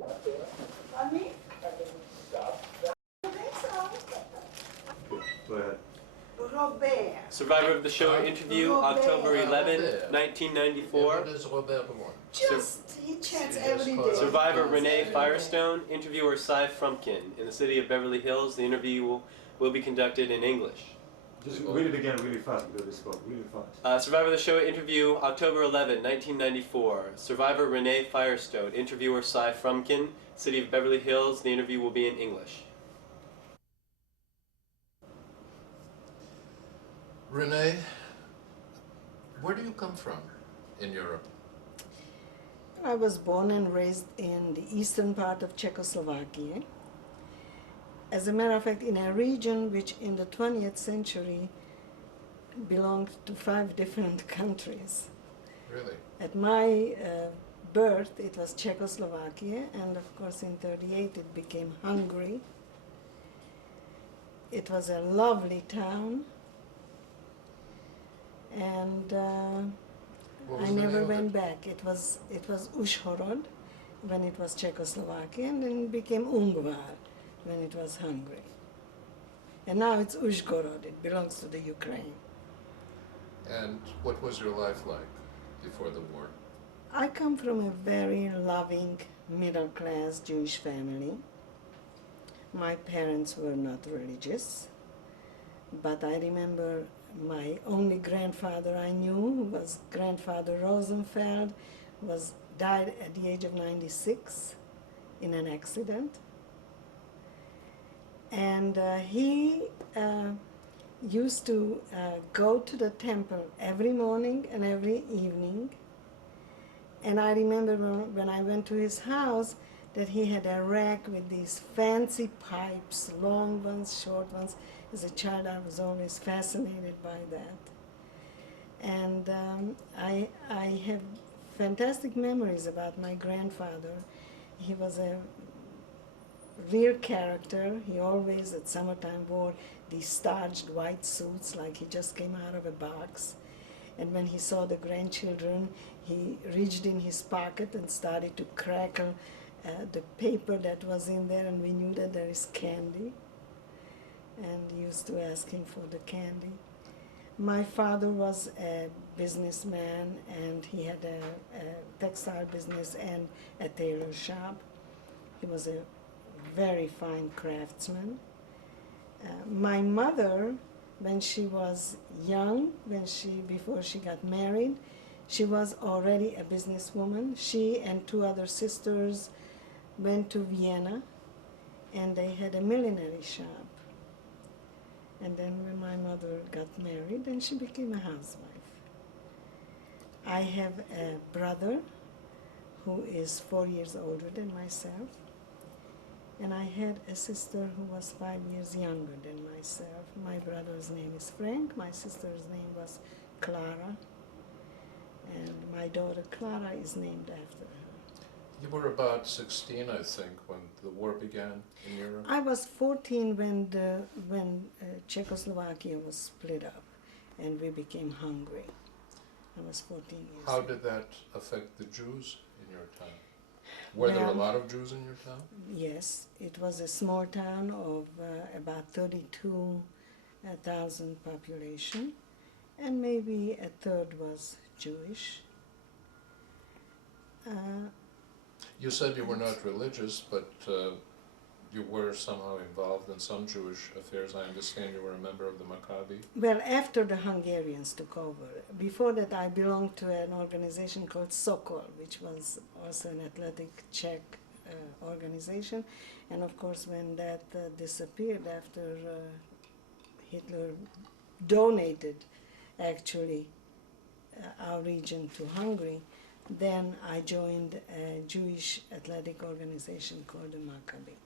Funny? I think so. Go ahead. Robert. Survivor of the show interview, Robert. October 11, Robert. 1994. What does Robert want? Just, he chats She every just day. Survivor Calls Renee every day. Firestone, interviewer Cy Frumpkin. In the city of Beverly Hills, the interview will be conducted in English. Just read it again really fast because they spoke really fast. Survivor of the show interview, October 11, 1994. Survivor Renee Firestone, interviewer Cy Frumpkin. City of Beverly Hills, the interview will be in English. Renee, where do you come from in Europe? I was born and raised in the eastern part of Czechoslovakia. As a matter of fact, in a region which in the 20th century belonged to 5 different countries. Really? At my birth, it was Czechoslovakia, and of course in 38 it became Hungary. It was a lovely town, and What was I the never name of went it? back. It was Uzhhorod when it was Czechoslovakia, and then it became Ungvar when it was Hungary. And now it's Uzhgorod. It belongs to the Ukraine. And what was your life like before the war? I come from a very loving middle-class Jewish family. My parents were not religious, but I remember my only grandfather I knew was Grandfather Rosenfeld, died at the age of 96 in an accident. And he used to go to the temple every morning and every evening. And I remember when I went to his house that he had a rack with these fancy pipes, long ones, short ones. As a child, I was always fascinated by that. And I have fantastic memories about my grandfather. He was a real character. He always at summertime wore these starched white suits like he just came out of a box. And when he saw the grandchildren, he reached in his pocket and started to crackle the paper that was in there, and we knew that there is candy. And used to ask him for the candy. My father was a businessman, and he had a textile business and a tailor shop. He was a very fine craftsman. My mother, when she was young, before she got married, she was already a businesswoman. She and 2 other sisters went to Vienna, and they had a millinery shop. And then when my mother got married, then she became a housewife. I have a brother who is 4 years older than myself. And I had a sister who was 5 years younger than myself. My brother's name is Frank, my sister's name was Clara, and my daughter Clara is named after her. You were about 16, I think, when the war began in Europe. I was 14 when Czechoslovakia was split up and we became Hungary. I was 14 years How old. did that affect the Jews in your town? Were there a Well, lot of Jews in your town? Yes, it was a small town of about 32,000 population, and maybe a third was Jewish. You said you were not religious, but you were somehow involved in some Jewish affairs. I understand you were a member of the Maccabi. Well, after the Hungarians took over. Before that, I belonged to an organization called Sokol, which was also an athletic Czech organization. And of course, when that disappeared after Hitler donated, actually, our region to Hungary, then I joined a Jewish athletic organization called the Maccabi.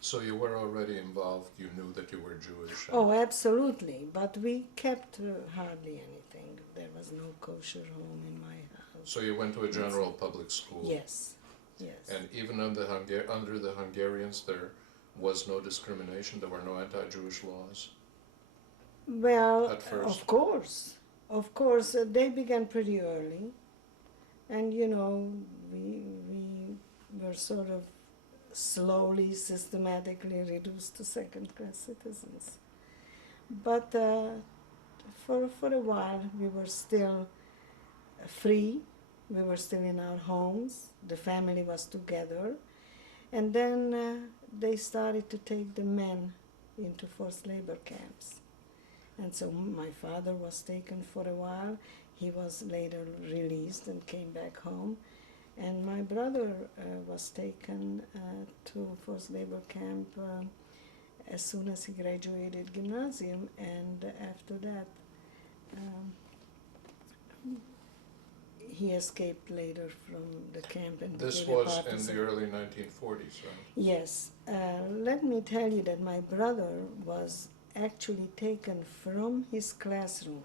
So you were already involved, you knew that you were Jewish. Oh, absolutely, but we kept hardly anything. There was no kosher home in my house. So you went to a general public school. Yes, yes. And even under the Hungarians there was no discrimination, there were no anti-Jewish laws? Well, At first. Of course, they began pretty early. And you know, we were sort of slowly, systematically reduced to second-class citizens. But for a while, we were still free. We were still in our homes. The family was together. And then they started to take the men into forced labor camps. And so my father was taken for a while. He was later released and came back home. And my brother was taken to forced labor camp as soon as he graduated gymnasium. And after that, he escaped later from the camp and This became a was in partisan. the early 1940s, right? Yes. Let me tell you that my brother was actually taken from his classroom,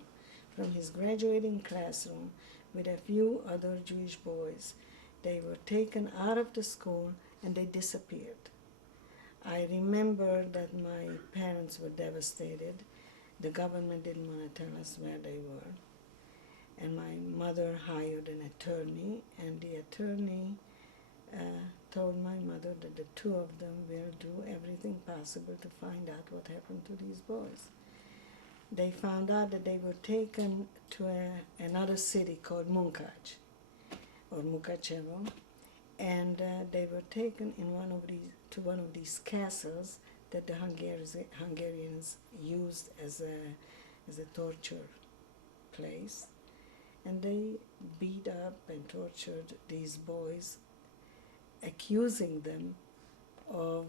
from his graduating classroom, with a few other Jewish boys. They were taken out of the school and they disappeared. I remember that my parents were devastated. The government didn't want to tell us where they were. And my mother hired an attorney, and the attorney told my mother that the two of them will do everything possible to find out what happened to these boys. They found out that they were taken to another city called Munkacs, or Mukachevo, and they were taken in one of these castles that the Hungarians used as a torture place. And they beat up and tortured these boys, accusing them of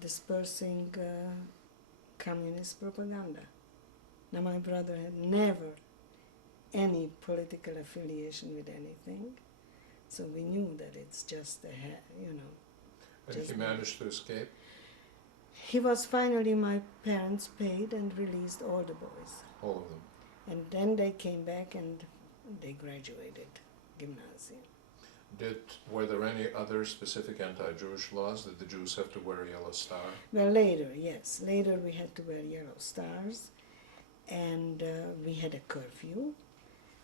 dispersing communist propaganda. Now, my brother had never any political affiliation with anything, so we knew that it's just And just- he managed to escape? He was finally, my parents paid and released all the boys. All of them. And then they came back and they graduated gymnasium. Were there any other specific anti-Jewish laws? Did the Jews have to wear a yellow star? Well, later, yes. Later we had to wear yellow stars, and we had a curfew.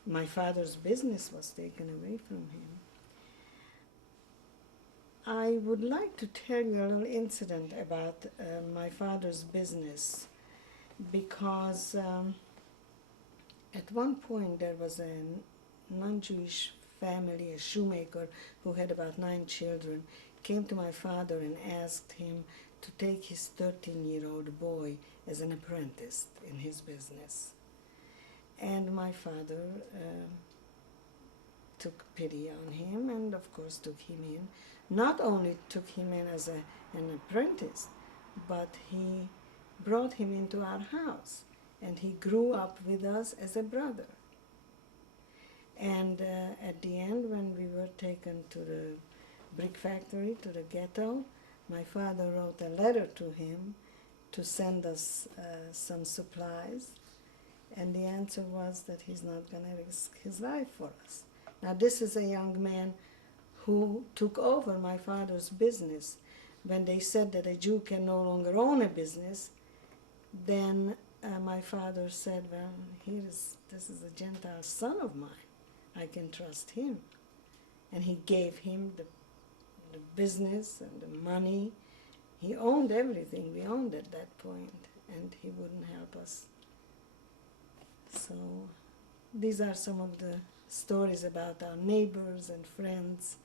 My father's business was taken away from him. I would like to tell you a little incident about my father's business, because at one point there was a non-Jewish family, a shoemaker who had about 9 children, came to my father and asked him to take his 13-year-old boy as an apprentice in his business. And my father took pity on him and of course took him in. Not only took him in as an apprentice, but he brought him into our house, and he grew up with us as a brother. And at the end, when we were taken to the brick factory, to the ghetto, my father wrote a letter to him to send us some supplies, and the answer was that he's not going to risk his life for us. Now, this is a young man who took over my father's business. When they said that a Jew can no longer own a business, then my father said, well, this is a Gentile son of mine. I can trust him. And he gave him the business and the money. He owned everything we owned at that point, and he wouldn't help us. So these are some of the stories about our neighbors and friends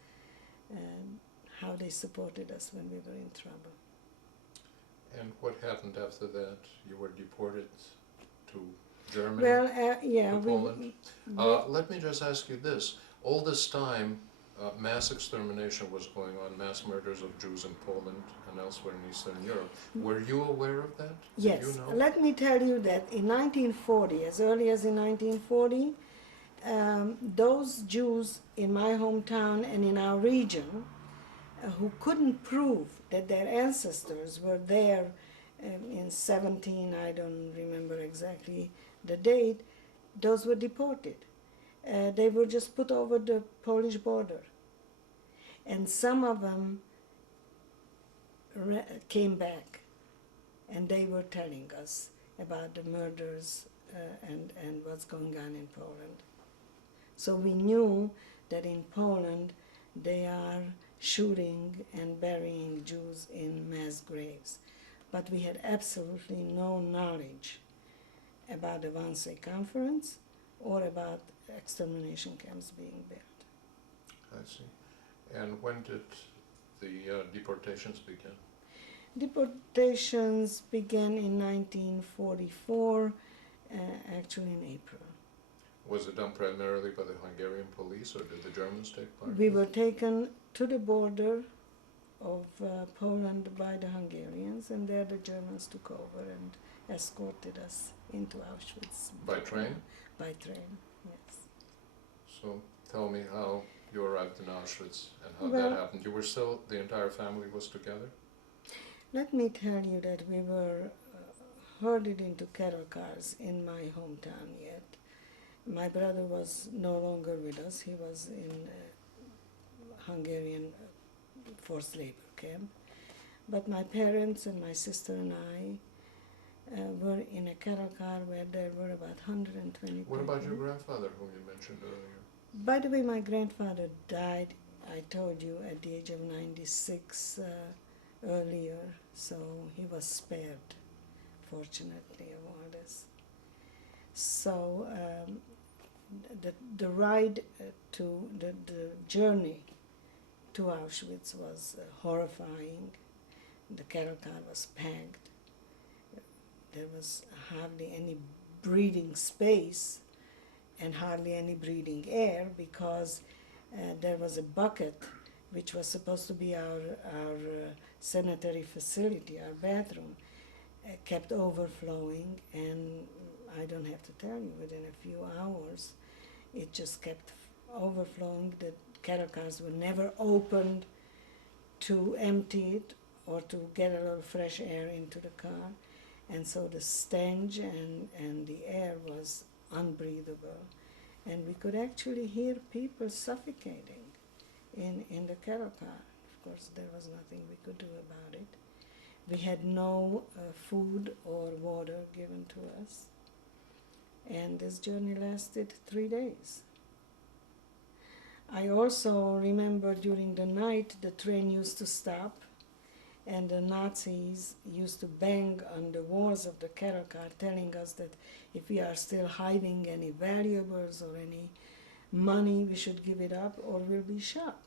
and how they supported us when we were in trouble. And what happened after that? You were deported to Germany, Well, yeah, to Poland? Let me just ask you this. All this time, mass extermination was going on, mass murders of Jews in Poland and elsewhere in Eastern Europe. Were you aware of that? yes, Did you know? let me tell you that in 1940, as early as in 1940, those Jews in my hometown and in our region who couldn't prove that their ancestors were there in 17, I don't remember exactly the date, those were deported. They were just put over the Polish border. And some of them came back, and they were telling us about the murders and what's going on in Poland. So we knew that in Poland they are shooting and burying Jews in mass graves. But we had absolutely no knowledge about the Wannsee Conference or about extermination camps being built. I see. And when did the deportations begin? Deportations began in 1944, actually in April. Was it done primarily by the Hungarian police, or did the Germans take part? We were taken to the border of Poland by the Hungarians, and there the Germans took over and escorted us into Auschwitz. By train? By train, yes. So tell me how you arrived in Auschwitz and how Well- that happened. You were still, the entire family was together? Let me tell you that we were herded into cattle cars in my hometown yet. My brother was no longer with us. He was in Hungarian forced labor camp. But my parents and my sister and I were in a cattle car where there were about 120 What about your people. grandfather, whom you mentioned earlier? By the way, my grandfather died, I told you, at the age of 96 earlier, so he was spared, fortunately, of all this. So the ride to the journey to Auschwitz was horrifying. The cattle car was packed. There was hardly any breathing space and hardly any breathing air because there was a bucket which was supposed to be our sanitary facility, our bathroom, kept overflowing, and I don't have to tell you, within a few hours it just kept overflowing. The cattle cars were never opened to empty it or to get a little fresh air into the car, and so the stench and the air was unbreathable, and we could actually hear people suffocating in the cattle car. Of course, there was nothing we could do about it. We had no food or water given to us, and this journey lasted 3 days. I also remember during the night the train used to stop, and the Nazis used to bang on the walls of the cattle car telling us that if we are still hiding any valuables or any money, we should give it up or we'll be shot.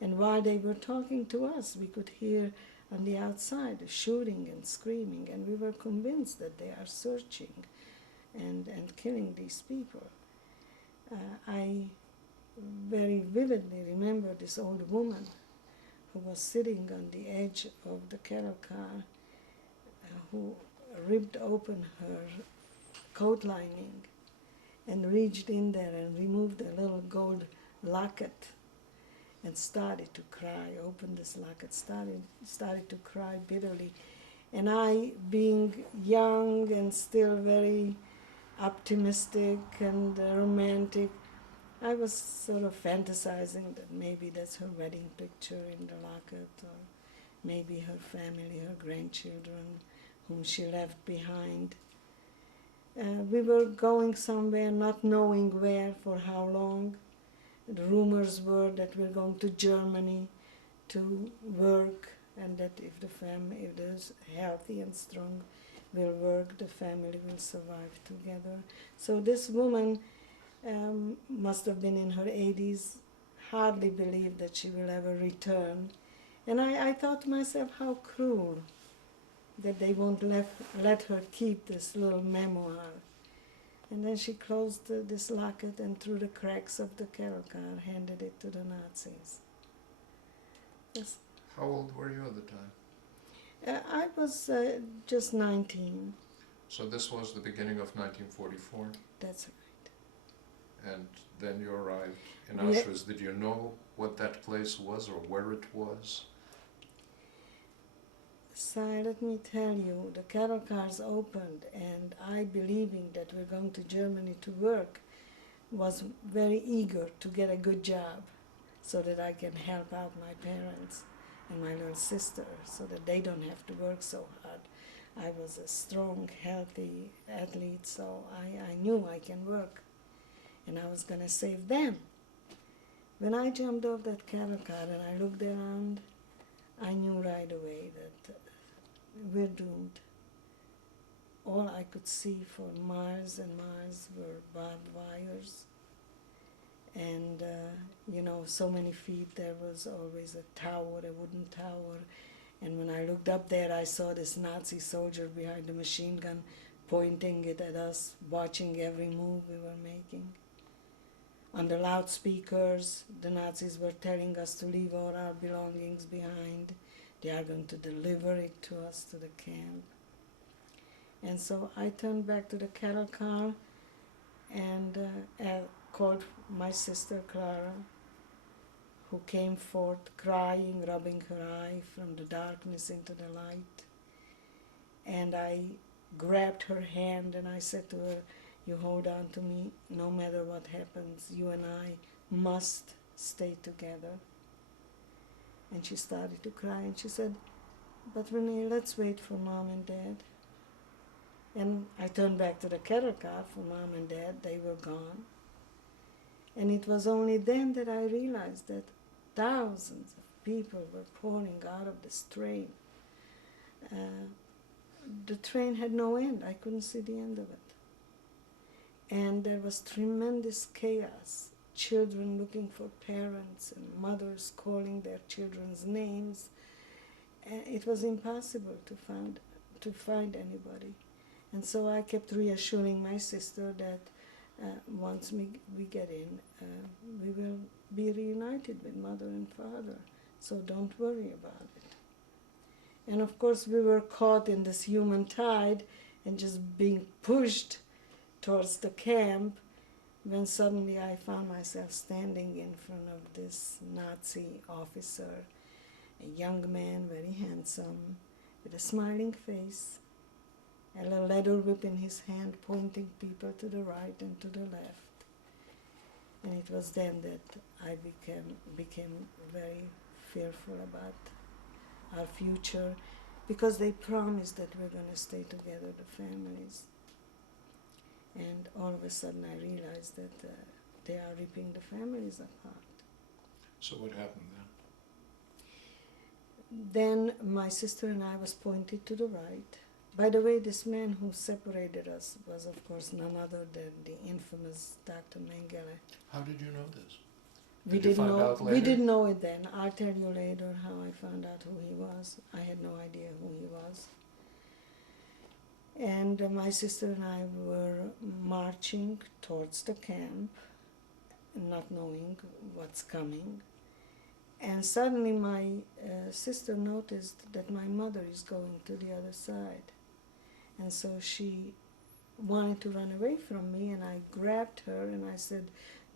And while they were talking to us, we could hear on the outside shooting and screaming, and we were convinced that they are searching and killing these people. I very vividly remember this old woman who was sitting on the edge of the cattle car, who ripped open her coat lining and reached in there and removed a little gold locket and started to cry, opened this locket, started to cry bitterly. And I, being young and still very optimistic and romantic, I was sort of fantasizing that maybe that's her wedding picture in the locket, or maybe her family, her grandchildren, whom she left behind. We were going somewhere, not knowing where, for how long. The rumors were that we're going to Germany to work, and that if the family, if there's healthy and strong, will work, the family will survive together. So this woman must have been in her 80s, hardly believed that she will ever return. And I thought to myself, how cruel that they won't let her keep this little memoir. And then she closed this locket and through the cracks of the cattle car handed it to the Nazis. Yes. How old were you at the time? I was just 19. So this was the beginning of 1944, That's right. and then you arrived in Yeah. Auschwitz. Did you know what that place was or where it was? So let me tell you, the cattle cars opened, and I, believing that we're going to Germany to work, was very eager to get a good job so that I can help out my parents and my little sister so that they don't have to work so hard. I was a strong, healthy athlete, so I knew I can work, and I was going to save them. When I jumped off that cattle car and I looked around, I knew right away that we're doomed. All I could see for miles and miles were barbed wires. And, so many feet, there was always a tower, a wooden tower. And when I looked up there, I saw this Nazi soldier behind the machine gun pointing it at us, watching every move we were making. On the loudspeakers, the Nazis were telling us to leave all our belongings behind. They are going to deliver it to us to the camp. And so I turned back to the cattle car and called my sister Clara, who came forth crying, rubbing her eye from the darkness into the light. And I grabbed her hand and I said to her, you hold on to me no matter what happens. You and I must stay together. And she started to cry and she said, but Renee, let's wait for Mom and Dad. And I turned back to the cattle car for Mom and Dad. They were gone. And it was only then that I realized that thousands of people were pouring out of this train. The train had no end. I couldn't see the end of it. And there was tremendous chaos. Children looking for parents and mothers calling their children's names. And it was impossible to find anybody. And so I kept reassuring my sister that once we get in, we will be reunited with Mother and Father. So don't worry about it. And of course we were caught in this human tide and just being pushed towards the camp when suddenly I found myself standing in front of this Nazi officer, a young man, very handsome, with a smiling face, and a leather whip in his hand pointing people to the right and to the left. And it was then that I became very fearful about our future, because they promised that we're going to stay together, the families. And all of a sudden I realized that they are ripping the families apart. So what happened then? Then my sister and I was pointed to the right. By the way, this man who separated us was, of course, none other than the infamous Dr. Mengele. How did you know this? We Did you find out We later? didn't know it then. I'll tell you later how I found out who he was. I had no idea who he was. And my sister and I were marching towards the camp, not knowing what's coming. And suddenly my sister noticed that my mother is going to the other side. And so she wanted to run away from me, and I grabbed her and I said,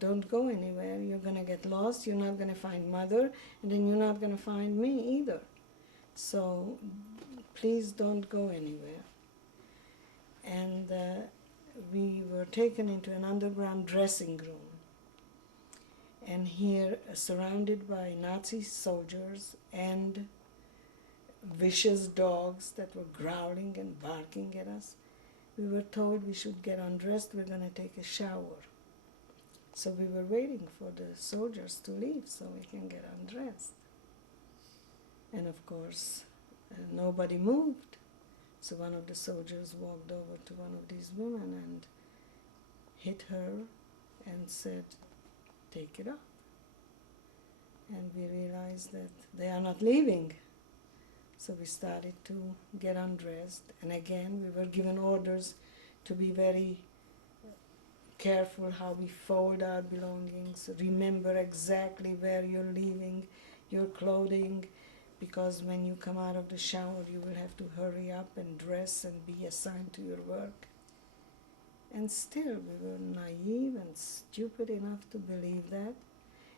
don't go anywhere, you're going to get lost, you're not going to find Mother, and then you're not going to find me either. So please don't go anywhere. And we were taken into an underground dressing room. And here, surrounded by Nazi soldiers and vicious dogs that were growling and barking at us, we were told we should get undressed, we're going to take a shower. So we were waiting for the soldiers to leave so we can get undressed. And of course, nobody moved. So one of the soldiers walked over to one of these women and hit her and said, take it up. And we realized that they are not leaving. So we started to get undressed. And again, we were given orders to be very careful how we fold our belongings. Remember exactly where you're leaving your clothing, because when you come out of the shower, you will have to hurry up and dress and be assigned to your work. And still, we were naive and stupid enough to believe that.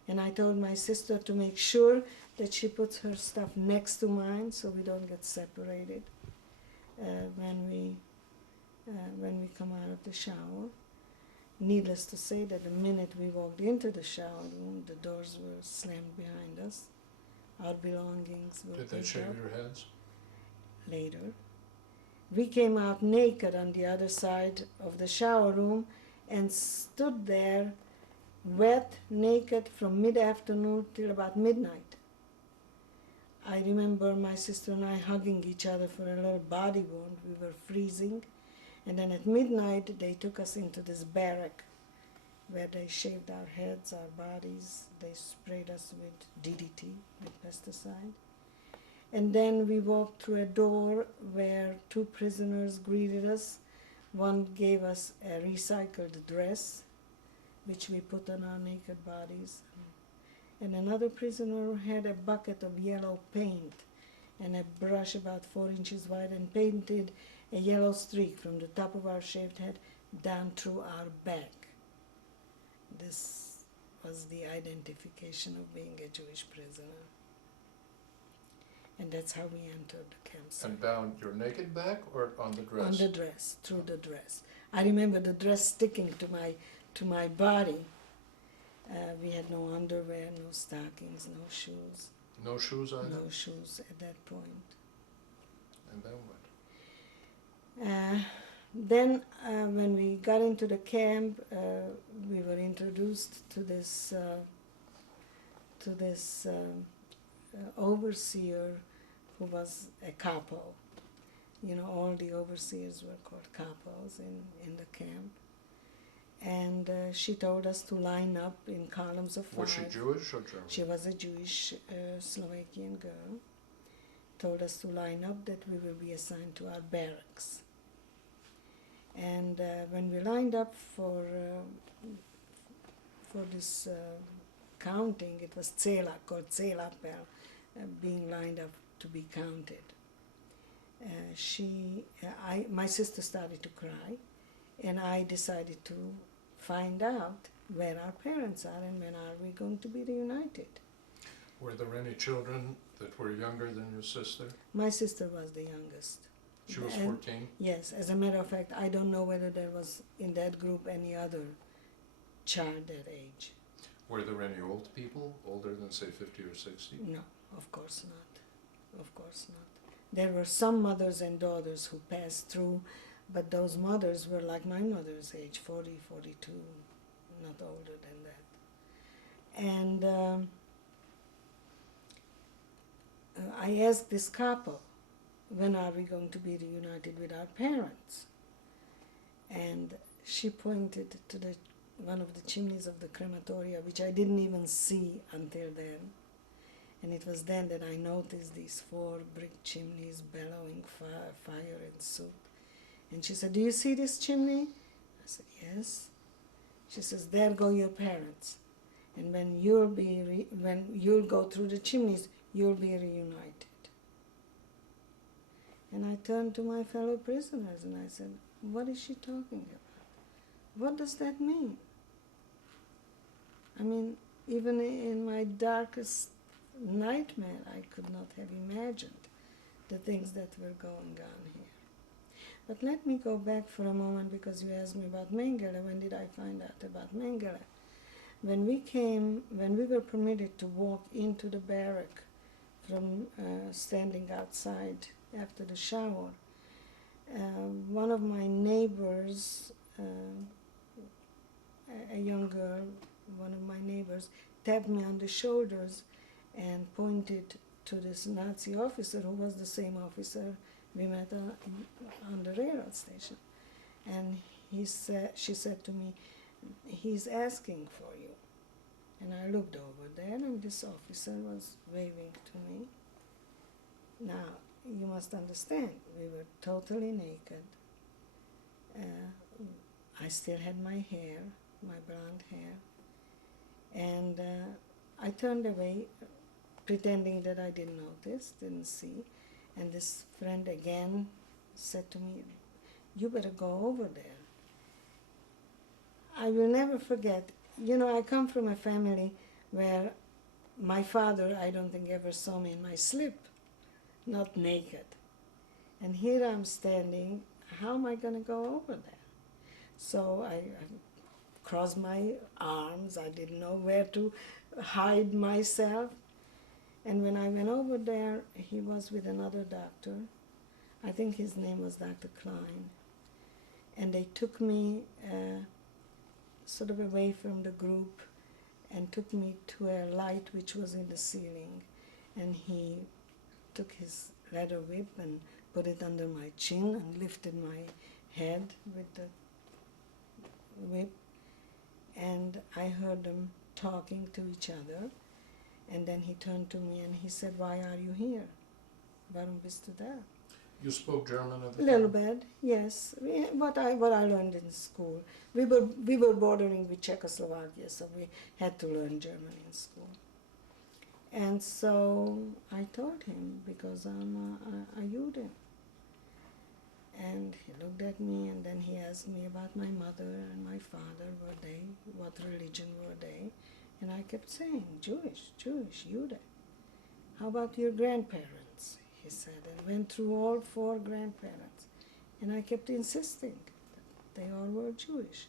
And I told my sister to make sure that she puts her stuff next to mine so we don't get separated when we come out of the shower. Needless to say that the minute we walked into the shower room, the doors were slammed behind us. Our belongings were Did they picked shave up. your heads? Later. We came out naked on the other side of the shower room and stood there wet, naked from mid-afternoon till about midnight. I remember my sister and I hugging each other for a little body warmth. We were freezing. And then at midnight, they took us into this barrack where they shaved our heads, our bodies. They sprayed us with DDT, with pesticide. And then we walked through a door where two prisoners greeted us. One gave us a recycled dress, which we put on our naked bodies. And another prisoner had a bucket of yellow paint and a brush about 4 inches wide and painted a yellow streak from the top of our shaved head down through our back. This was the identification of being a Jewish prisoner. And that's how we entered the campsite. And down your naked back or on the dress? On the dress, through the dress. I remember the dress sticking to my body. We had no underwear, no stockings, no shoes. No shoes either? No shoes at that point. And then what? Then when we got into the camp, we were introduced to this overseer who was a capo. You know, all the overseers were called capos in the camp. And she told us to line up in columns of 5. Was she Jewish or German? She was a Jewish Slovakian girl. Told us to line up, that we will be assigned to our barracks. And when we lined up for this counting, it was Zela, called Zela Bell, being lined up to be counted. My sister started to cry, and I decided to find out where our parents are and when are we going to be reunited. Were there any children that were younger than your sister? My sister was the youngest. She was And 14? yes, as a matter of fact, I don't know whether there was in that group any other child that age. Were there any old people, older than say 50 or 60? No, of course not. Of course not. There were some mothers and daughters who passed through, but those mothers were like my mother's age, 40, 42, not older than that. And I asked this couple, when are we going to be reunited with our parents? And she pointed to one of the chimneys of the crematoria, which I didn't even see until then. And it was then that I noticed these 4 brick chimneys bellowing fire and soot. And she said, "Do you see this chimney?" I said, "Yes." She says, "There go your parents. And when you'll go through the chimneys, you'll be reunited." And I turned to my fellow prisoners and I said, "What is she talking about? What does that mean?" I mean, even in my darkest nightmare, I could not have imagined the things that were going on here. But let me go back for a moment, because you asked me about Mengele. When did I find out about Mengele? When we were permitted to walk into the barrack from standing outside after the shower, one of my neighbors, a young girl, one of my neighbors, tapped me on the shoulders and pointed to this Nazi officer who was the same officer we met on the railroad station. And she said to me, "He's asking for you." And I looked over there, and this officer was waving to me. Now, you must understand, we were totally naked. I still had my hair, my blonde hair. And I turned away, pretending that I didn't notice, didn't see. And this friend again said to me, "You better go over there." I will never forget. You know, I come from a family where my father, I don't think, ever saw me in my slip, not naked. And here I'm standing, how am I going to go over there? So I crossed my arms, I didn't know where to hide myself. And when I went over there, he was with another doctor. I think his name was Dr. Klein. And they took me sort of away from the group and took me to a light which was in the ceiling, and he took his leather whip and put it under my chin and lifted my head with the whip, and I heard them talking to each other, and then he turned to me and he said, "Why are you here? Warum bist du da?" You spoke German at the A time? little bit, yes. What I learned in school. We were bordering with Czechoslovakia, so we had to learn German in school. And so I told him, because I'm a Jude. And he looked at me, and then he asked me about my mother and my father, what religion were they? And I kept saying, Jewish, Jude. How about your grandparents? He said, and went through all 4 grandparents. And I kept insisting that they all were Jewish.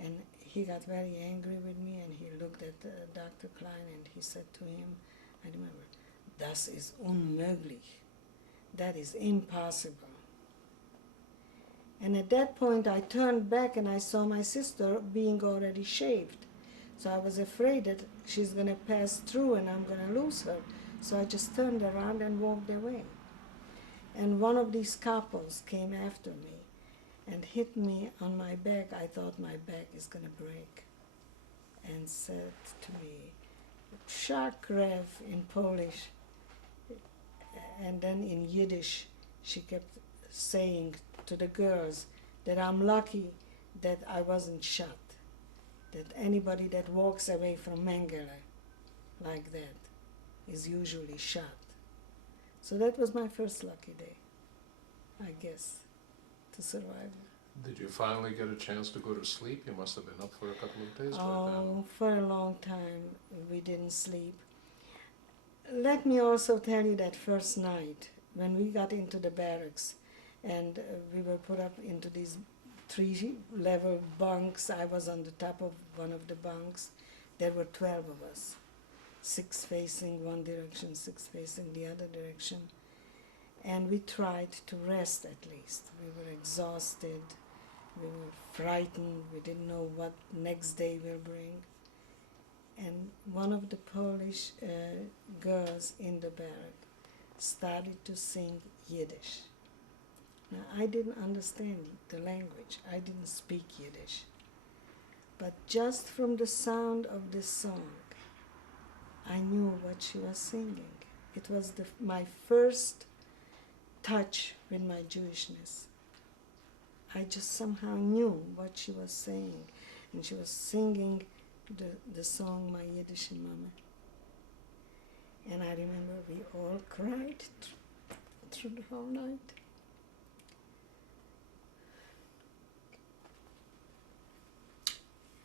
And he got very angry with me, and he looked at Dr. Klein, and he said to him, I remember, "Das ist unmöglich." That is impossible. And at that point I turned back and I saw my sister being already shaved. So I was afraid that she's going to pass through and I'm going to lose her. So I just turned around and walked away. And one of these couples came after me and hit me on my back. I thought my back is going to break. And said to me, "Szak Rev" in Polish. And then in Yiddish, she kept saying to the girls that I'm lucky that I wasn't shot. That anybody that walks away from Mengele like that is usually shot. So that was my first lucky day, I guess, to survive. Did you finally get a chance to go to sleep? You must have been up for a couple of days by then. Oh, for a long time we didn't sleep. Let me also tell you that first night when we got into the barracks and we were put up into these 3-level bunks. I was on the top of one of the bunks. There were 12 of us, 6 facing one direction, 6 facing the other direction. And we tried to rest at least. We were exhausted, we were frightened, we didn't know what next day will bring. And one of the Polish girls in the barrack started to sing Yiddish. Now, I didn't understand the language. I didn't speak Yiddish. But just from the sound of this song, I knew what she was singing. It was my first touch with my Jewishness. I just somehow knew what she was saying. And she was singing the song, My Yiddish Mama. And I remember we all cried through the whole night.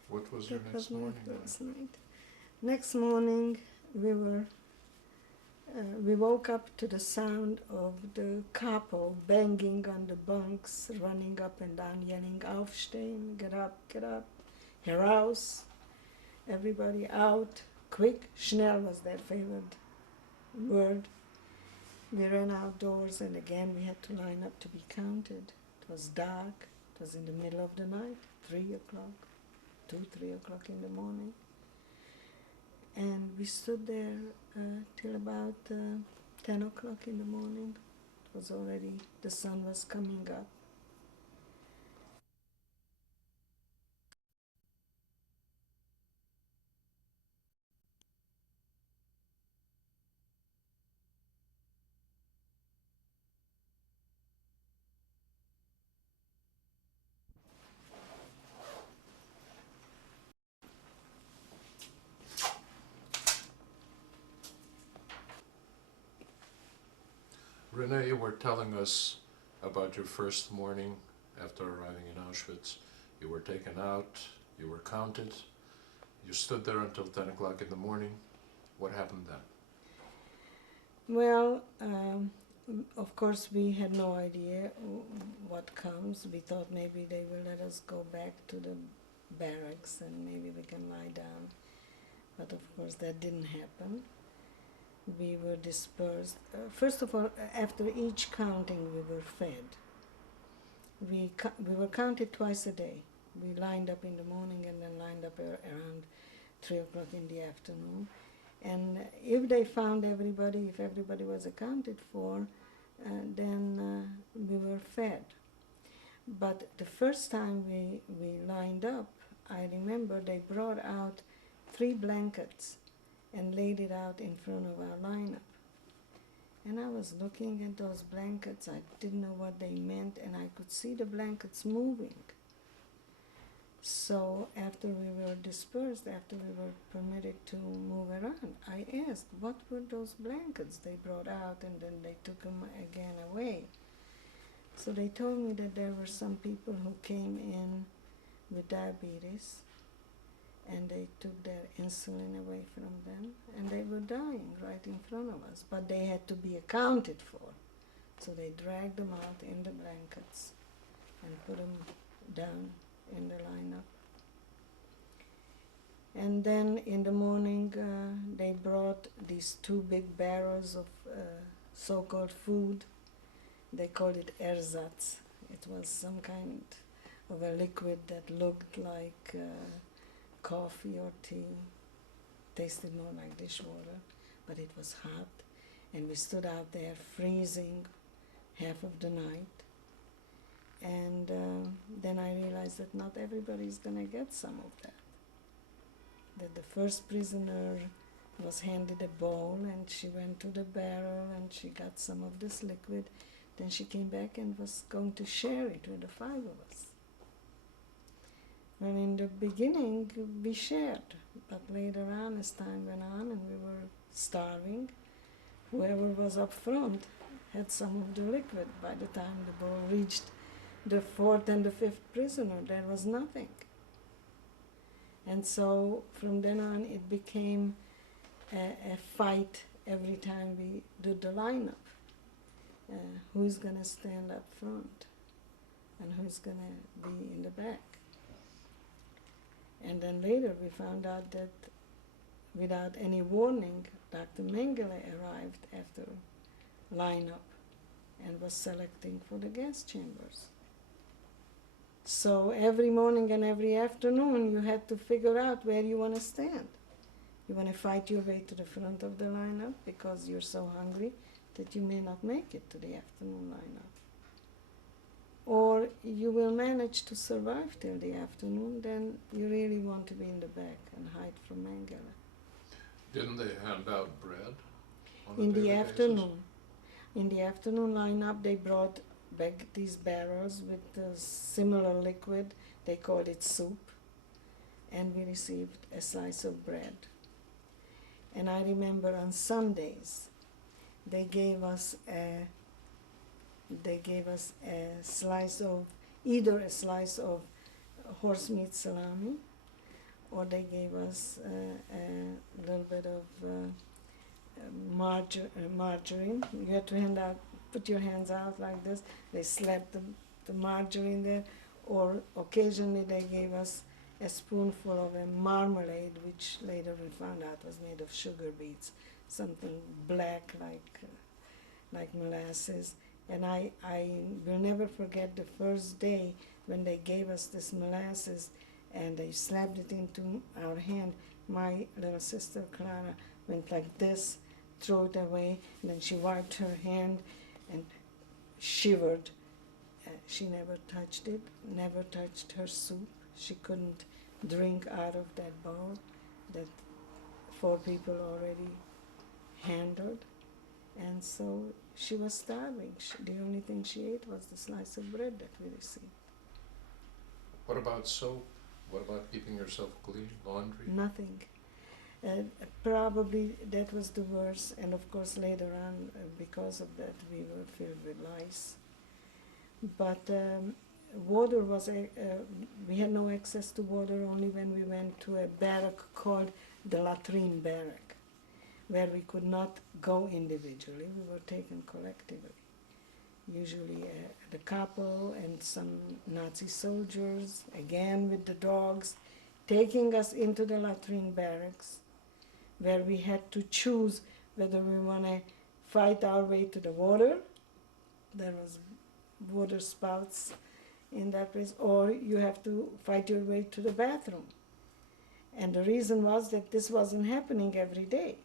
What was your That next was my morning like? first night. Next morning, we woke up to the sound of the capo banging on the bunks, running up and down, yelling, "Aufstehen, get up, heraus, everybody out, quick." Schnell was their favorite word. We ran outdoors, and again we had to line up to be counted. It was dark, it was in the middle of the night, 3 o'clock. 3 o'clock in the morning. And we stood there till about 10 o'clock in the morning. It was already, the sun was coming up. Renee, you were telling us about your first morning after arriving in Auschwitz. You were taken out, you were counted, you stood there until 10 o'clock in the morning. What happened then? Well, of course we had no idea what comes. We thought maybe they will let us go back to the barracks and maybe we can lie down. But of course that didn't happen. We were dispersed. First of all, after each counting we were fed. We were counted twice a day. We lined up in the morning and then lined up around 3 o'clock in the afternoon. And if they found everybody, if everybody was accounted for, then we were fed. But the first time we lined up, I remember they brought out 3 blankets and laid it out in front of our lineup. And I was looking at those blankets, I didn't know what they meant, and I could see the blankets moving. So after we were dispersed, after we were permitted to move around, I asked, what were those blankets they brought out and then they took them again away? So they told me that there were some people who came in with diabetes and they took their insulin away from them and they were dying right in front of us, but they had to be accounted for. So they dragged them out in the blankets and put them down in the lineup. And then in the morning they brought these 2 big barrels of so-called food. They called it ersatz. It was some kind of a liquid that looked like coffee or tea, tasted more like dishwater, but it was hot. And we stood out there freezing half of the night. And then I realized that not everybody's gonna get some of that. That the first prisoner was handed a bowl and she went to the barrel and she got some of this liquid. Then she came back and was going to share it with the 5 of us. Well, in the beginning we shared, but later on as time went on and we were starving, whoever was up front had some of the liquid. By the time the bowl reached the 4th and the 5th prisoner, there was nothing. And so from then on it became a fight every time we did the lineup. Who's gonna stand up front and who's gonna be in the back. And then later we found out that without any warning, Dr. Mengele arrived after lineup and was selecting for the gas chambers. So every morning and every afternoon you had to figure out where you want to stand. You want to fight your way to the front of the lineup because you're so hungry that you may not make it to the afternoon lineup. Or you will manage to survive till the afternoon, then you really want to be in the back and hide from Mengele. Didn't they hand out bread on a In the daily afternoon. In the afternoon lineup, they brought back these barrels with the similar liquid. They called it soup. And we received a slice of bread. And I remember on Sundays, they gave us a slice of, either a slice of horse meat salami, or they gave us a little bit of margarine. You had to put your hands out like this. They slapped the margarine there, or occasionally they gave us a spoonful of a marmalade, which later we found out was made of sugar beets, something black like molasses. And I will never forget the first day when they gave us this molasses and they slapped it into our hand. My little sister Clara went like this, threw it away, and then she wiped her hand and shivered. She never touched it, never touched her soup. She couldn't drink out of that bowl that 4 people already handled. And so she was starving. The only thing she ate was the slice of bread that we received. What about soap? What about keeping yourself clean? Laundry? Nothing. Probably that was the worst. And of course later on, because of that, we were filled with lice. But water was, we had no access to water only when we went to a barrack called the latrine barrack, where we could not go individually, we were taken collectively. Usually the couple and some Nazi soldiers, again with the dogs, taking us into the latrine barracks, where we had to choose whether we want to fight our way to the water. There was water spouts in that place, or you have to fight your way to the bathroom. And the reason was that this wasn't happening every day.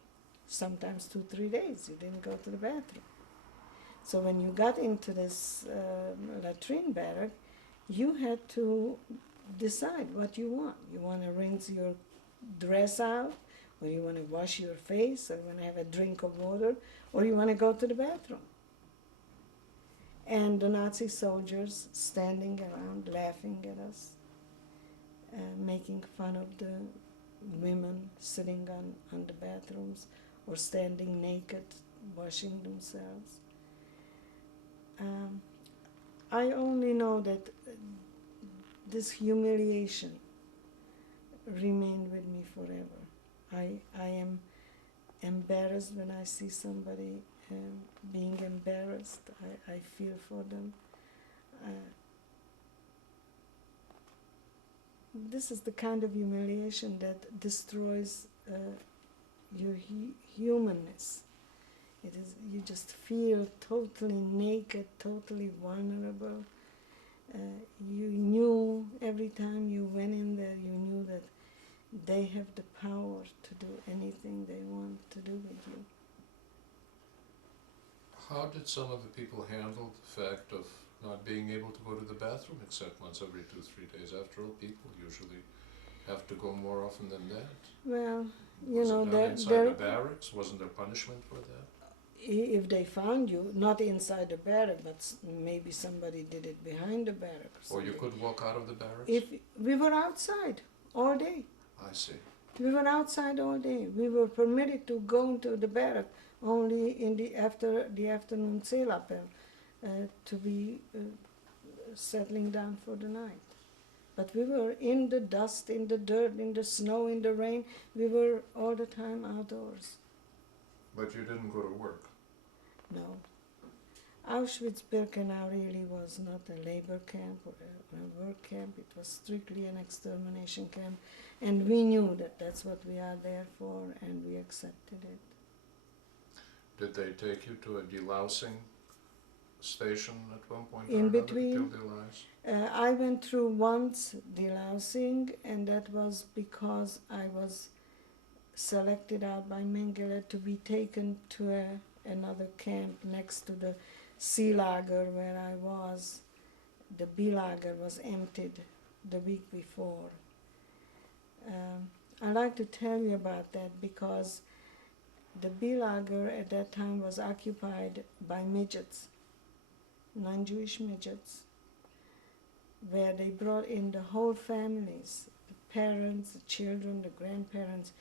Sometimes 2-3 days you didn't go to the bathroom. So when you got into this latrine barrack, you had to decide what you want. You want to rinse your dress out, or you want to wash your face, or you want to have a drink of water, or you want to go to the bathroom. And the Nazi soldiers standing around laughing at us, making fun of the women sitting on the bathrooms or standing naked, washing themselves. I only know that this humiliation remained with me forever. I am embarrassed when I see somebody being embarrassed. I feel for them. This is the kind of humiliation that destroys your humanness. It is, you just feel totally naked, totally vulnerable. You knew every time you went in there, you knew that they have the power to do anything they want to do with you. How did some of the people handle the fact of not being able to go to the bathroom except once every 2-3 days? After all, people usually have to go more often than that. Well, you Was know, it done inside the barracks? Wasn't there punishment for that? if they found you, not inside the barrack, but maybe somebody did it behind the barrack or Or you something. could walk out of the barracks? If we were outside all day. I see. We were outside all day. We were permitted to go into the barrack only in after the afternoon selappel to be settling down for the night. But we were in the dust, in the dirt, in the snow, in the rain. We were all the time outdoors. But you didn't go to work? No. Auschwitz-Birkenau really was not a labor camp or a work camp. It was strictly an extermination camp. And we knew that that's what we are there for, and we accepted it. Did they take you to a delousing station at one point or In another between, to kill the lice? I went through once delousing, and that was because I was selected out by Mengele to be taken to another camp next to the C lager where I was. The B lager was emptied the week before. I'd like to tell you about that because the B lager at that time was occupied by midgets, non-Jewish midgets, where they brought in the whole families, the parents, the children, the grandparents,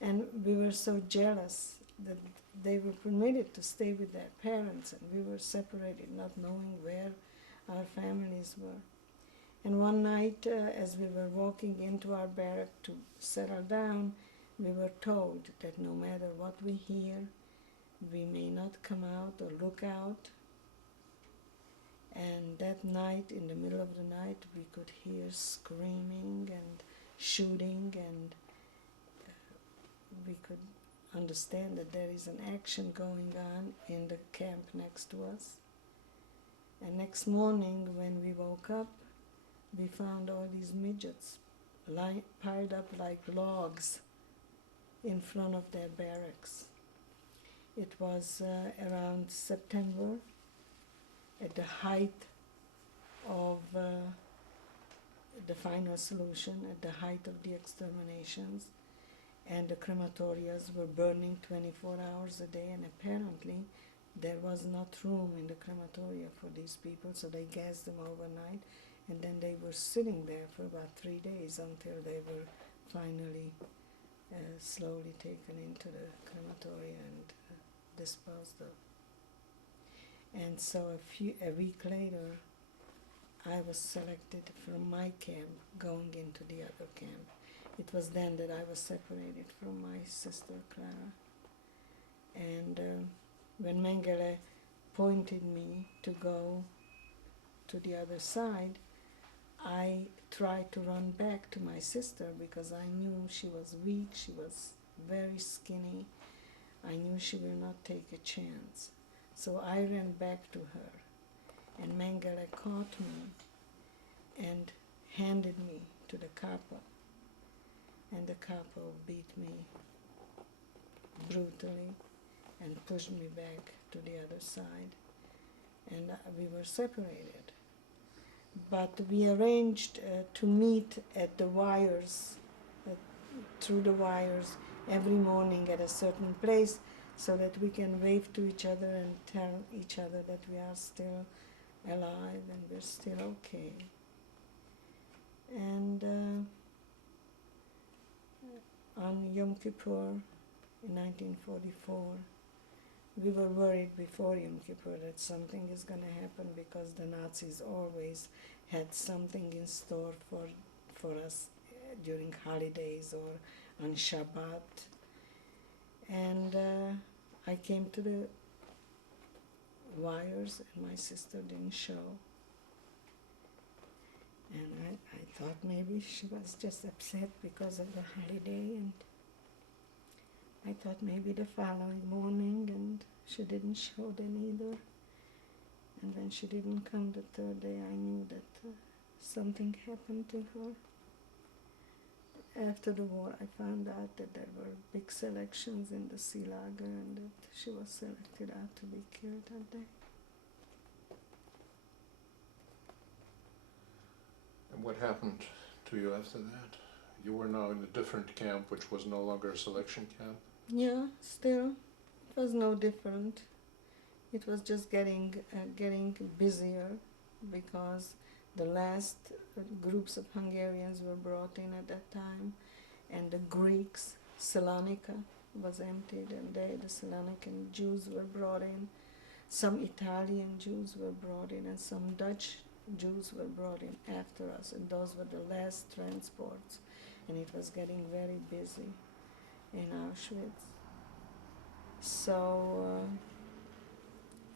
and we were so jealous that they were permitted to stay with their parents, and we were separated, not knowing where our families were. And one night, as we were walking into our barrack to settle down, we were told that no matter what we hear, we may not come out or look out. And that night, in the middle of the night, we could hear screaming and shooting, and we could understand that there is an action going on in the camp next to us. And next morning, when we woke up, we found all these midgets piled up like logs in front of their barracks. It was around September, at the height of the final solution, at the height of the exterminations, and the crematorias were burning 24 hours a day, and apparently there was not room in the crematoria for these people, so they gassed them overnight, and then they were sitting there for about 3 days until they were finally slowly taken into the crematoria and disposed of. And so a week later, I was selected from my camp going into the other camp. It was then that I was separated from my sister Clara. And when Mengele pointed me to go to the other side, I tried to run back to my sister because I knew she was weak, she was very skinny. I knew she will not take a chance. So I ran back to her, and Mengele caught me and handed me to the Kappa. and the capo beat me brutally and pushed me back to the other side, and we were separated. But we arranged to meet at the wires, through the wires, every morning at a certain place, so that we can wave to each other and tell each other that we are still alive and we're still okay. And on Yom Kippur in 1944, we were worried before Yom Kippur that something is going to happen, because the Nazis always had something in store for us during holidays or on Shabbat. And I came to the wires and my sister didn't show. And I thought maybe she was just upset because of the holiday, and I thought maybe the following morning, and she didn't show then either. And when she didn't come the third day, I knew that something happened to her. After the war, I found out that there were big selections in the Sea Lager and that she was selected out to be killed that day. And what happened to you after that? You were now in a different camp, which was no longer a selection camp. Yeah, still, it was no different. It was just getting busier, because the last groups of Hungarians were brought in at that time, and the Greeks, Salonika was emptied, and the Salonican Jews were brought in. Some Italian Jews were brought in, and some Dutch Jews were brought in after us, and those were the last transports, and it was getting very busy in Auschwitz. So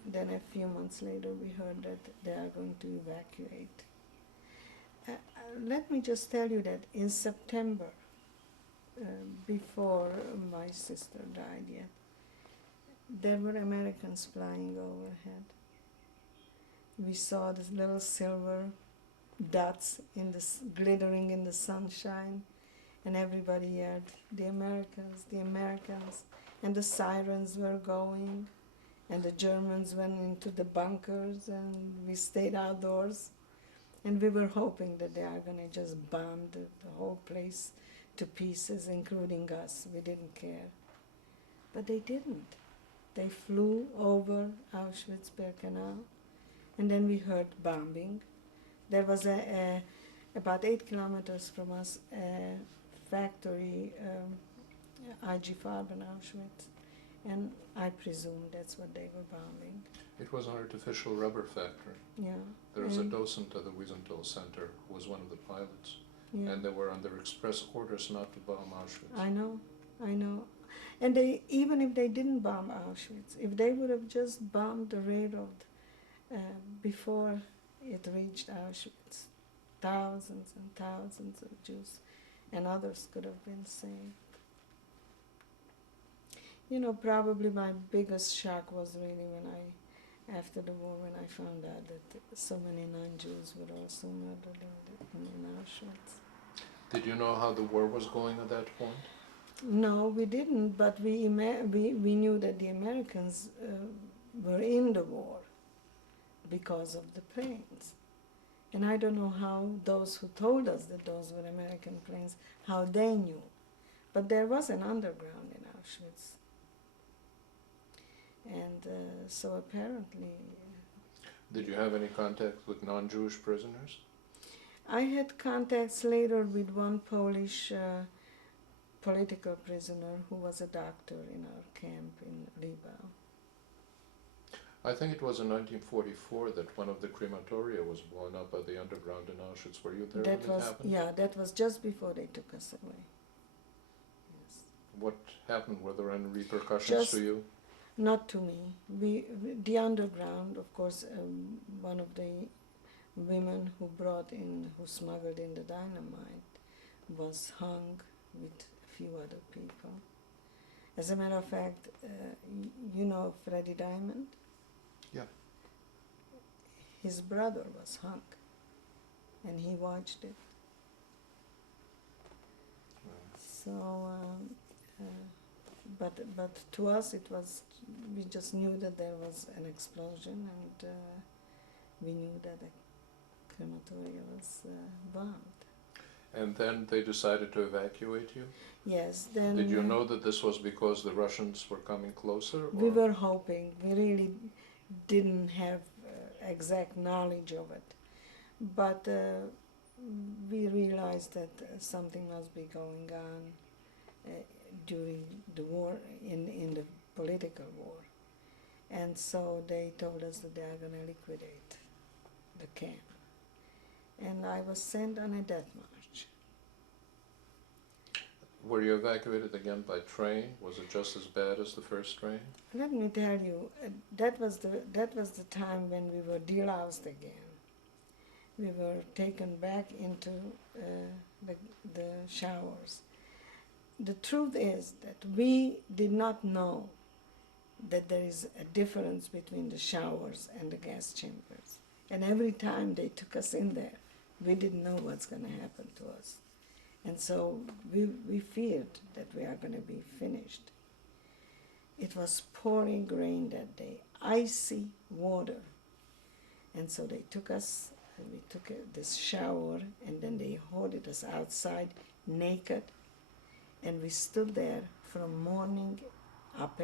then a few months later we heard that they are going to evacuate. Let me just tell you that in September, before my sister died yet, there were Americans flying overhead. We saw these little silver dots glittering in the sunshine, and everybody yelled, "The Americans, the Americans," and the sirens were going, and the Germans went into the bunkers, and we stayed outdoors, and we were hoping that they are going to just bomb the whole place to pieces, including us. We didn't care. But they didn't. They flew over Auschwitz-Birkenau, and then we heard bombing. There was about 8 kilometers from us, a factory, IG Farben Auschwitz, and I presume that's what they were bombing. It was an artificial rubber factory. Yeah. There was a docent at the Wiesenthal Center who was one of the pilots, Yeah. and they were under express orders not to bomb Auschwitz. I know. And even if they didn't bomb Auschwitz, if they would have just bombed the railroad before it reached Auschwitz, thousands and thousands of Jews and others could have been saved. You know, probably my biggest shock was really after the war, when I found out that so many non-Jews were also murdered in Auschwitz. Did you know how the war was going at that point? No, we didn't, but we knew that the Americans were in the war because of the planes. And I don't know how those who told us that those were American planes, how they knew. But there was an underground in Auschwitz. And so apparently... Did you have any contact with non-Jewish prisoners? I had contacts later with one Polish political prisoner who was a doctor in our camp in Libau. I think it was in 1944 that one of the crematoria was blown up by the underground in Auschwitz. Were you there when it happened? Yeah, that was just before they took us away. Yes. What happened? Were there any repercussions to you? Not to me. The underground, of course, one of the women who smuggled in the dynamite was hung with a few other people. As a matter of fact, you know Freddie Diamond? Yeah. His brother was hung, and he watched it. So, but to us it was, we just knew that there was an explosion, and we knew that the crematoria was bombed. And then they decided to evacuate you? Yes, then Did you know that this was because the Russians were coming closer? we or- were hoping. We really didn't have exact knowledge of it, but we realized that something must be going on during the war, in the political war, and so they told us that they are going to liquidate the camp, and I was sent on a death march. Were you evacuated again by train? Was it just as bad as the first train? Let me tell you, that was the time when we were deloused again. We were taken back into the showers. The truth is that we did not know that there is a difference between the showers and the gas chambers. And every time they took us in there, we didn't know what's going to happen to us. And so we feared that we are going to be finished. It was pouring rain that day, icy water. And so they took us, and we took this shower, and then they hauled us outside naked. And we stood there from morning up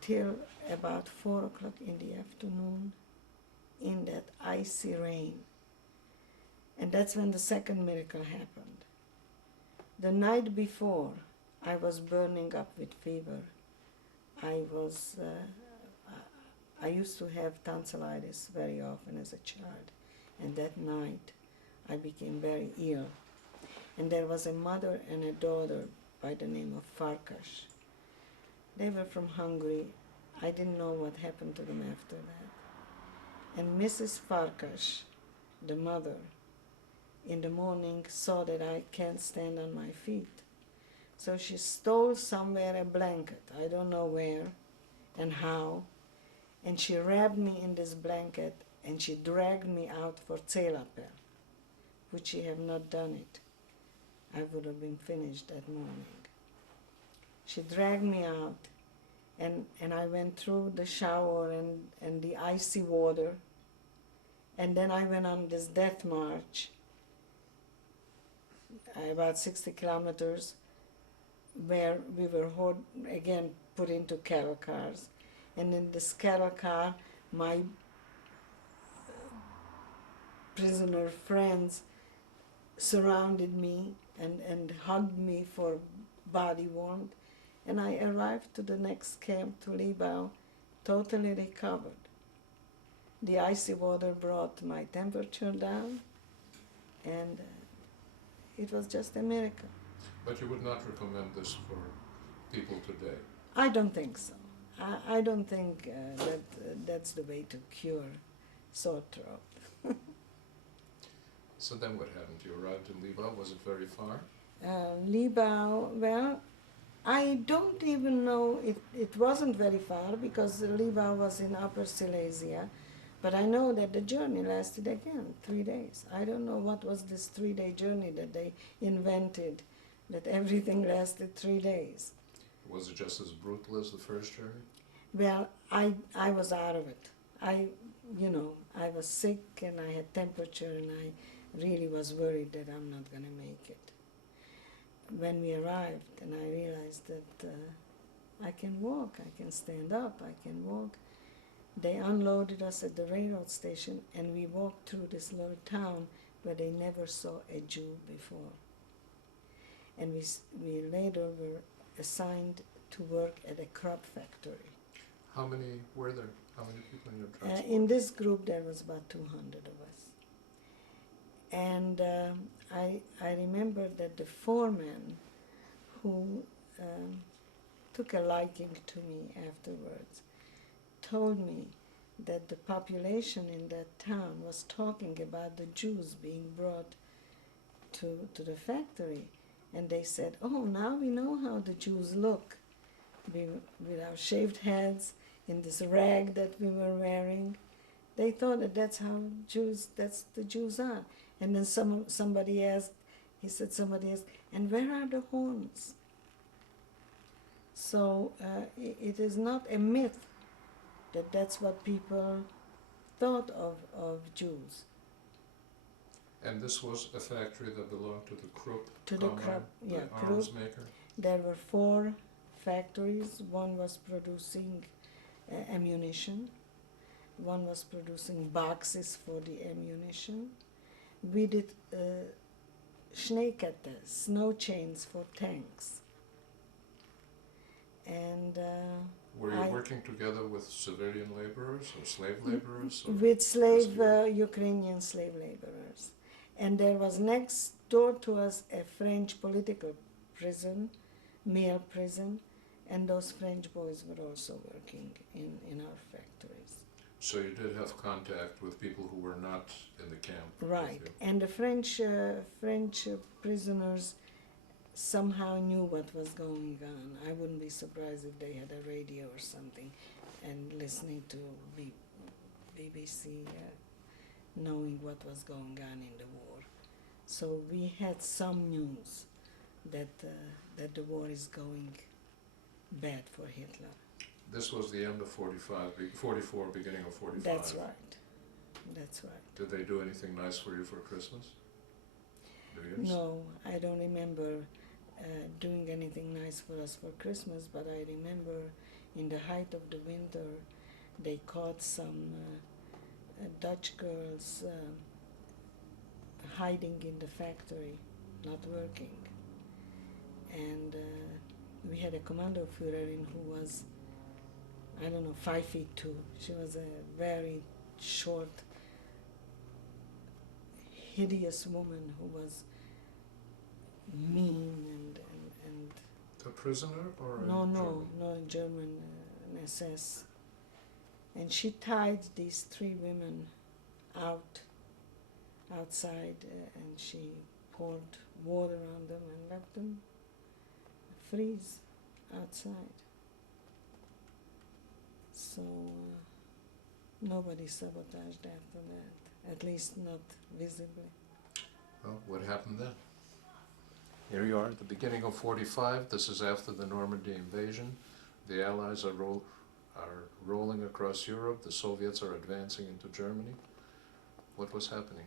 till about 4 o'clock in the afternoon in that icy rain. And that's when the second miracle happened. The night before, I was burning up with fever. I used to have tonsillitis very often as a child, and that night I became very ill. And there was a mother and a daughter by the name of Farkas. They were from Hungary. I didn't know what happened to them after that. And Mrs. Farkas, the mother, in the morning saw that I can't stand on my feet. So she stole somewhere a blanket, I don't know where and how, and she wrapped me in this blanket and she dragged me out for Célapel, which she had not done it. I would have been finished that morning. She dragged me out, and I went through the shower and the icy water, and then I went on this death march, about 60 kilometers, where we were again put into cattle cars. And in this cattle car, my prisoner friends surrounded me and hugged me for body warmth. And I arrived to the next camp, to Libau, totally recovered. The icy water brought my temperature down, and it was just a miracle. But you would not recommend this for people today? I don't think so. I don't think that's the way to cure sore throat. So then what happened? You arrived in Libau. Was it very far? Libau, well, I don't even know, it wasn't very far because Libau was in Upper Silesia, but I know that the journey lasted again 3 days. I don't know what was this 3-day journey that they invented, that everything lasted 3 days. Was it just as brutal as the first journey? Well, I was out of it. I was sick and I had temperature and I really was worried that I'm not going to make it. When we arrived and I realized that I can walk, I can stand up, I can walk, they unloaded us at the railroad station and we walked through this little town where they never saw a Jew before. And we later were assigned to work at a crop factory. How many were there? How many people in your transport? In this group there was about 200 of us. And I remember that the foreman who took a liking to me afterwards told me that the population in that town was talking about the Jews being brought to the factory. And they said, oh, now we know how the Jews look, with our shaved heads, in this rag that we were wearing. They thought that that's the Jews are. And then somebody asked, He said, somebody asked, and where are the horns? So it is not a myth that that's what people thought of Jews. And this was a factory that belonged to the Krupp To the combine, Krupp, the yeah, arms Krupp. maker? There were 4 factories. One was producing ammunition. One was producing boxes for the ammunition. We did Schneekette, snow chains for tanks. And Were you I- working together with civilian laborers or slave laborers? Or with slave just Ukrainian slave laborers. And there was next door to us a French political prison, male prison, and those French boys were also working in our factories. So you did have contact with people who were not in the camp? with Right, you. and the French prisoners somehow knew what was going on. I wouldn't be surprised if they had a radio or something and listening to BBC, knowing what was going on in the war. So we had some news that the war is going bad for Hitler. This was the end of 44, beginning of 45. That's right. That's right. Did they do anything nice for you for Christmas? New Year's? No, I don't remember doing anything nice for us for Christmas, but I remember in the height of the winter they caught some Dutch girls hiding in the factory, not working. And we had a commando Führerin who was, I don't know, 5'2". She was a very short, hideous woman who was mean and A prisoner or a no, German? German, an SS. And she tied these 3 women outside, and she poured water on them and let them freeze outside. So nobody sabotaged after that, at least not visibly. Well, what happened then? Here you are at the beginning of 45. This is after the Normandy invasion. The Allies are rolling across Europe. The Soviets are advancing into Germany. What was happening?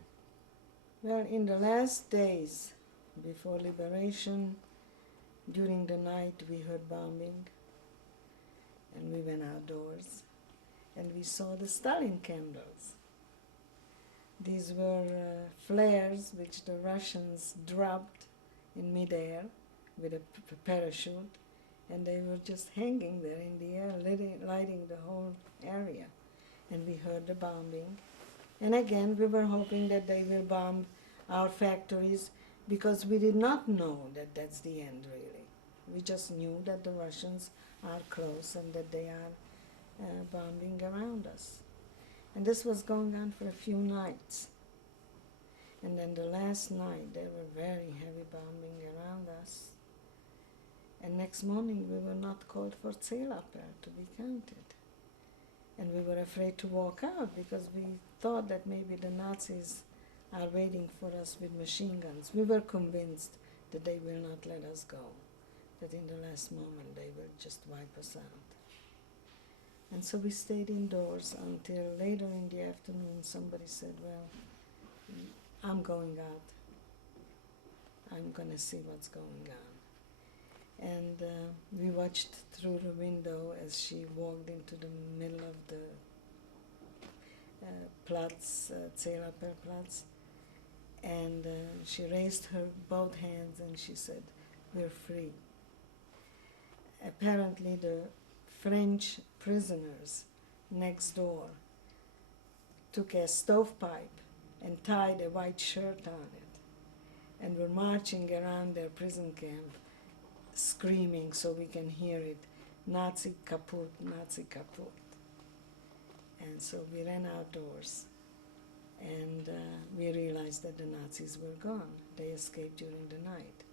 Well, in the last days before liberation, during the night we heard bombing, and we went outdoors, and we saw the Stalin candles. These were flares which the Russians dropped in midair with a parachute, and they were just hanging there in the air, lighting the whole area. And we heard the bombing. And again, we were hoping that they will bomb our factories, because we did not know that that's the end, really. We just knew that the Russians are close and that they are bombing around us. And this was going on for a few nights. And then the last night, there were very heavy bombing around us. And next morning, we were not called for Zählappell to be counted. And we were afraid to walk out because we thought that maybe the Nazis are waiting for us with machine guns. We were convinced that they will not let us go, that in the last moment they will just wipe us out. And so we stayed indoors until later in the afternoon somebody said, well, I'm going out. I'm going to see what's going on. And we watched through the window as she walked into the middle of the Platz, Zählappell Platz, and she raised her both hands and she said, we're free. Apparently the French prisoners next door took a stovepipe and tied a white shirt on it and were marching around their prison camp screaming so we can hear it, Nazi kaputt, Nazi kaputt. And so we ran outdoors and we realized that the Nazis were gone. They escaped during the night.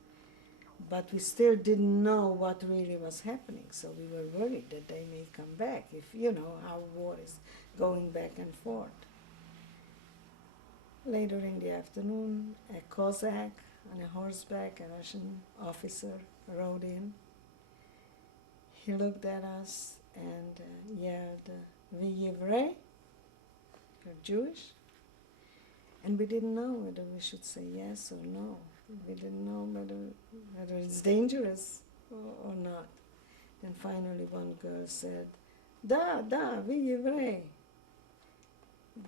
But we still didn't know what really was happening, so we were worried that they may come back, if you know how war is going back and forth. Later in the afternoon, a Cossack, on a horseback, a Russian officer rode in. He looked at us and yelled, "Вы еврей?" You're Jewish? And we didn't know whether we should say yes or no. We didn't know whether it's dangerous or not. Then finally one girl said, "Da, вы еврей."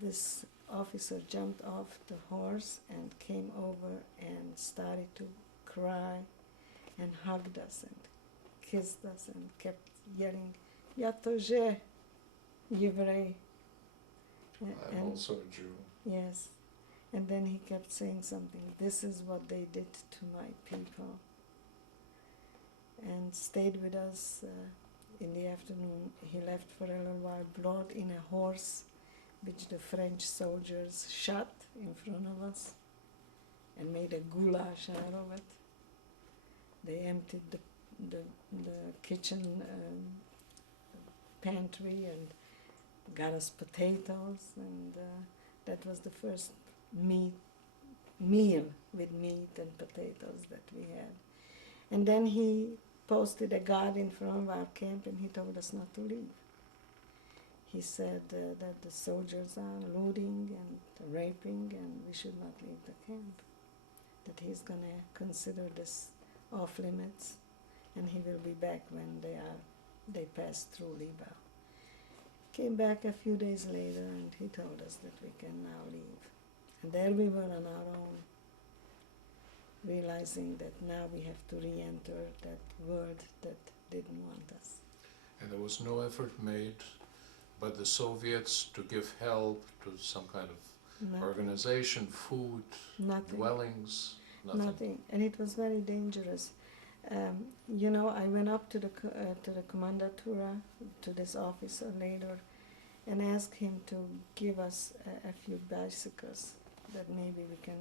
This officer jumped off the horse and came over and started to cry and hugged us and kissed us and kept yelling, "Я тоже еврей." I'm also a Jew. Yes. And then he kept saying something, "This is what they did to my people." And stayed with us in the afternoon. He left for a little while, brought in a horse which the French soldiers shot in front of us and made a goulash out of it. They emptied the kitchen pantry and got us potatoes, and that was the first meal with meat and potatoes that we had. And then he posted a guard in front of our camp, and he told us not to leave. He said that the soldiers are looting and raping, and we should not leave the camp. That he's going to consider this off limits, and he will be back when they pass through Libau. Came back a few days later, and he told us that we can now leave. And there we were on our own, realizing that now we have to re-enter that world that didn't want us. And there was no effort made by the Soviets to give help to some kind of organization, food, Nothing. dwellings, Nothing. And it was very dangerous. You know, I went up to the Kommandatura, to this officer later, and asked him to give us a few bicycles, that maybe we can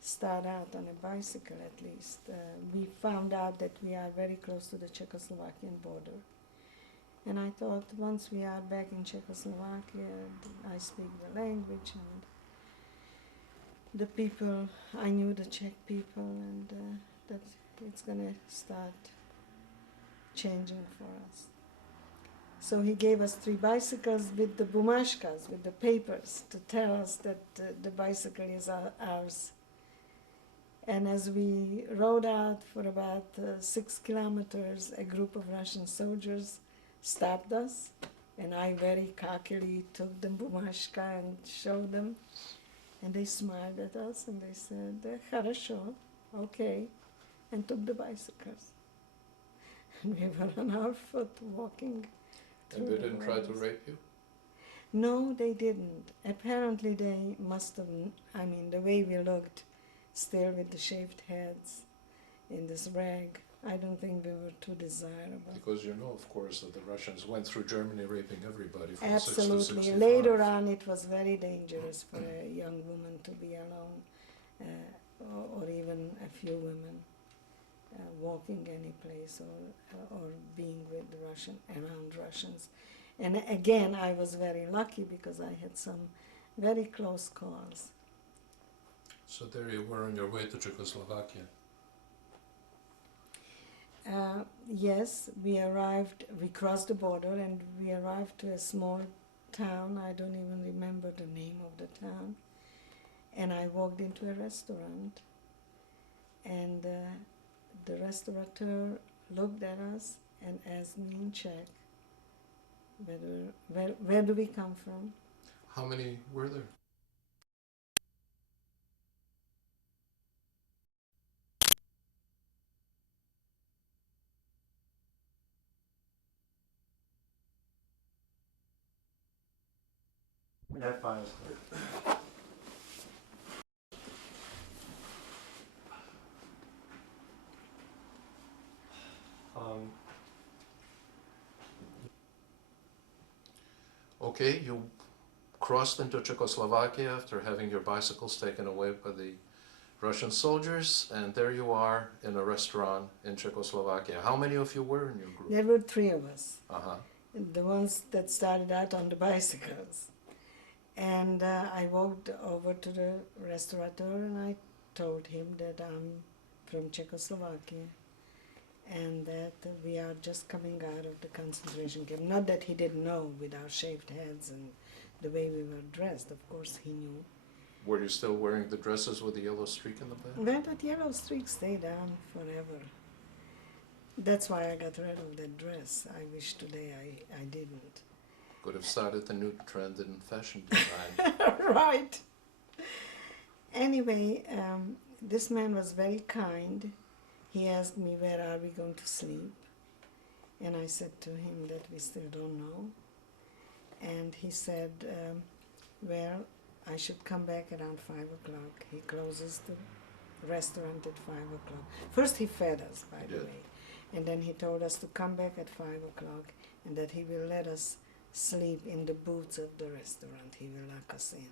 start out on a bicycle at least. We found out that we are very close to the Czechoslovakian border. And I thought, once we are back in Czechoslovakia, I speak the language, and the people, I knew the Czech people, and that it's going to start changing for us. So he gave us 3 bicycles with the bumashkas, with the papers, to tell us that the bicycle is ours. And as we rode out for about 6 kilometers, a group of Russian soldiers stopped us, and I very cockily took the bumashka and showed them, and they smiled at us and they said, "Хорошо, okay," and took the bicycles. And we were on our foot walking. And they didn't try to rape you? No, they didn't. Apparently they must have, I mean, the way we looked, still with the shaved heads in this rag, I don't think we were too desirable. Because you know, of course, that the Russians went through Germany raping everybody from 6 to Absolutely. 65. Later on, it was very dangerous for a young woman to be alone, or even a few women walking any place, or being with around Russians. And again, I was very lucky because I had some very close calls. So there you were on your way to Czechoslovakia. Yes, we crossed the border, and we arrived to a small town. I don't even remember the name of the town. And I walked into a restaurant, and the restaurateur looked at us and asked me in Czech, where do we come from? How many were there? That's fine. Okay, you crossed into Czechoslovakia after having your bicycles taken away by the Russian soldiers, and there you are in a restaurant in Czechoslovakia. How many of you were in your group? There were 3 of us, Uh-huh. the ones that started out on the bicycles. And I walked over to the restaurateur, and I told him that I'm from Czechoslovakia and that we are just coming out of the concentration camp. Not that he didn't know with our shaved heads and the way we were dressed. Of course he knew. Were you still wearing the dresses with the yellow streak in the back? Well, that yellow streak stayed on forever. That's why I got rid of that dress. I wish today I didn't. Could have started the new trend in fashion design. Right. Anyway, this man was very kind. He asked me, where are we going to sleep? And I said to him that we still don't know. And he said, well, I should come back around 5 o'clock. He closes the restaurant at 5 o'clock. First he fed us, by the did. way. And then he told us to come back at 5 o'clock and that he will let us sleep in the booths of the restaurant. He will lock us in,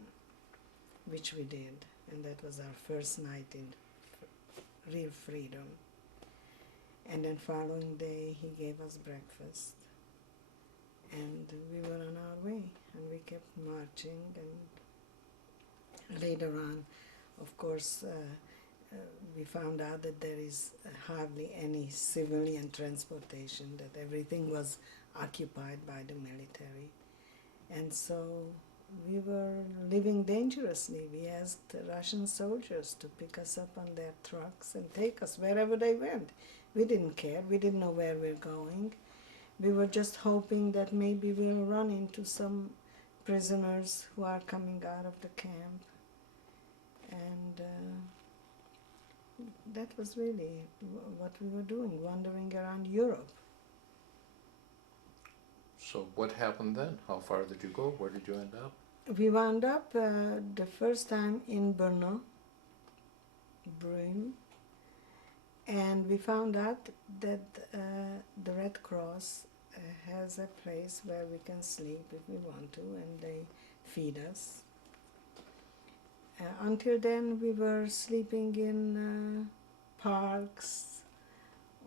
which we did. And that was our first night in real freedom. And then following day he gave us breakfast. And we were on our way and we kept marching. And later on, of course, we found out that there is hardly any civilian transportation, that everything was occupied by the military. And so we were living dangerously. We asked Russian soldiers to pick us up on their trucks and take us wherever they went. We didn't care. We didn't know where we were going. We were just hoping that maybe we'll run into some prisoners who are coming out of the camp. And that was really what we were doing, wandering around Europe. So what happened then? How far did you go? Where did you end up? We wound up the first time in Brno, Brünn, and we found out that the Red Cross has a place where we can sleep if we want to, and they feed us. Until then, we were sleeping in parks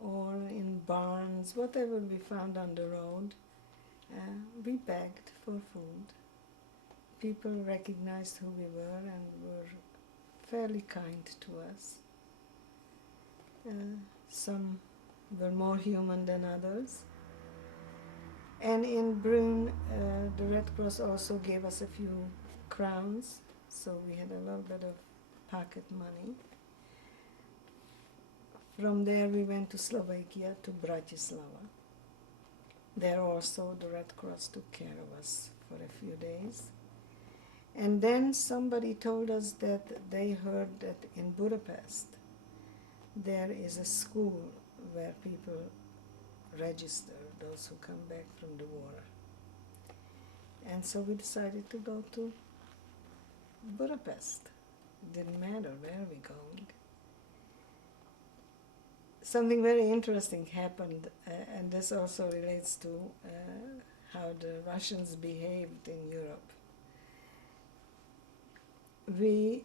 or in barns, whatever we found on the road. We begged for food. People recognized who we were and were fairly kind to us. Some were more human than others. And in Brünn, the Red Cross also gave us a few crowns, so we had a little bit of pocket money. From there we went to Slovakia, to Bratislava. There also the Red Cross took care of us for a few days. And then somebody told us that they heard that in Budapest there is a school where people register, those who come back from the war. And so we decided to go to Budapest. Didn't matter where we going. Something very interesting happened, and this also relates to how the Russians behaved in Europe. We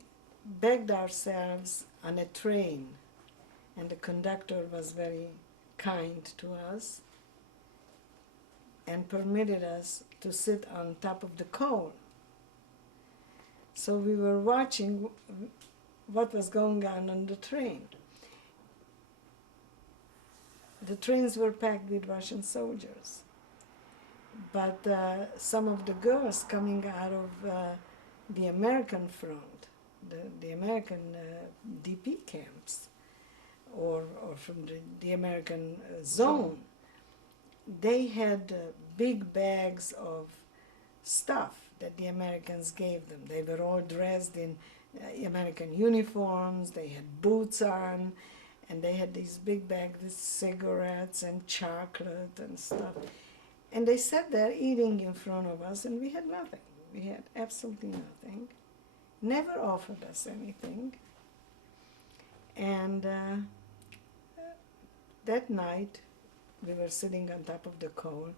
begged ourselves on a train, and the conductor was very kind to us and permitted us to sit on top of the cone. So we were watching what was going on the train. The trains were packed with Russian soldiers, but some of the girls coming out of the American front, the American DP camps, or from the American zone, they had big bags of stuff that the Americans gave them. They were all dressed in American uniforms, they had boots on, and they had these big bags with cigarettes and chocolate and stuff. And they sat there eating in front of us, and we had nothing. We had absolutely nothing. Never offered us anything. And that night, we were sitting on top of the coal,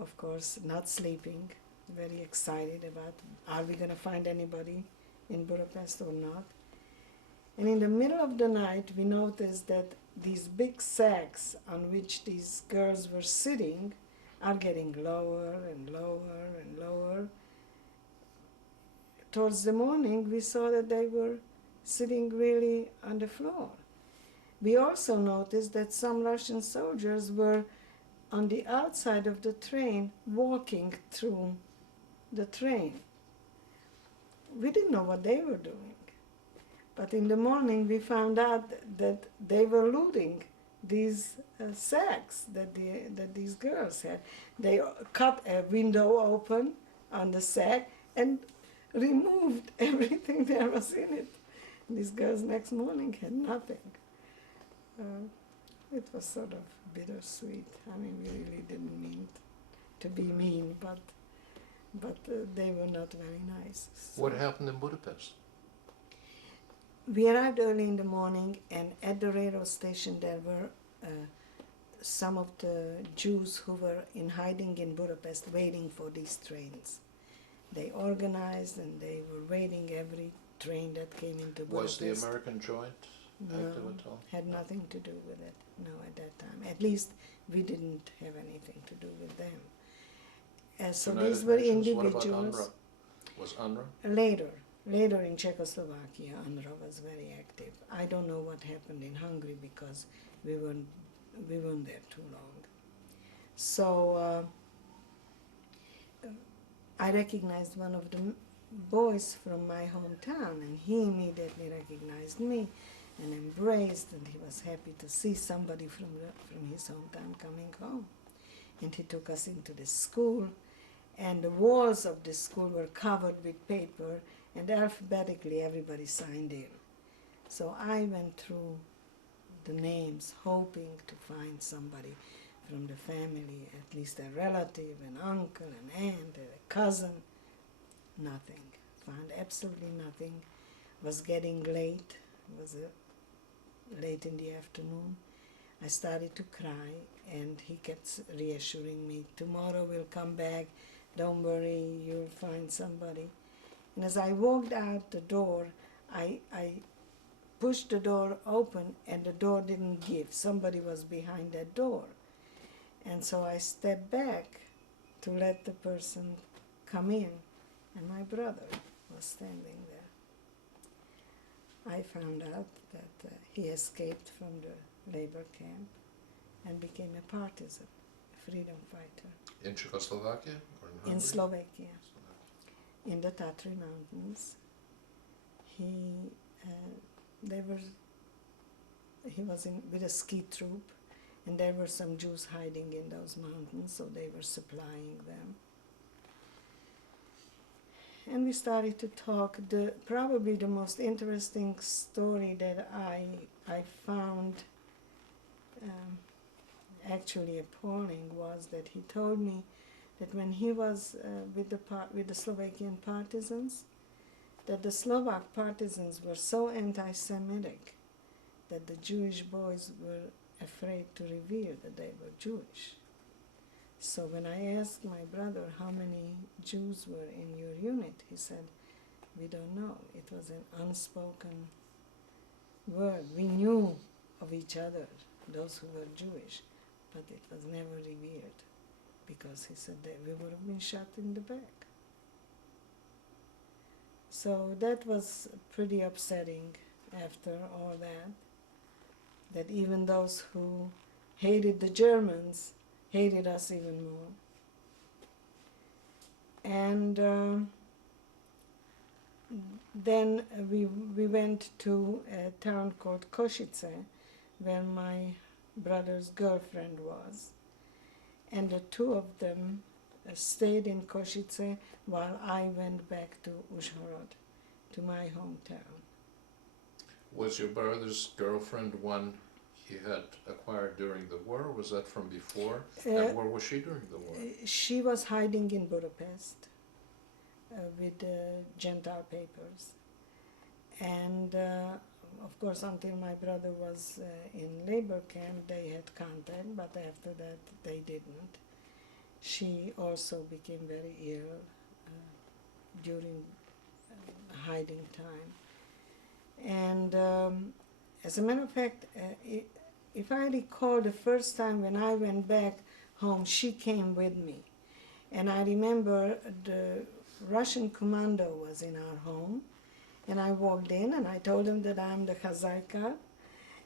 of course, not sleeping, very excited about, are we going to find anybody in Budapest or not? And in the middle of the night, we noticed that these big sacks on which these girls were sitting are getting lower and lower and lower. Towards the morning, we saw that they were sitting really on the floor. We also noticed that some Russian soldiers were on the outside of the train walking through the train. We didn't know what they were doing. But in the morning we found out that they were looting these sacks that these girls had. They cut a window open on the sack and removed everything there was in it. These girls next morning had nothing. It was sort of bittersweet. I mean, we really didn't mean to be mean, but they were not very nice. So What happened in Budapest? we arrived early in the morning, and at the railroad station there were some of the Jews who were in hiding in Budapest waiting for these trains. They organized and they were waiting every train that came into Was Budapest. the American joint active No, at all? had nothing to do with it. No, at that time. At least we didn't have anything to do with them. So United these were Nations? individuals. What about UNRWA? Was UNRWA? Later in Czechoslovakia, UNRWA was very active. I don't know what happened in Hungary because we weren't there too long. So I recognized one of the boys from my hometown, and he immediately recognized me and embraced, and he was happy to see somebody from his hometown coming home. And he took us into the school, and the walls of the school were covered with paper, and alphabetically everybody signed in. So I went through the names, hoping to find somebody from the family, at least a relative, an uncle, an aunt, a cousin. Nothing. Found absolutely nothing. Was getting late. It was late in the afternoon. I started to cry, and he kept reassuring me, tomorrow we'll come back, don't worry, you'll find somebody. And as I walked out the door, I pushed the door open, and the door didn't give. Somebody was behind that door. And so I stepped back to let the person come in, and my brother was standing there. I found out that he escaped from the labor camp and became a partisan, a freedom fighter. In Czechoslovakia or in Hungary? In Slovakia, in the Tatry Mountains. He was with a ski troop, and there were some Jews hiding in those mountains, so they were supplying them. And we started to talk. Probably the most interesting story that I found actually appalling was that he told me that when he was with the Slovakian partisans, that the Slovak partisans were so anti-Semitic that the Jewish boys were afraid to reveal that they were Jewish. So when I asked my brother how many Jews were in your unit, he said, we don't know. It was an unspoken word. We knew of each other, those who were Jewish, but it was never revealed because he said that we would have been shot in the back. So that was pretty upsetting after all that even those who hated the Germans hated us even more. And then we went to a town called Košice, where my brother's girlfriend was. And the two of them stayed in Košice while I went back to Užhorod, to my hometown. Was your brother's girlfriend one he had acquired during the war, or was that from before? And where was she during the war? She was hiding in Budapest with Gentile papers. And of course, until my brother was in labor camp, they had contact, but after that, they didn't. She also became very ill during hiding time. And as a matter of fact, if I recall, the first time when I went back home, she came with me. And I remember the Russian commando was in our home, And I walked in and I told them that I'm the Chazarka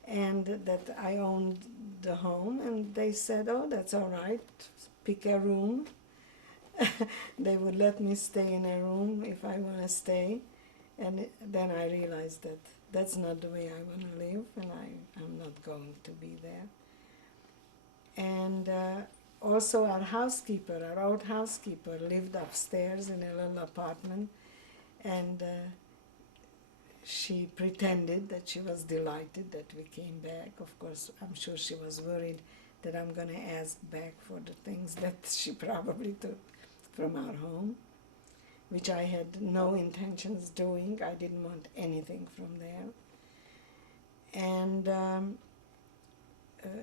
and that I owned the home. And they said, oh, that's all right, pick a room. They would let me stay in a room if I want to stay. And then I realized that that's not the way I want to live, and I'm not going to be there. And also our housekeeper, our old housekeeper, lived upstairs in a little apartment, and she pretended that she was delighted that we came back. Of course, I'm sure she was worried that I'm going to ask back for the things that she probably took from our home, which I had no intentions doing. I didn't want anything from there. And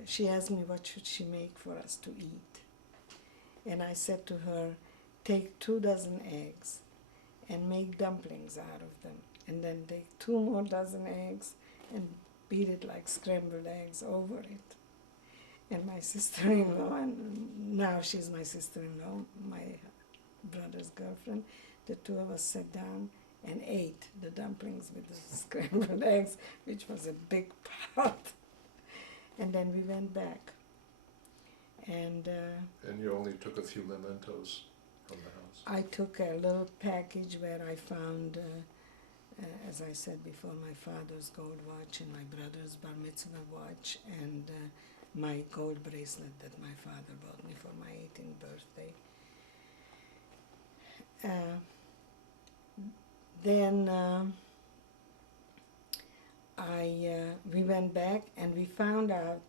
she asked me what should she make for us to eat. And I said to her, take 2 dozen eggs and make dumplings out of them. And then take 2 more dozen eggs and beat it like scrambled eggs over it. And my sister-in-law, and now she's my sister-in-law, my brother's girlfriend, the 2 of us sat down and ate the dumplings with the scrambled eggs, which was a big pot. And then we went back. And you only took a few mementos from the house. I took a little package where I found, as I said before, my father's gold watch and my brother's bar mitzvah watch and my gold bracelet that my father bought me for my 18th birthday. Then we went back and we found out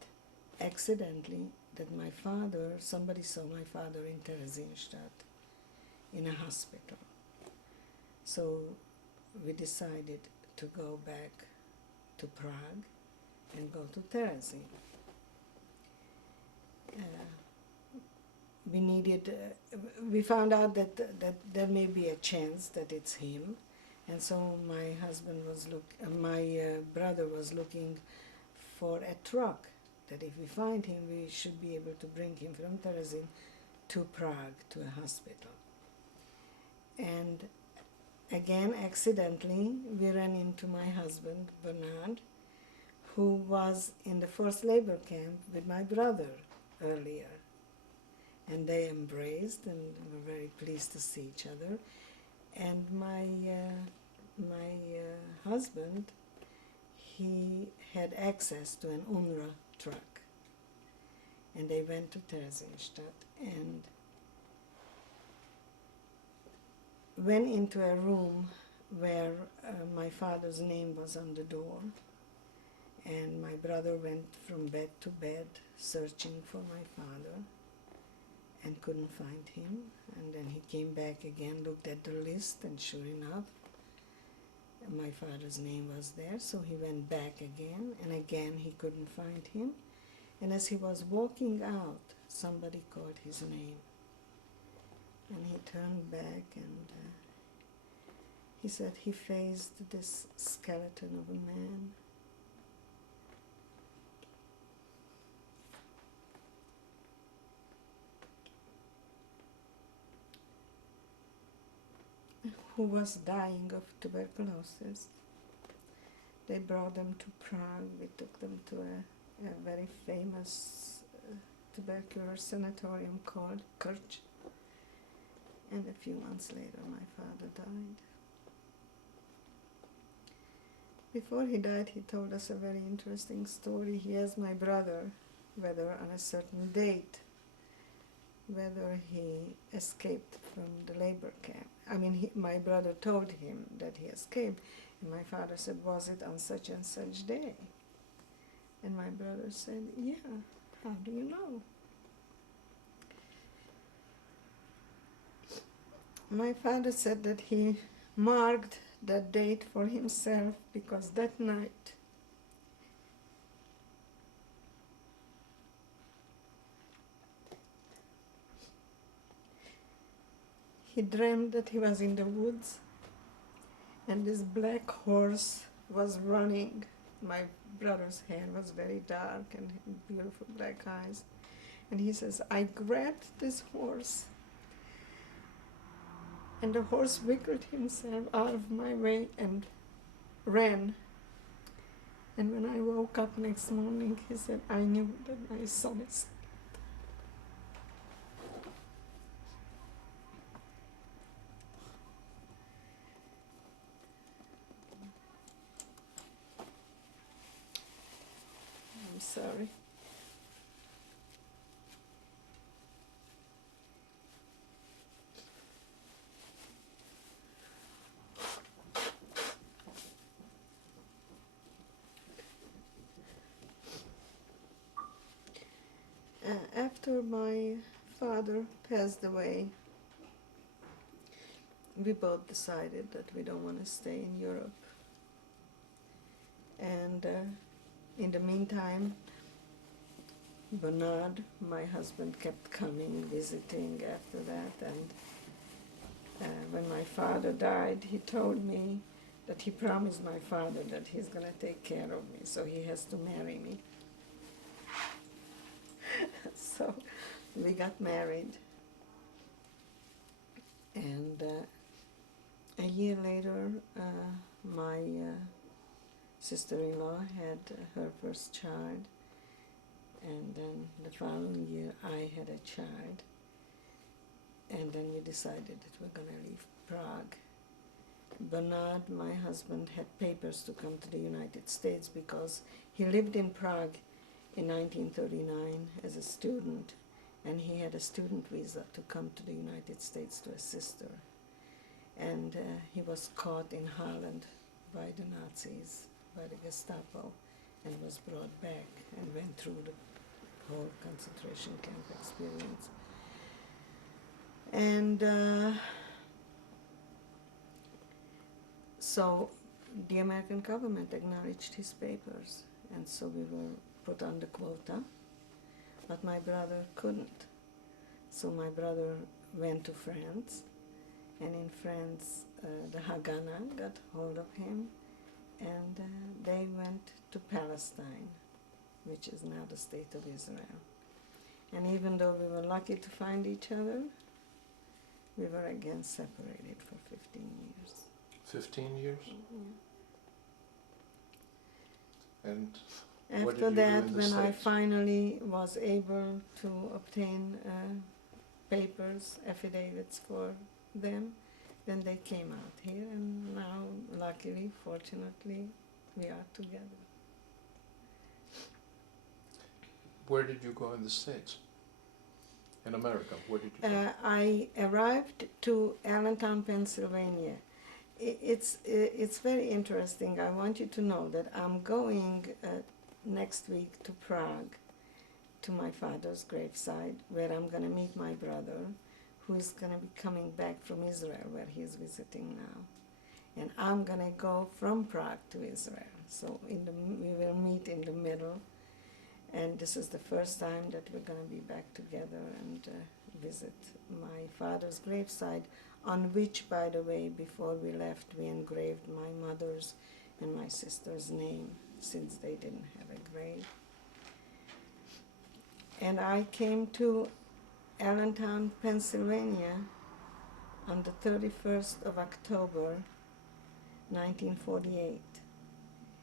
accidentally that my father, somebody saw my father in Theresienstadt in a hospital. So we decided to go back to Prague and go to Terezin. We found out that there may be a chance that it's him, and so my brother was looking for a truck, that if we find him, we should be able to bring him from Terezin to Prague, to a hospital. And again, accidentally, we ran into my husband, Bernard, who was in the forced labor camp with my brother earlier. And they embraced and were very pleased to see each other. And my husband, he had access to an UNRWA truck. And they went to Theresienstadt and went into a room where my father's name was on the door. And my brother went from bed to bed searching for my father and couldn't find him. And then he came back again, looked at the list, and sure enough, my father's name was there. So he went back again, and again he couldn't find him. And as he was walking out, somebody called his name. And he turned back and he said he faced this skeleton of a man. Who was dying of tuberculosis. They brought them to Prague. We took them to a very famous tubercular sanatorium called Krch. And a few months later, my father died. Before he died, he told us a very interesting story. He asked my brother whether on a certain date, whether he escaped from the labor camp. I mean, my brother told him that he escaped, and my father said, was it on such and such day? And my brother said, yeah, how do you know? My father said that he marked that date for himself because that night he dreamed that he was in the woods and this black horse was running. My brother's hair was very dark and beautiful black eyes. And he says, I grabbed this horse and the horse wiggled himself out of my way and ran. And when I woke up next morning, he said, I knew that my son is. I'm sorry. After my father passed away, we both decided that we don't want to stay in Europe. And in the meantime, Bernard, my husband, kept coming, visiting after that. And when my father died, he told me that he promised my father that he's going to take care of me, so he has to marry me. So we got married. And a year later, my sister-in-law had her first child. And then the following year, I had a child. And then we decided that we're going to leave Prague. Bernard, my husband, had papers to come to the United States because he lived in Prague in 1939 as a student, and he had a student visa to come to the United States to assist her. And he was caught in Holland by the Nazis, by the Gestapo, and was brought back and went through the whole concentration camp experience. And so the American government acknowledged his papers, and so we were put on the quota, but my brother couldn't. So my brother went to France, and in France the Haganah got hold of him, and they went to Palestine, which is now the state of Israel. And even though we were lucky to find each other, we were again separated for 15 years. 15 years? Yeah. And what After did you do that, in the when I States? finally was able to obtain papers, affidavits for them, then they came out here, and now, luckily, fortunately, we are together. Where did you go in the States? In America, where did you go? I arrived to Allentown, Pennsylvania. It's very interesting. I want you to know that I'm going next week to Prague, to my father's graveside, where I'm going to meet my brother, who is going to be coming back from Israel, where he's visiting now. And I'm going to go from Prague to Israel. So we will meet in the middle. And this is the first time that we're going to be back together and visit my father's graveside, on which, by the way, before we left, we engraved my mother's and my sister's name, since they didn't have a grave. And I came to Allentown, Pennsylvania on the 31st of October, 1948.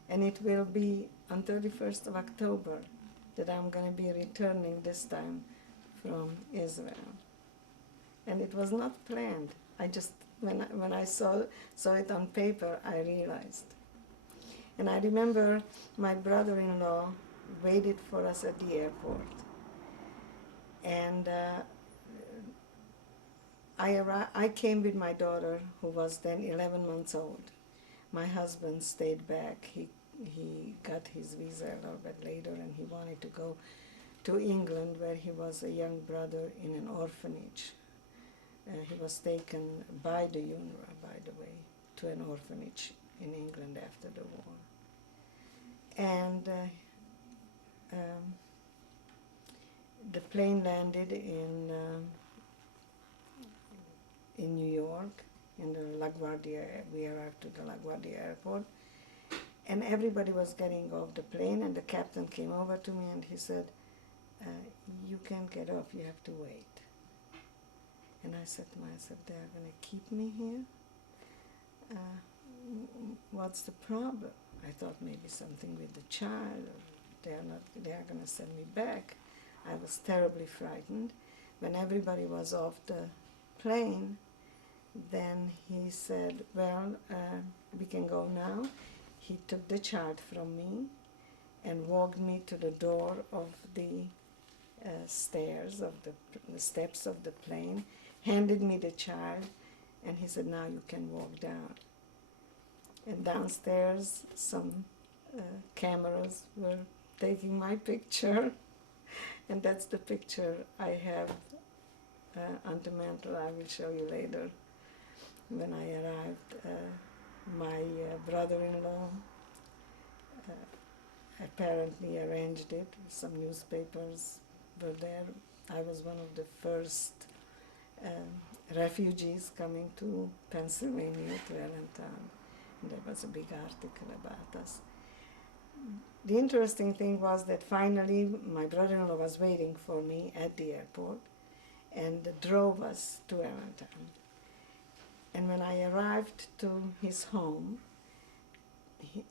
And it will be on 31st of October that I'm going to be returning this time from Israel. And it was not planned. I just, when I saw it on paper, I realized. And I remember my brother-in-law waited for us at the airport. And I came with my daughter, who was then 11 months old. My husband stayed back. He got his visa a little bit later, and he wanted to go to England, where he was a young brother in an orphanage. He was taken by the UNRWA, by the way, to an orphanage in England after the war. And the plane landed in New York, in the LaGuardia. We arrived to the LaGuardia airport. And everybody was getting off the plane, and the captain came over to me and he said, you can't get off, you have to wait. And I said to myself, they're going to keep me here? what's the problem? I thought maybe something with the child, or they are going to send me back. I was terribly frightened. When everybody was off the plane, then he said, well, we can go now. He took the child from me and walked me to the door of the stairs, of the steps of the plane, handed me the child, and he said, now you can walk down. And downstairs, some cameras were taking my picture, and that's the picture I have on the mantle. I will show you later. When I arrived, my brother-in-law apparently arranged it. Some newspapers were there. I was one of the first refugees coming to Pennsylvania, to Allentown. And there was a big article about us. The interesting thing was that finally my brother-in-law was waiting for me at the airport and drove us to Allentown. And when I arrived to his home,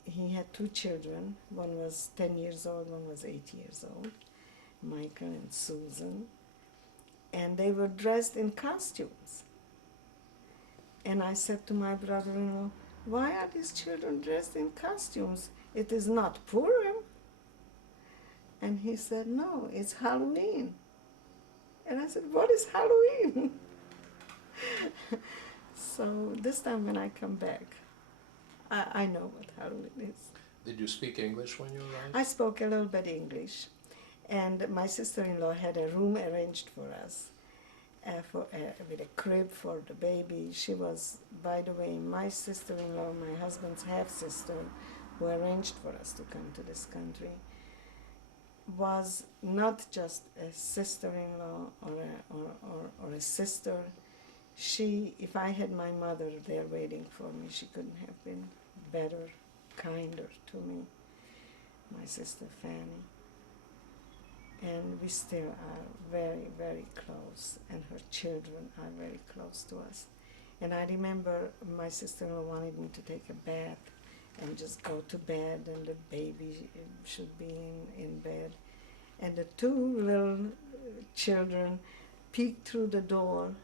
he had two children. One was 10 years old, one was 8 years old, Michael and Susan. And they were dressed in costumes. And I said to my brother-in-law, why are these children dressed in costumes? It is not Purim. And he said, no, it's Halloween. And I said, what is Halloween? So this time when I come back, I know what Halloween is. Did you speak English when you arrived? I spoke a little bit English, and my sister-in-law had a room arranged for us, with a crib for the baby. She was, by the way, my sister-in-law, my husband's half-sister, who arranged for us to come to this country, was not just a sister-in-law or a sister. She, if I had my mother there waiting for me, she couldn't have been better, kinder to me, my sister Fanny. And we still are very, very close, and her children are very close to us. And I remember my sister-in-law wanted me to take a bath and just go to bed, and the baby should be in bed. And the two little children peeked through the door,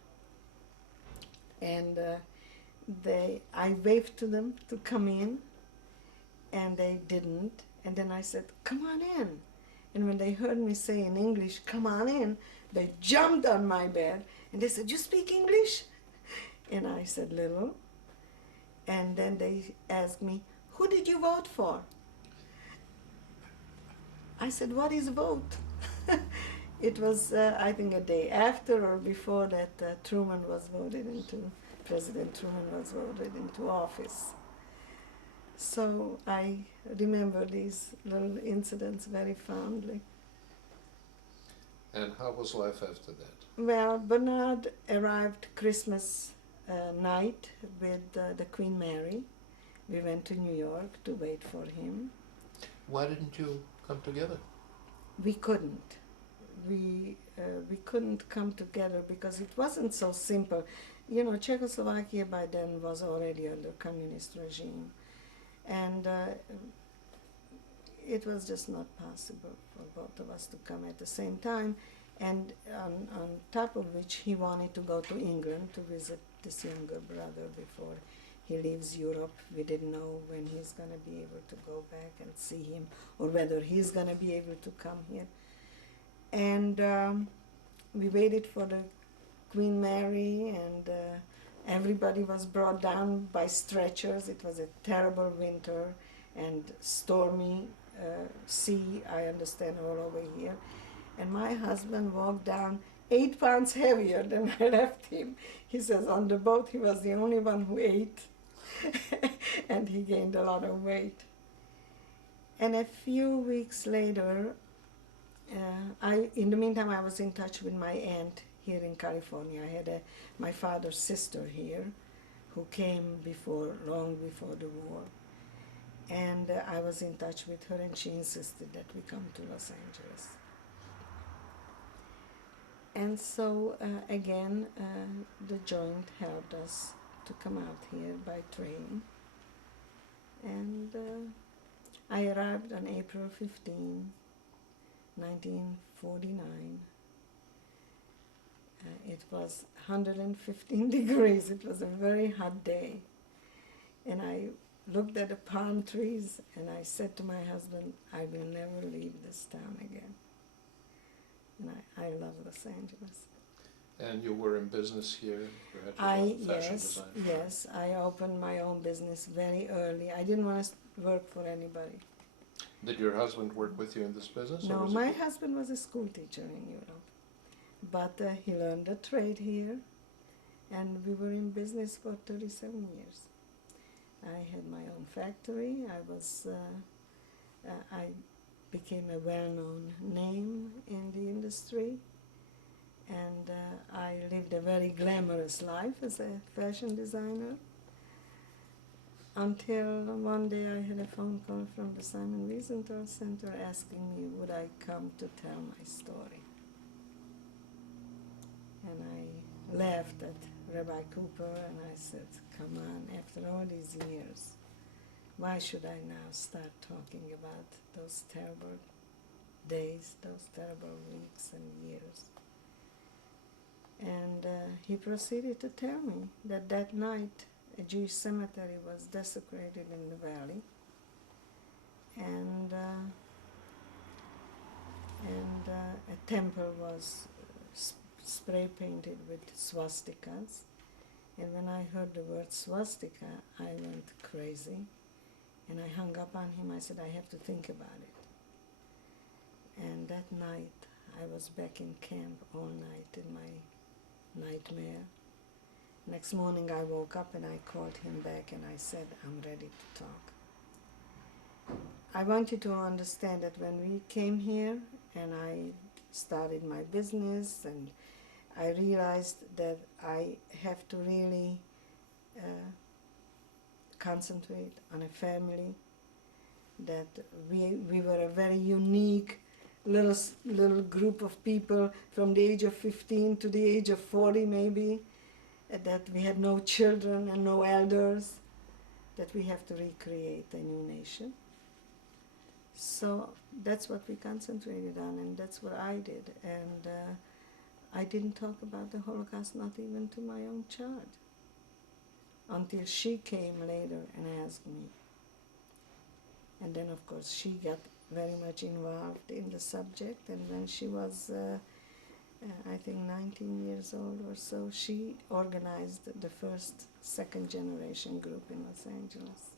and I waved to them to come in, and they didn't. And then I said, come on in. And when they heard me say in English, come on in, they jumped on my bed, and they said, you speak English? And I said, little. And then they asked me, who did you vote for? I said, what is vote? It was, I think, a day after or before that President Truman was voted into office. So I remember these little incidents very fondly. And how was life after that? Well, Bernard arrived Christmas night with the Queen Mary. We went to New York to wait for him. Why didn't you come together? We couldn't. We couldn't come together because it wasn't so simple. You know, Czechoslovakia by then was already under communist regime, and it was just not possible for both of us to come at the same time. And on top of which, he wanted to go to England to visit this younger brother before he leaves Europe. We didn't know when he's going to be able to go back and see him, or whether he's going to be able to come here. And we waited for the Queen Mary, and everybody was brought down by stretchers. It was a terrible winter and stormy sea, I understand, all over here. And my husband walked down 8 pounds heavier than I left him. He says on the boat he was the only one who ate, and he gained a lot of weight. And a few weeks later, in the meantime, I was in touch with my aunt here in California. I had my father's sister here, who came long before the war. And I was in touch with her, and she insisted that we come to Los Angeles. And so, again, the joint helped us to come out here by train. And I arrived on April 15, 1949. It was 115 degrees. It was a very hot day. And I looked at the palm trees and I said to my husband, I will never leave this town again. And I love Los Angeles. And you were in business here? You had your own fashion design firm? Yes, I opened my own business very early. I didn't want to work for anybody. Did your husband work with you in this business? No, or was my it... husband was a school teacher in Europe. But he learned a trade here, and we were in business for 37 years. I had my own factory. I became a well-known name in the industry, and I lived a very glamorous life as a fashion designer until one day I had a phone call from the Simon Wiesenthal Center asking me would I come to tell my story. And I laughed at Rabbi Cooper and I said, come on, after all these years, why should I now start talking about those terrible days, those terrible weeks and years? And he proceeded to tell me that that night a Jewish cemetery was desecrated in the valley, and a temple was spray painted with swastikas. And when I heard the word swastika, I went crazy, and I hung up on him. I said, I have to think about it. And that night, I was back in camp all night in my nightmare. Next morning, I woke up and I called him back and I said, I'm ready to talk. I want you to understand that when we came here and I started my business and I realized that I have to really concentrate on a family, that we were a very unique little group of people from the age of 15 to the age of 40 maybe, that we had no children and no elders, that we have to recreate a new nation. So that's what we concentrated on, and that's what I did. And I didn't talk about the Holocaust, not even to my own child, until she came later and asked me. And then, of course, she got very much involved in the subject, and when she was, I think, 19 years old or so, she organized the first second-generation group in Los Angeles.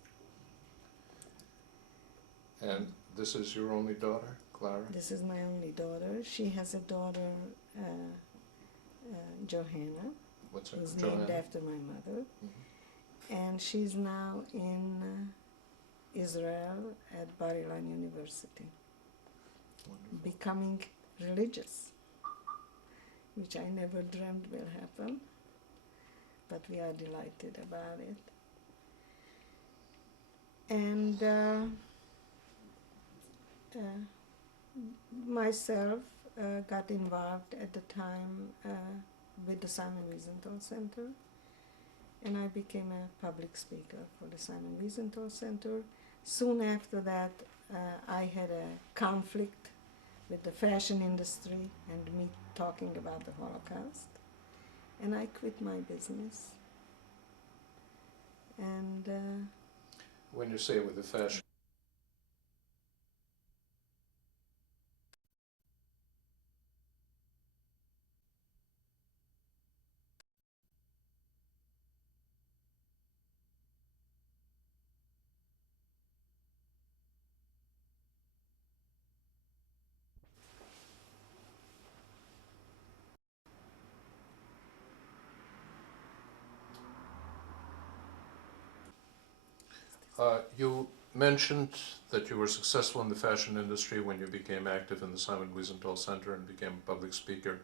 And this is your only daughter, Clara? This is my only daughter. She has a daughter, Johanna, What's her who's Johanna? named after my mother. Mhm. And she's now in Israel at Bar Ilan University, Wonderful. becoming religious, which I never dreamed will happen, but we are delighted about it. And myself got involved at the time with the Simon Wiesenthal Center, and I became a public speaker for the Simon Wiesenthal Center. Soon after that, I had a conflict with the fashion industry and me talking about the Holocaust, and I quit my business. And When you say with the fashion, you mentioned that you were successful in the fashion industry when you became active in the Simon Wiesenthal Center and became a public speaker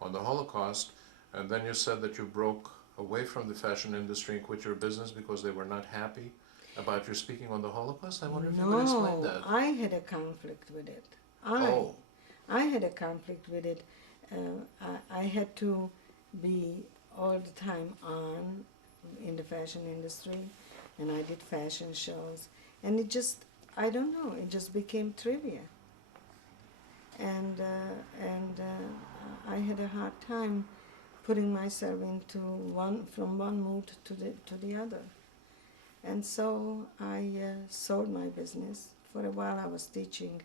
on the Holocaust, and then you said that you broke away from the fashion industry and quit your business because they were not happy about your speaking on the Holocaust. I wonder if you could explain that. I had a conflict with it. I had a conflict with it. I had to be all the time on in the fashion industry, and I did fashion shows, and it just, I don't know, it just became trivia. And I had a hard time putting myself into from one mood to the other. And so I sold my business. For a while I was teaching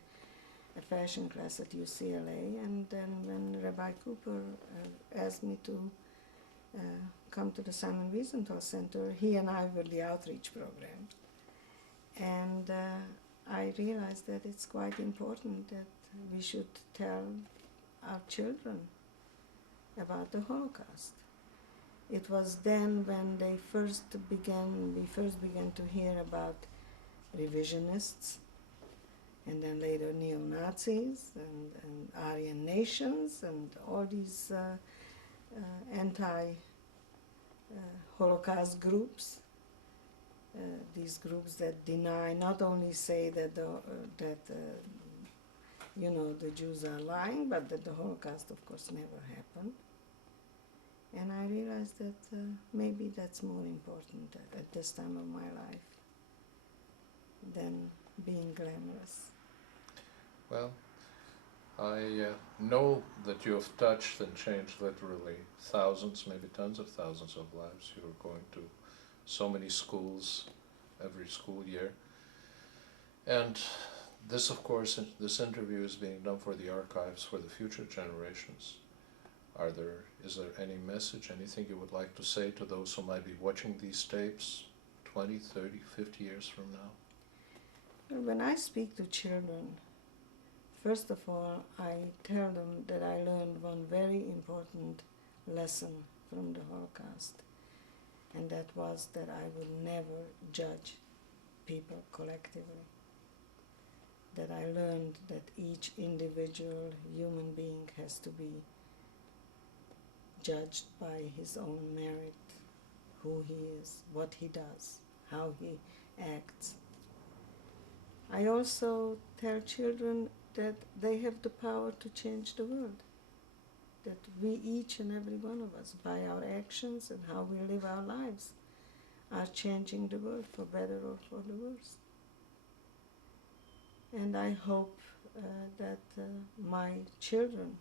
a fashion class at UCLA, and then when Rabbi Cooper asked me to come to the Simon Wiesenthal Center, he and I were the outreach program. And I realized that it's quite important that we should tell our children about the Holocaust. It was then when we first began to hear about revisionists, and then later neo-Nazis and Aryan nations and all these anti-Holocaust groups. These groups that deny, not only say that the Jews are lying, but that the Holocaust, of course, never happened. And I realized that maybe that's more important at this time of my life than being glamorous. Well, I know that you have touched and changed literally thousands, maybe tens of thousands of lives. You are going to so many schools every school year. And this, of course, this interview is being done for the archives for the future generations. Is there any message, anything you would like to say to those who might be watching these tapes 20, 30, 50 years from now? When I speak to children, first of all, I tell them that I learned one very important lesson from the Holocaust, and that was that I would never judge people collectively. That I learned that each individual human being has to be judged by his own merit, who he is, what he does, how he acts. I also tell children that they have the power to change the world, that we, each and every one of us, by our actions and how we live our lives, are changing the world for better or for the worse. And I hope that my children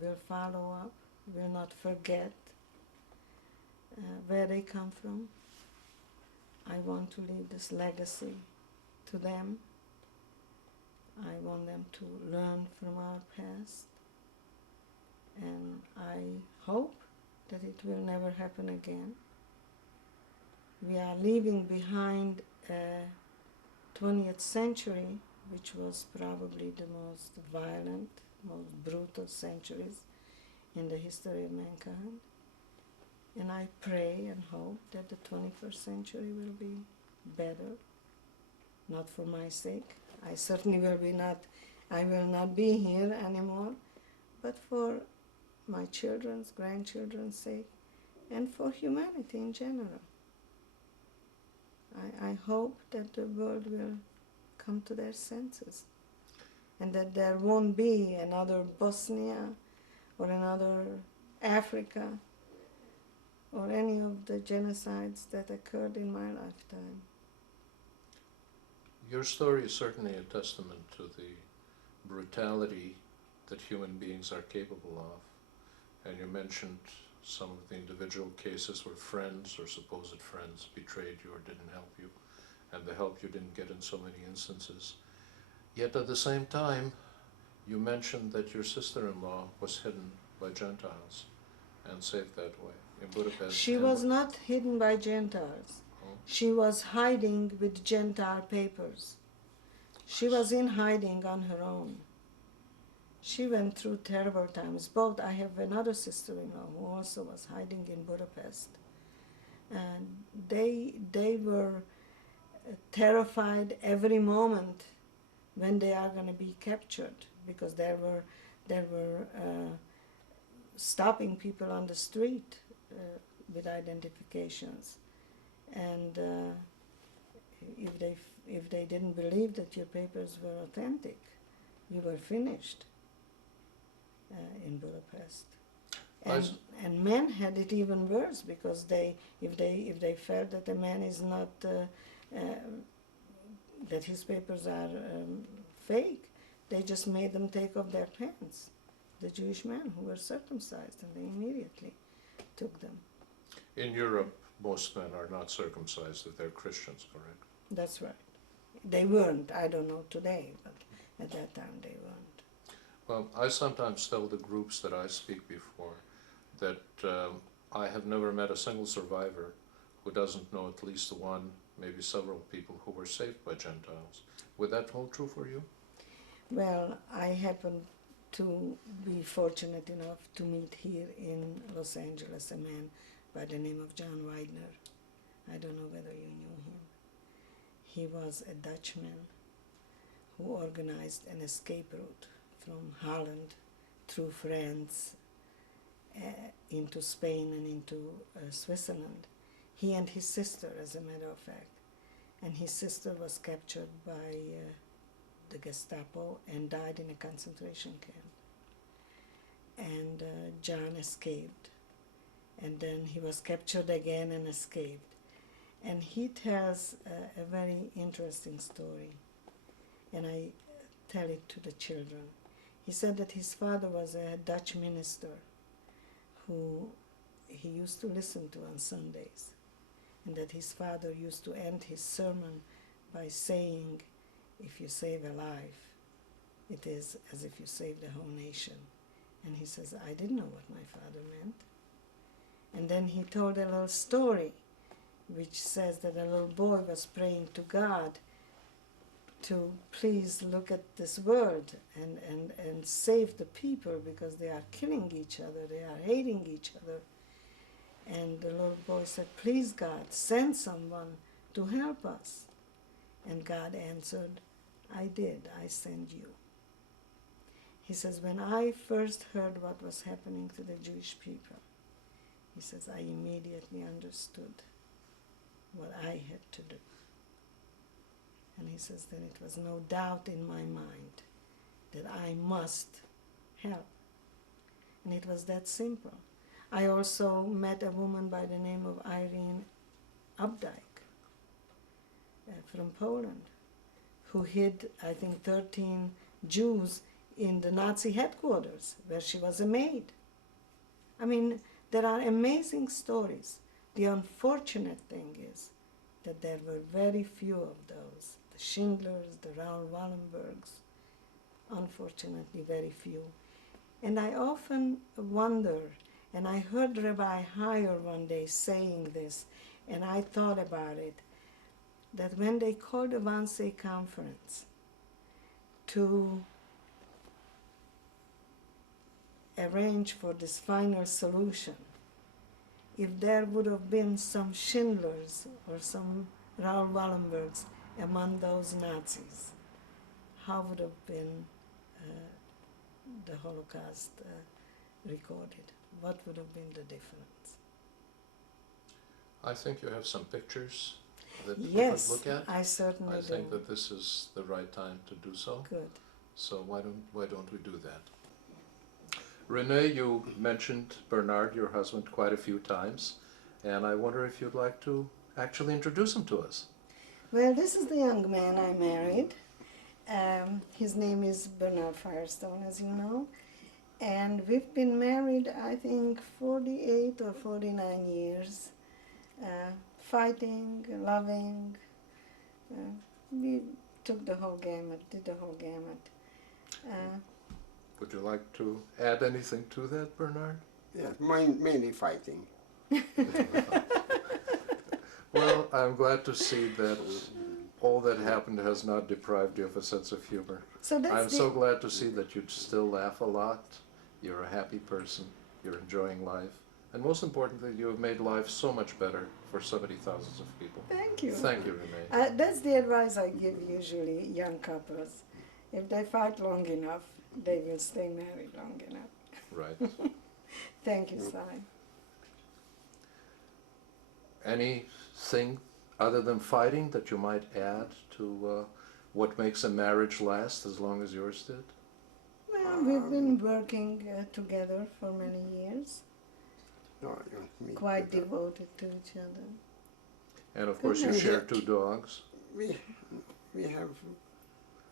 will follow up, will not forget where they come from. I want to leave this legacy to them. I want them to learn from our past. And I hope that it will never happen again. We are leaving behind a 20th century, which was probably the most violent, most brutal centuries in the history of mankind. And I pray and hope that the 21st century will be better, not for my sake. I certainly I will not be here anymore, but for my children's, grandchildren's sake, and for humanity in general. I hope that the world will come to their senses, and that there won't be another Bosnia or another Africa or any of the genocides that occurred in my lifetime. Your story is certainly a testament to the brutality that human beings are capable of. And you mentioned some of the individual cases where friends or supposed friends betrayed you or didn't help you, and the help you didn't get in so many instances. Yet at the same time, you mentioned that your sister-in-law was hidden by Gentiles and saved that way in Budapest. She was not hidden by Gentiles. Oh. She was hiding with Gentile papers. She was in hiding on her own. She went through terrible times. Both, I have another sister-in-law who also was hiding in Budapest. And they were terrified every moment when they are going to be captured, because there were stopping people on the street with identifications, and if they didn't believe that your papers were authentic, you were finished in Budapest. And, s- and men had it even worse because if they felt that a man is not that his papers are fake, they just made them take off their pants. The Jewish men who were circumcised, and they immediately took them. In Europe, most men are not circumcised if they're Christians, correct? That's right. They weren't. I don't know today, but at that time they weren't. Well, I sometimes tell the groups that I speak before that I have never met a single survivor who doesn't know at least one, maybe several people who were saved by Gentiles. Would that hold true for you? Well, I happen to be fortunate enough to meet here in Los Angeles a man by the name of John Widener. I don't know whether you knew him. He was a Dutchman who organized an escape route from Holland through France into Spain and into Switzerland. He and his sister, as a matter of fact. And his sister was captured by the Gestapo and died in a concentration camp. And John escaped. And then he was captured again and escaped. And he tells a very interesting story. And I tell it to the children. He said that his father was a Dutch minister who he used to listen to on Sundays. And that his father used to end his sermon by saying, if you save a life, it is as if you saved the whole nation. And he says, I didn't know what my father meant. And then he told a little story, which says that a little boy was praying to God to please look at this world and save the people because they are killing each other, they are hating each other. And the little boy said, please God, send someone to help us. And God answered, I did, I send you. He says, when I first heard what was happening to the Jewish people, he says, I immediately understood what I had to do. And he says, then it was no doubt in my mind that I must help. And it was that simple. I also met a woman by the name of Irene Updike from Poland, who hid, I think, 13 Jews in the Nazi headquarters, where she was a maid. I mean, there are amazing stories. The unfortunate thing is that there were very few of those. The Schindlers, the Raoul Wallenbergs, unfortunately very few. And I often wonder, and I heard Rabbi Heyer one day saying this, and I thought about it, that when they called the Wannsee Conference to arrange for this final solution, if there would have been some Schindlers or some Raoul Wallenbergs among those Nazis, how would have been the Holocaust recorded? What would have been the difference? I think you have some pictures that we Yes, could look at. I certainly I think do. that this is the right time to do so. Good. So why don't we do that? Renee, you mentioned Bernard, your husband, quite a few times, and I wonder if you'd like to actually introduce him to us. Well, this is the young man I married. His name is Bernard Firestone, as you know. And we've been married, I think, 48 or 49 years. Fighting, loving. We took the whole gamut, did the whole gamut. Would you like to add anything to that, Bernard? Yes, mainly fighting. Well, I'm glad to see that all that happened has not deprived you of a sense of humor. So that's I'm so glad to see that you still laugh a lot. You're a happy person. You're enjoying life. And most importantly, you have made life so much better for so many thousands of people. Thank you. Thank you, Renee. That's the advice I give usually young couples. If they fight long enough, they will stay married long enough. Right. Thank you, Si. Anything other than fighting that you might add to what makes a marriage last as long as yours did? Well, we've been working together for many years. No, you don't meet quite people. devoted to each other. And of course you Yeah. share 2 dogs.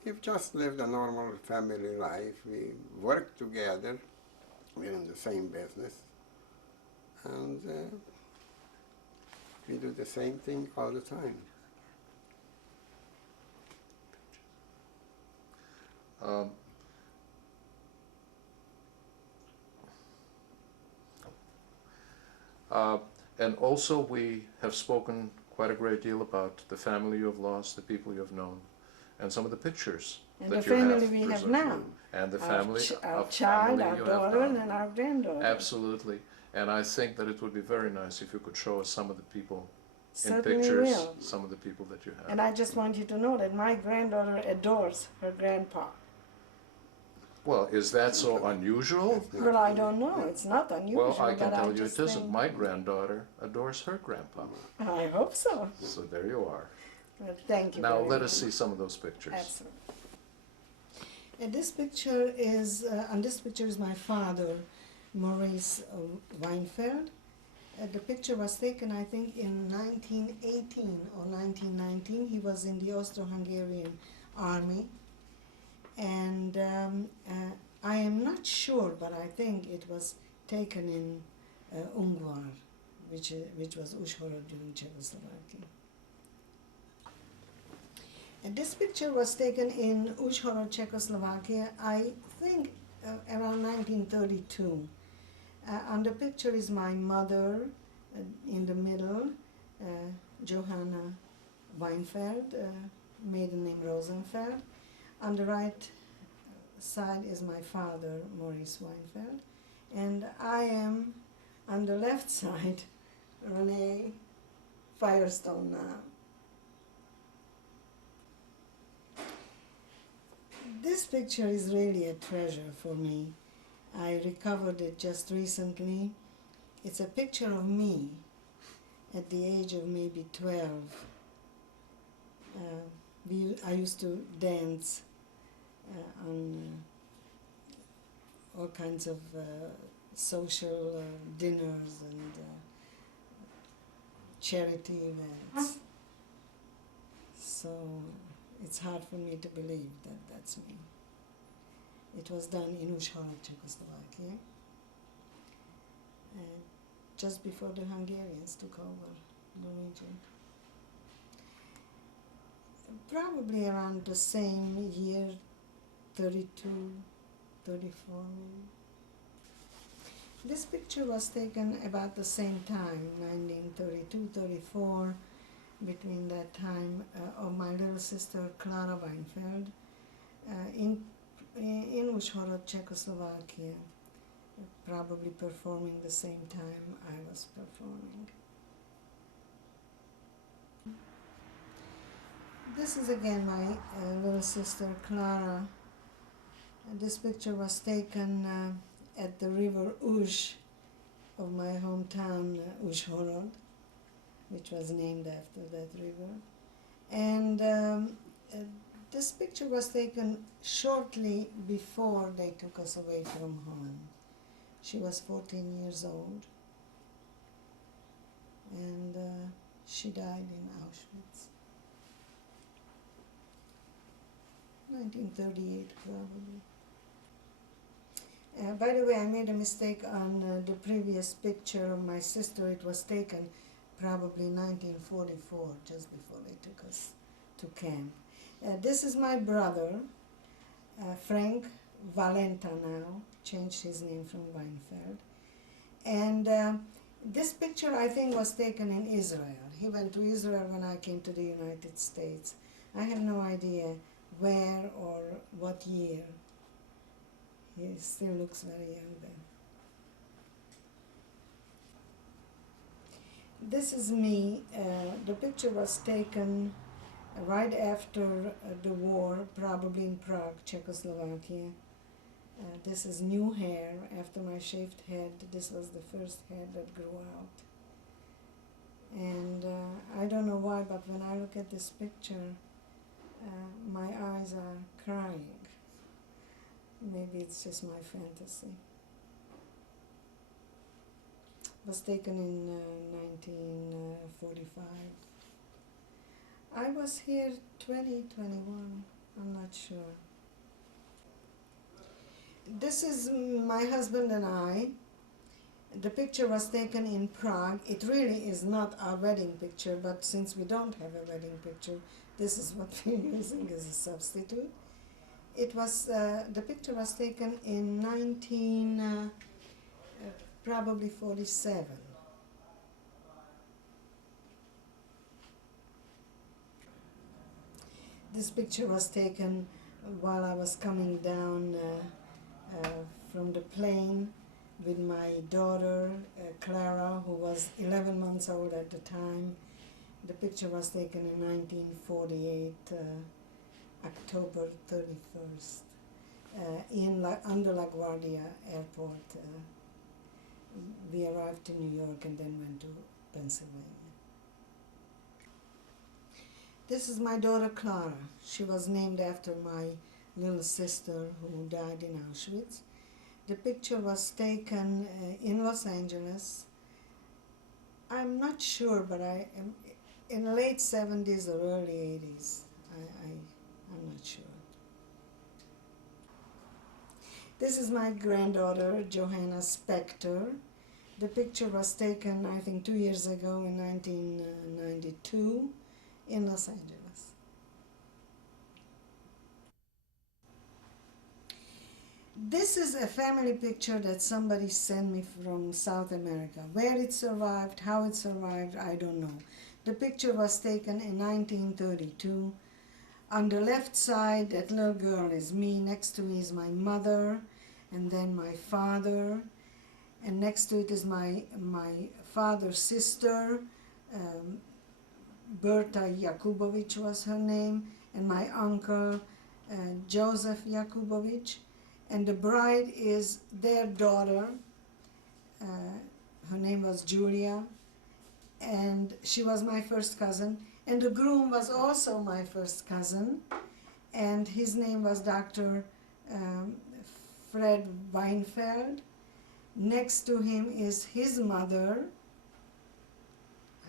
We've just lived a normal family life. We work together. We're in the same business. And we do the same thing all the time. Um, and also we have spoken quite a great deal about the family you have lost, the people you have known, and some of the pictures And the that you family have we have preserved. now. And the Our family, our of child, family our you have daughter, now. and our granddaughter. Absolutely. And I think that it would be very nice if you could show us some of the people in Certainly pictures, will. some of the people that you have. And I just want you to know that my granddaughter adores her grandpa. Well, is that so unusual? That's not Well, I really- don't know. It's not unusual. Well, I can but tell you just it isn't. think- My granddaughter adores her grandpa. I hope so. So there you are. Thank you. Now very let us much. see some of those pictures. Absolutely. And this picture is, on this picture is my father, Maurice Weinfeld. The picture was taken, I think, in 1918 or 1919. He was in the Austro-Hungarian army. And I am not sure, but I think it was taken in Ungvar, which was Uzhhorod during Czechoslovakia. And this picture was taken in Uzhhorod, Czechoslovakia, I think around 1932. On the picture is my mother in the middle, Johanna Weinfeld, maiden name Rosenfeld. On the right side is my father, Maurice Weinfeld. And I am on the left side, Renee Firestone now. This picture is really a treasure for me. I recovered it just recently. It's a picture of me at the age of maybe 12. I used to dance on all kinds of social dinners and charity events. So it's hard for me to believe that that's me. It was done in Uzhhorod, Czechoslovakia, just before the Hungarians took over the region. Probably around the same year, 32, 34 maybe. This picture was taken about the same time, 1932, 34, between that time of my little sister Clara Weinfeld in Uzhhorod, Czechoslovakia, probably performing the same time I was performing. This is again my little sister Clara. This picture was taken at the river Uzh of my hometown, Uzhhorod, which was named after that river. And this picture was taken shortly before they took us away from home. She was 14 years old, and she died in Auschwitz. 1938 probably. By the way, I made a mistake on the previous picture of my sister. It was taken probably 1944, just before they took us to camp. This is my brother, Frank Valenta now, changed his name from Weinfeld. And this picture, I think, was taken in Israel. He went to Israel when I came to the United States. I have no idea where or what year. He still looks very young then. This is me. The picture was taken right after the war, probably in Prague, Czechoslovakia. This is new hair after my shaved head. This was the first hair that grew out. And I don't know why, but when I look at this picture, my eyes are crying. Maybe it's just my fantasy. was taken in 1945. I was here 2021, I'm not sure. This is my husband and I. The picture was taken in Prague. It really is not our wedding picture, but since we don't have a wedding picture, this is what we're using as a substitute. It was the picture was taken in 47. This picture was taken while I was coming down from the plane with my daughter Clara, who was 11 months old at the time. The picture was taken in 1948, October 31st, under LaGuardia Airport. We arrived to New York and then went to Pennsylvania. This is my daughter Clara. She was named after my little sister who died in Auschwitz. The picture was taken in Los Angeles. I'm not sure, but I am in the late 70s or early 80s. I'm not sure. This is my granddaughter, Johanna Spector. The picture was taken, I think, 2 years ago in 1992 in Los Angeles. This is a family picture that somebody sent me from South America. Where it survived, how it survived, I don't know. The picture was taken in 1932. On the left side, that little girl is me. Next to me is my mother, and then my father. And next to it is my father's sister, Berta Jakubowicz was her name, and my uncle, Joseph Jakubowicz. And the bride is their daughter. Her name was Julia, and she was my first cousin. And the groom was also my first cousin, and his name was Dr. Fred Weinfeld. Next to him is his mother.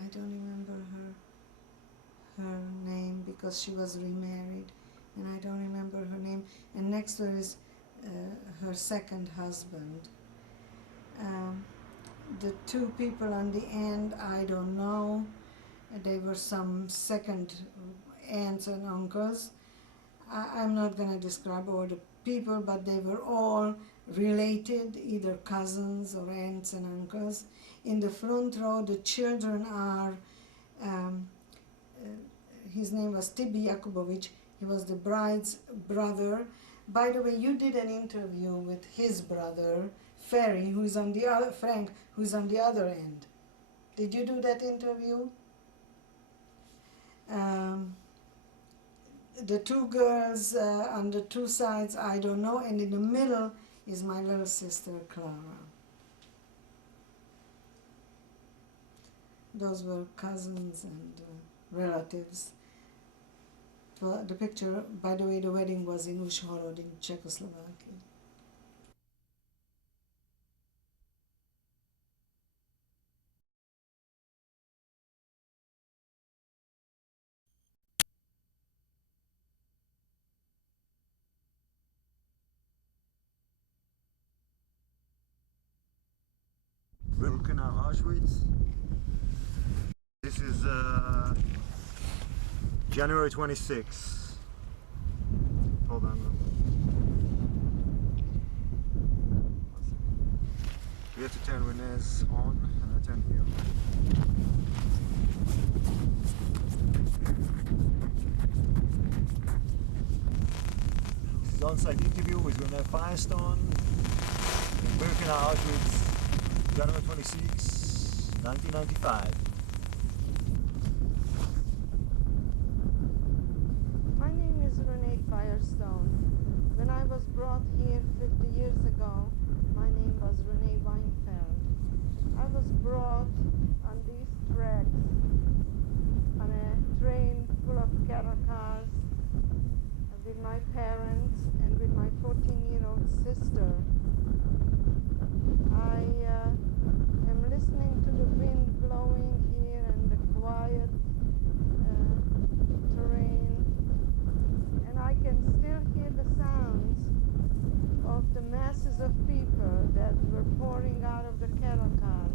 I don't remember her name because she was remarried, and I don't remember her name. And next to her is her second husband. The two people on the end, I don't know. They were some second aunts and uncles. I'm not going to describe all the people, but they were all related, either cousins or aunts and uncles. In the front row, the children are, his name was Tibi Jakubowicz. He was the bride's brother. By the way, you did an interview with his brother, Ferry, who's on the other, Frank, who's on the other end. Did you do that interview? The two girls on the two sides, I don't know, and in the middle is my little sister, Clara. Those were cousins and relatives. Well, the picture, by the way, the wedding was in Uzhhorod in Czechoslovakia. Birkenau, Auschwitz. This is January 26th. Hold on. We have to turn Renee's on and I turn here. This is on-site interview with Renee Firestone in Birkenau, Auschwitz. January 26, 1995. My name is Renee Firestone. When I was brought here 50 years ago, my name was Renee Weinfeld. I was brought on these tracks on a train full of cattle cars with my parents and with my 14-year-old sister. I am listening thousands of people that were pouring out of the cattle cars.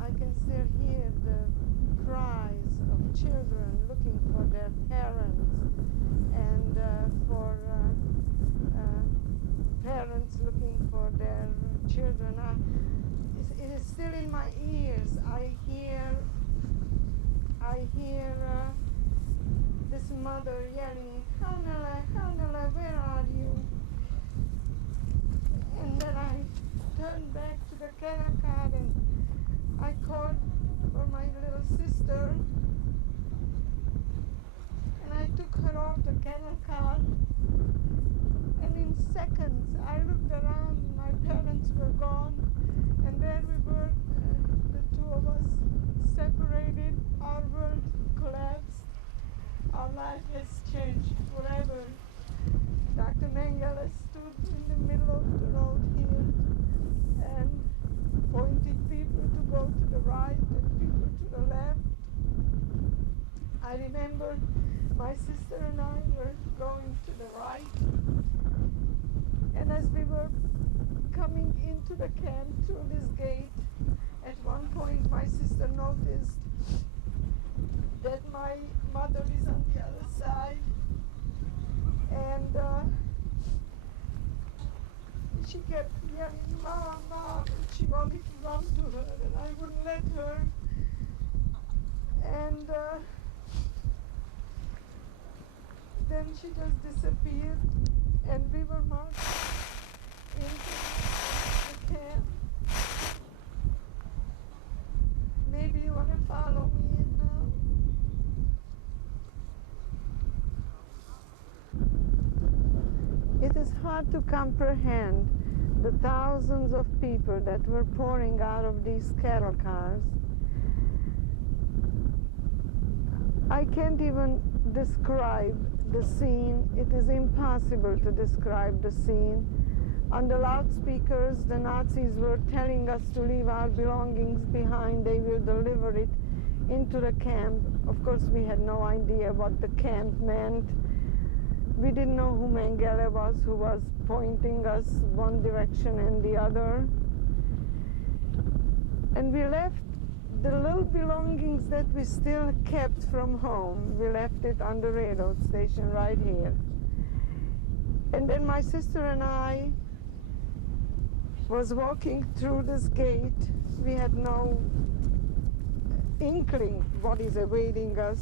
I can still hear the cries of children looking for their parents and for parents looking for their children. It is still in my ears. I hear this mother yelling, Hanela, where are you? And then I turned back to the cattle car and I called for my little sister. And I took her off the cattle car. And in seconds, I looked around, my parents were gone. And there we were, the two of us separated, our world collapsed. Our life has changed forever. Dr. Mengele stood in the middle of the road here and pointed people to go to the right and people to the left. I remember my sister and I were going to the right. And as we were coming into the camp through this gate, at one point my sister noticed that my mother is on the other side, and she kept yelling, Mom, Mom, and she wanted to run to her, and I wouldn't let her. And then she just disappeared, and we were marched into the camp. Maybe you want to follow me in now. It is hard to comprehend the thousands of people that were pouring out of these cattle cars. I can't even describe the scene. It is impossible to describe the scene. On the loudspeakers, the Nazis were telling us to leave our belongings behind. They will deliver it into the camp. Of course, we had no idea what the camp meant. We didn't know who Mengele was, who was pointing us one direction and the other. And we left the little belongings that we still kept from home. We left it on the railroad station right here. And then my sister and I was walking through this gate. We had no inkling what is awaiting us.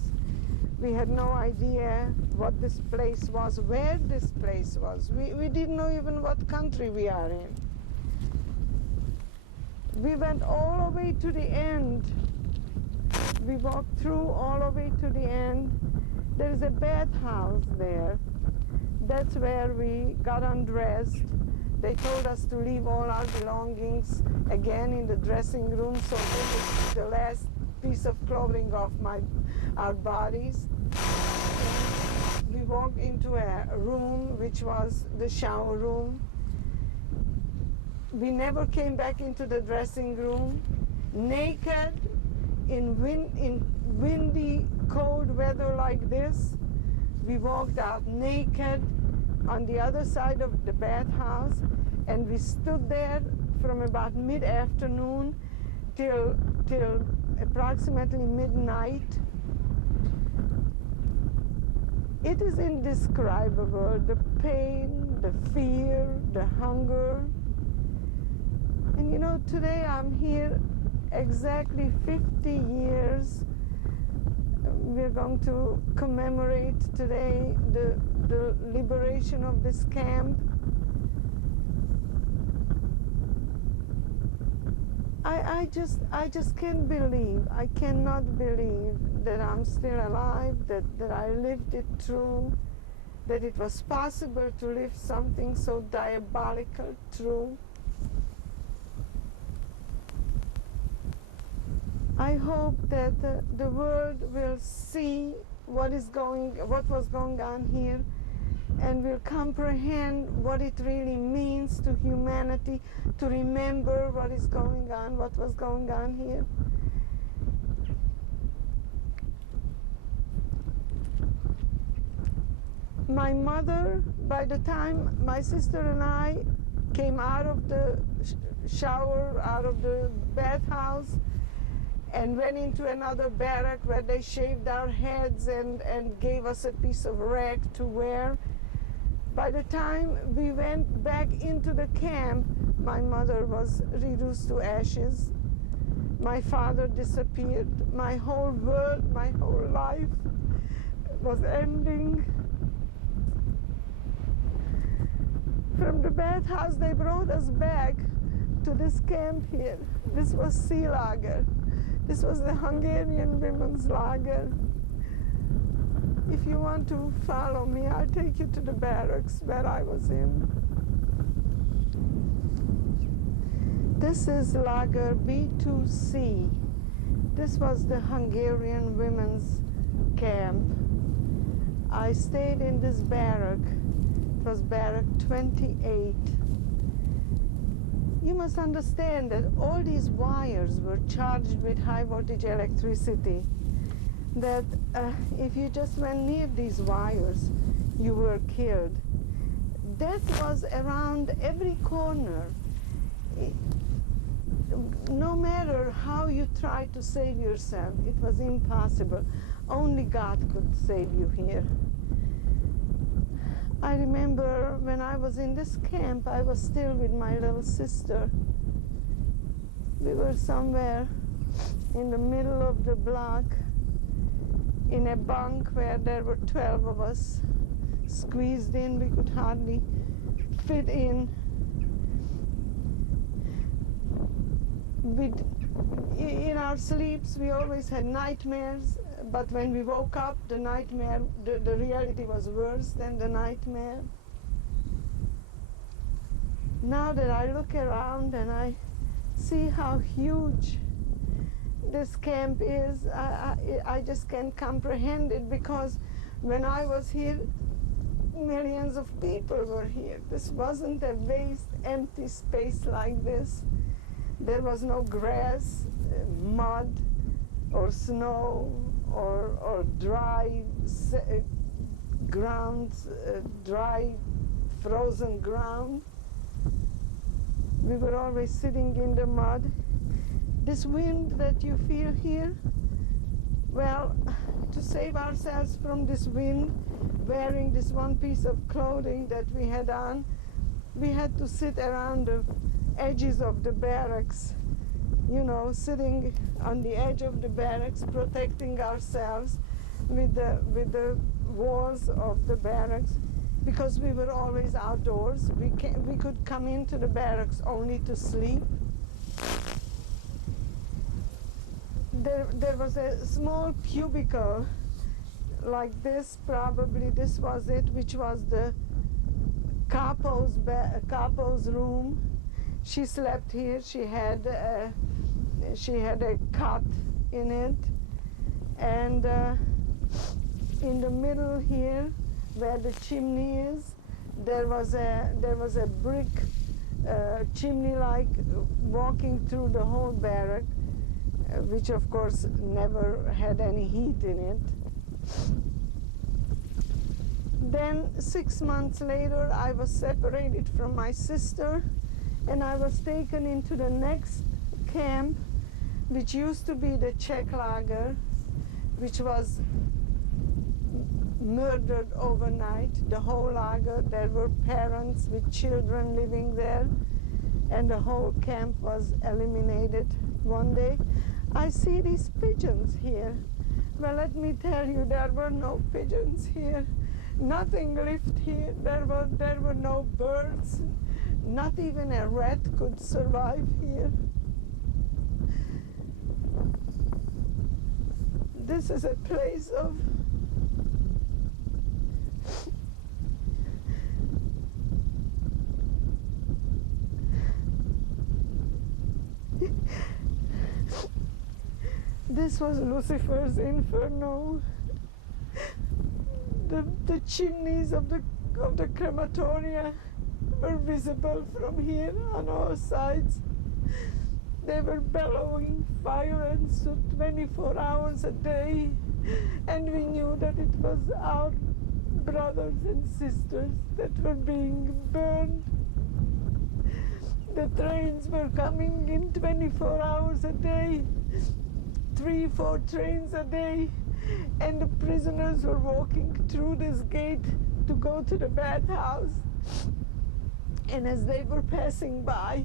We had no idea what this place was, where this place was. We didn't know even what country we are in. We went all the way to the end. We walked through all the way to the end. There's a bathhouse there. That's where we got undressed. They told us to leave all our belongings again in the dressing room, so this is the last piece of clothing off our bodies. We walked into a room which was the shower room. We never came back into the dressing room. Naked, in windy, cold weather like this, we walked out naked on the other side of the bathhouse, and we stood there from about mid-afternoon till approximately midnight. It is indescribable, the pain, the fear, the hunger. And you know, today I'm here exactly 50 years. We're going to commemorate today the liberation of this camp. I just can't believe, I cannot believe that I'm still alive, that I lived it through, that it was possible to live something so diabolical through. I hope that the world will see what was going on here, and will comprehend what it really means to humanity to remember what is going on, what was going on here. My mother, by the time my sister and I came out of the shower, out of the bathhouse, and went into another barrack where they shaved our heads and gave us a piece of rag to wear. By the time we went back into the camp, my mother was reduced to ashes. My father disappeared. My whole world, my whole life was ending. From the bathhouse, they brought us back to this camp here. This was Sea Lager. This was the Hungarian women's lager. If you want to follow me, I'll take you to the barracks where I was in. This is Lager B2C. This was the Hungarian women's camp. I stayed in this barrack. It was barrack 28. You must understand that all these wires were charged with high voltage electricity, that if you just went near these wires, you were killed. Death was around every corner. No matter how you tried to save yourself, it was impossible. Only God could save you here. I remember when I was in this camp, I was still with my little sister. We were somewhere in the middle of the block in a bunk where there were 12 of us squeezed in. We could hardly fit in. In our sleeps, we always had nightmares, but when we woke up, the nightmare, the reality was worse than the nightmare. Now that I look around and I see how huge this camp is, I just can't comprehend it, because when I was here, millions of people were here. This wasn't a vast, empty space like this. There was no grass, mud, or snow, or dry ground, dry, frozen ground. We were always sitting in the mud. This wind that you feel here, well, to save ourselves from this wind, wearing this one piece of clothing that we had on, we had to sit around the edges of the barracks, you know, sitting on the edge of the barracks, protecting ourselves with the walls of the barracks, because we were always outdoors. We could come into the barracks only to sleep. There was a small cubicle like this, probably this was it, which was the capo's room. She slept here. She had a cot in it, and in the middle here, where the chimney is, there was a brick chimney like walking through the whole barrack, which of course never had any heat in it. Then 6 months later, I was separated from my sister, and I was taken into the next camp, which used to be the Czech lager, which was murdered overnight, the whole lager. There were parents with children living there, and the whole camp was eliminated one day. I see these pigeons here. Well, let me tell you, there were no pigeons here. Nothing lived here. There were no birds. Not even a rat could survive here. This is a place of this was Lucifer's inferno. The chimneys of the crematoria were visible from here on all sides. They were bellowing fire and soot 24 hours a day, and we knew that it was our brothers and sisters that were being burned. The trains were coming in 24 hours a day, 3-4 trains a day, and the prisoners were walking through this gate to go to the bathhouse. And as they were passing by,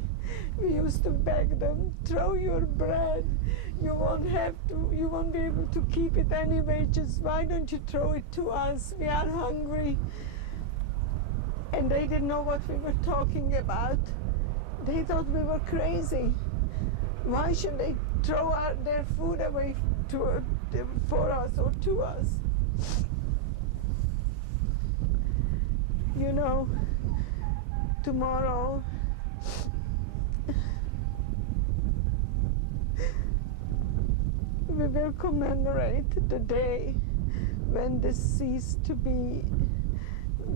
we used to beg them, throw your bread. You won't be able to keep it anyway. Just why don't you throw it to us? We are hungry. And they didn't know what we were talking about. They thought we were crazy. Why should they throw their food away for us or to us? You know, tomorrow we will commemorate the day when this ceased to be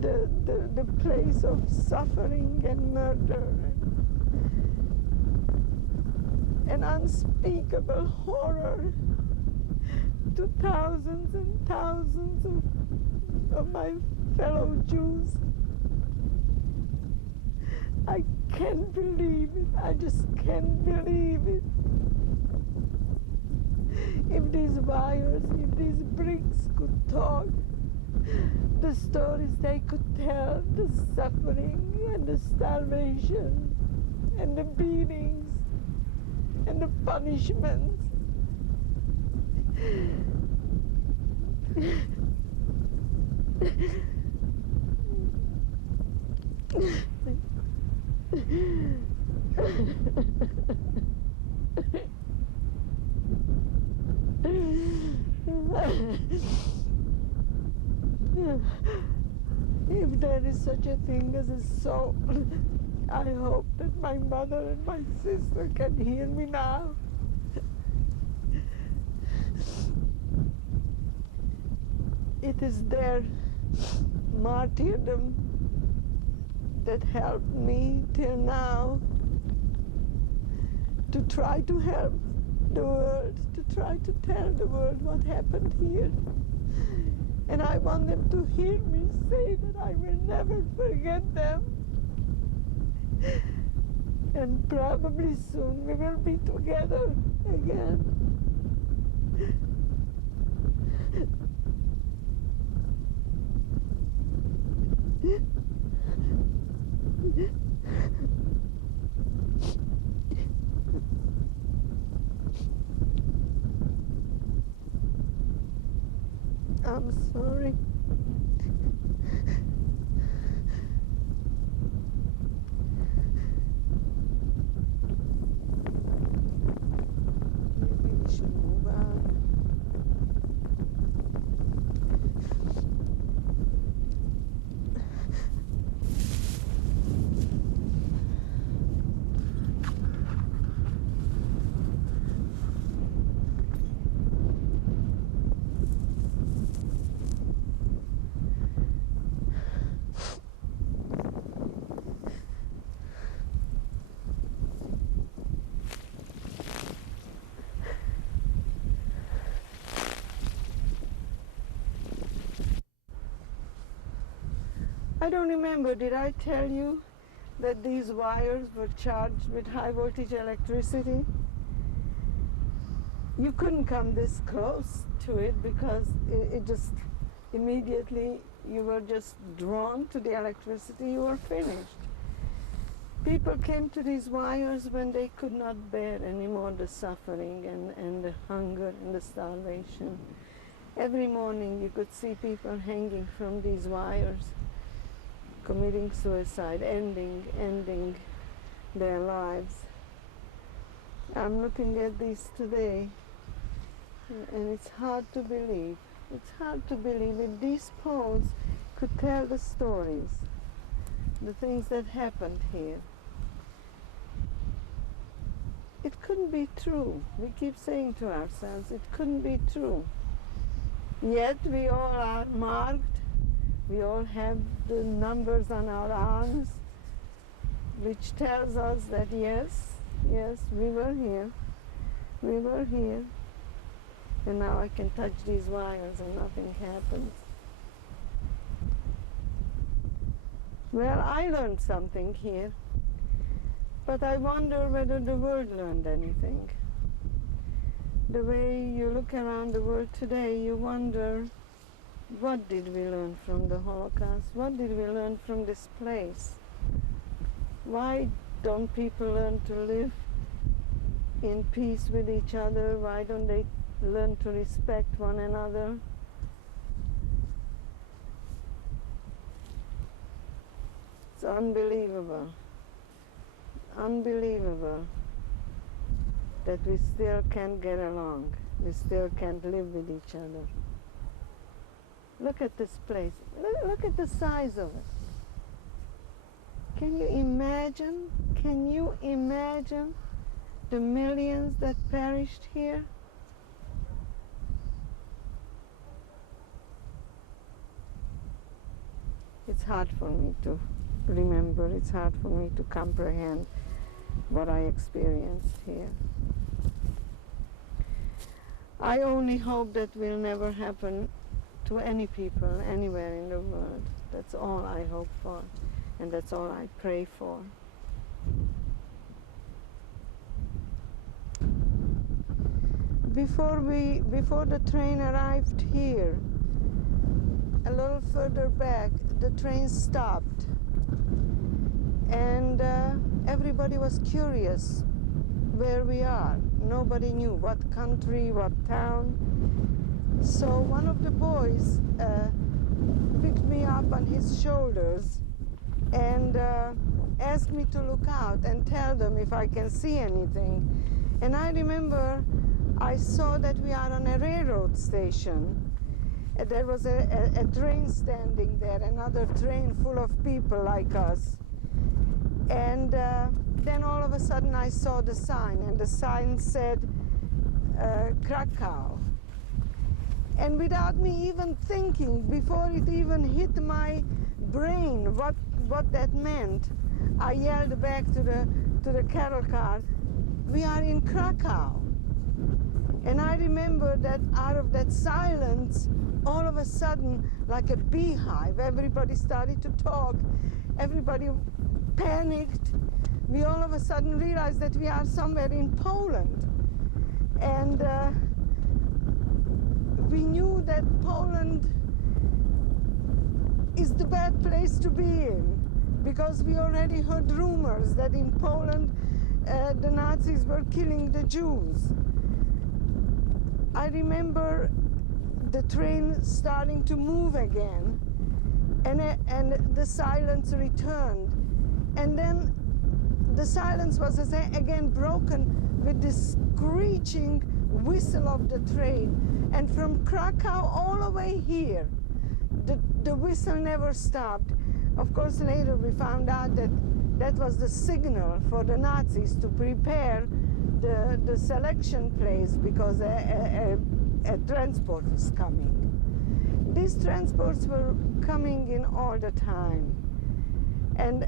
the place of suffering and murder and unspeakable horror to thousands and thousands of my fellow Jews. I can't believe it. I just can't believe it. If these wires, if these bricks could talk, the stories they could tell, the suffering and the starvation and the beatings and the punishments. If there is such a thing as a soul, I hope that my mother and my sister can hear me now. It is their martyrdom that helped me till now to try to help the world, to try to tell the world what happened here. And I want them to hear me say that I will never forget them. And probably soon we will be together again. I'm sorry. Maybe we should move on. I don't remember, did I tell you that these wires were charged with high voltage electricity? You couldn't come this close to it because it just immediately you were just drawn to the electricity, you were finished. People came to these wires when they could not bear anymore the suffering and the hunger and the starvation. Every morning you could see people hanging from these wires, committing suicide, ending their lives. I'm looking at these today, and it's hard to believe. It's hard to believe if these poles could tell the stories, the things that happened here. It couldn't be true. We keep saying to ourselves, it couldn't be true. Yet we all are marked. We all have the numbers on our arms, which tells us that yes, we were here, and now I can touch these wires and nothing happens. Well, I learned something here. But I wonder whether the world learned anything. The way you look around the world today, you wonder, what did we learn from the Holocaust? What did we learn from this place? Why don't people learn to live in peace with each other? Why don't they learn to respect one another? It's unbelievable. Unbelievable that we still can't get along. We still can't live with each other. Look at this place. Look at the size of it. Can you imagine? Can you imagine the millions that perished here? It's hard for me to remember. It's hard for me to comprehend what I experienced here. I only hope that will never happen to any people anywhere in the world. That's all I hope for, and that's all I pray for. Before the train arrived here, a little further back, the train stopped, and everybody was curious where we are. Nobody knew what country, what town. So one of the boys picked me up on his shoulders and asked me to look out and tell them if I can see anything. And I remember I saw that we are on a railroad station. There was a train standing there, another train full of people like us. And then all of a sudden I saw the sign, and the sign said Krakow. And without me even thinking, before it even hit my brain what that meant, I yelled back to the cattle car, "We are in Krakow." And I remember that out of that silence, all of a sudden, like a beehive, everybody started to talk. Everybody panicked. We all of a sudden realized that we are somewhere in Poland. And we knew that Poland is the bad place to be in, because we already heard rumors that in Poland the Nazis were killing the Jews. I remember the train starting to move again, and the silence returned. And then the silence was again broken with this screeching whistle of the train. And from Krakow all the way here, the whistle never stopped. Of course, later we found out that that was the signal for the Nazis to prepare the selection place, because a transport was coming. These transports were coming in all the time. And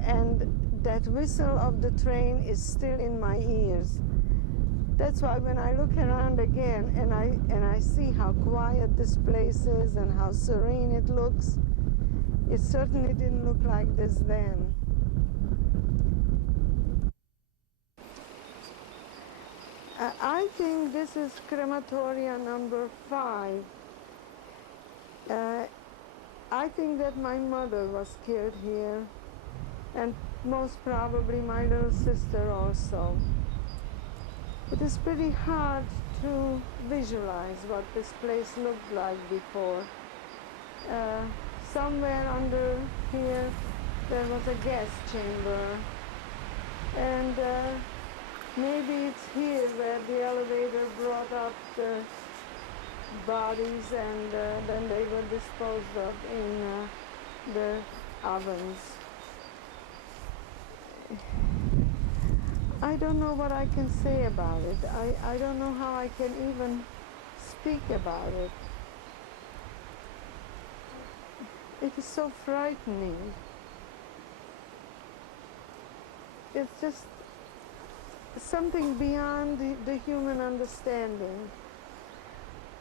that whistle of the train is still in my ears. That's why when I look around again and I see how quiet this place is and how serene it looks, it certainly didn't look like this then. I think this is crematoria number 5. I think that my mother was killed here, and most probably my little sister also. It is pretty hard to visualize what this place looked like before. Somewhere under here there was a gas chamber, and maybe it's here where the elevator brought up the bodies, and then they were disposed of in the ovens. I don't know what I can say about it. I don't know how I can even speak about it. It is so frightening. It's just something beyond the human understanding.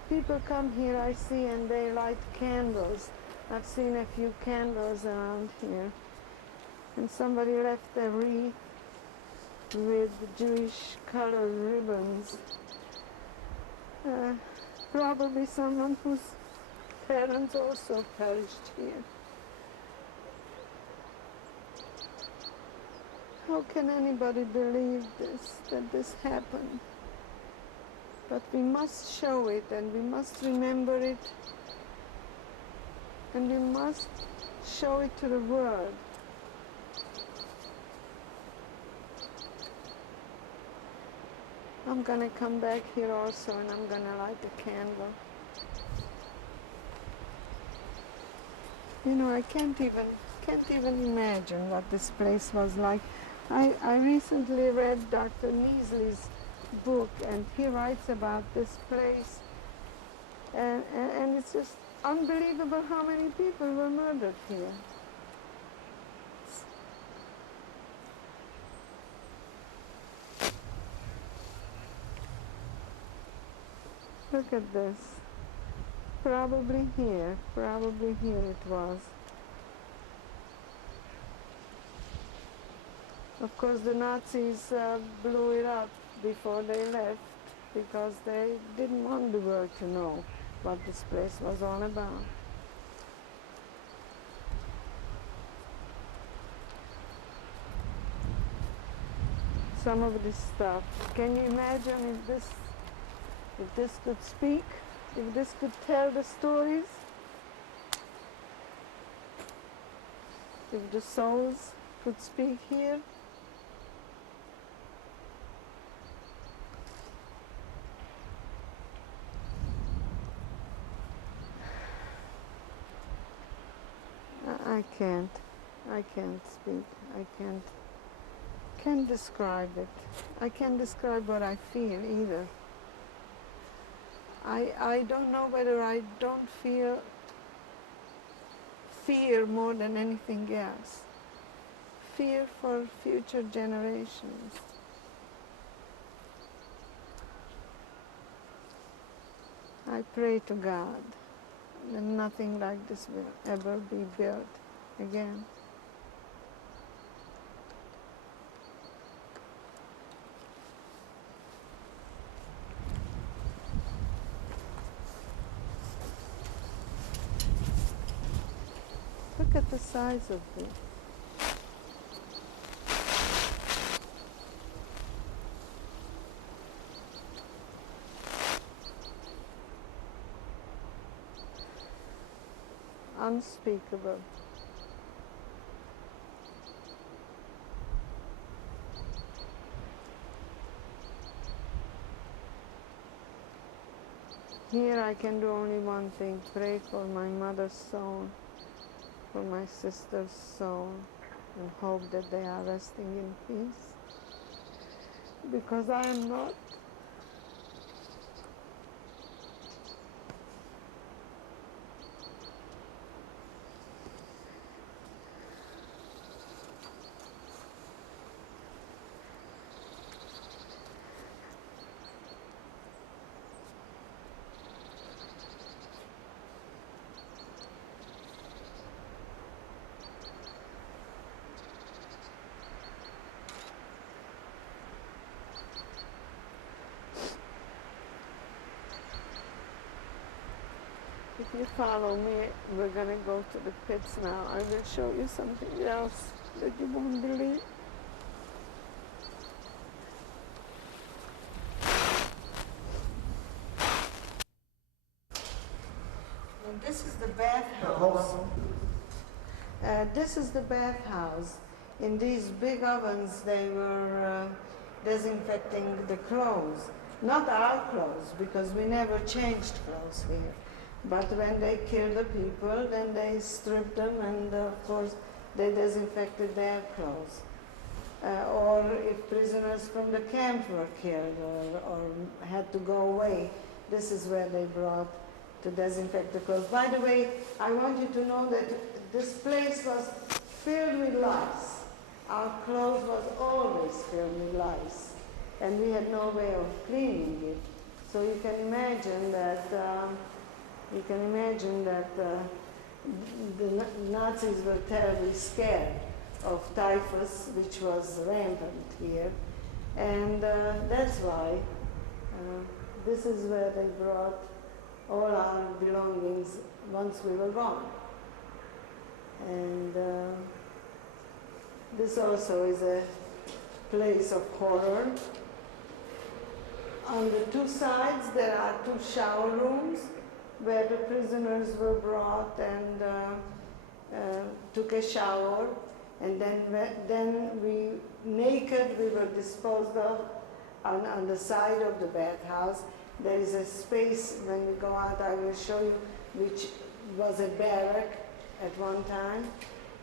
People come here, I see, and they light candles. I've seen a few candles around here. And somebody left a wreath. with Jewish colored ribbons. Probably someone whose parents also perished here. How can anybody believe this, that this happened? But we must show it, and we must remember it, and we must show it to the world. I'm gonna come back here also, and I'm gonna light a candle. You know, I can't even imagine what this place was like. I recently read Dr. Neasley's book, and he writes about this place, and it's just unbelievable how many people were murdered here. Look at this. Probably here it was. Of course, the Nazis blew it up before they left because they didn't want the world to know what this place was all about. Some of this stuff. Can you imagine if this could speak? If this could tell the stories? If the souls could speak here? I can't speak. I can't describe it. I can't describe what I feel either. I don't know whether I don't feel fear more than anything else. Fear for future generations. I pray to God that nothing like this will ever be built again. Look at the size of this. Unspeakable. Here I can do only one thing, pray for my mother's soul, for my sister's soul, and hope that they are resting in peace. Because I am not. If you follow me, we're going to go to the pits now. I will show you something else that you won't believe. And this is the bathhouse. This is the bathhouse. In these big ovens, they were disinfecting the clothes. Not our clothes, because we never changed clothes here. But when they killed the people, then they stripped them, and of course they disinfected their clothes. Or if prisoners from the camp were killed or had to go away, this is where they brought to disinfect the clothes. By the way, I want you to know that this place was filled with lice. Our clothes was always filled with lice, and we had no way of cleaning it. So you can imagine that the Nazis were terribly scared of typhus, which was rampant here, And that's why this is where they brought all our belongings once we were gone. And this also is a place of horror. On the two sides there are two shower rooms where the prisoners were brought and took a shower, and then we naked we were disposed of on the side of the bathhouse. There is a space when we go out, I will show you, which was a barrack at one time.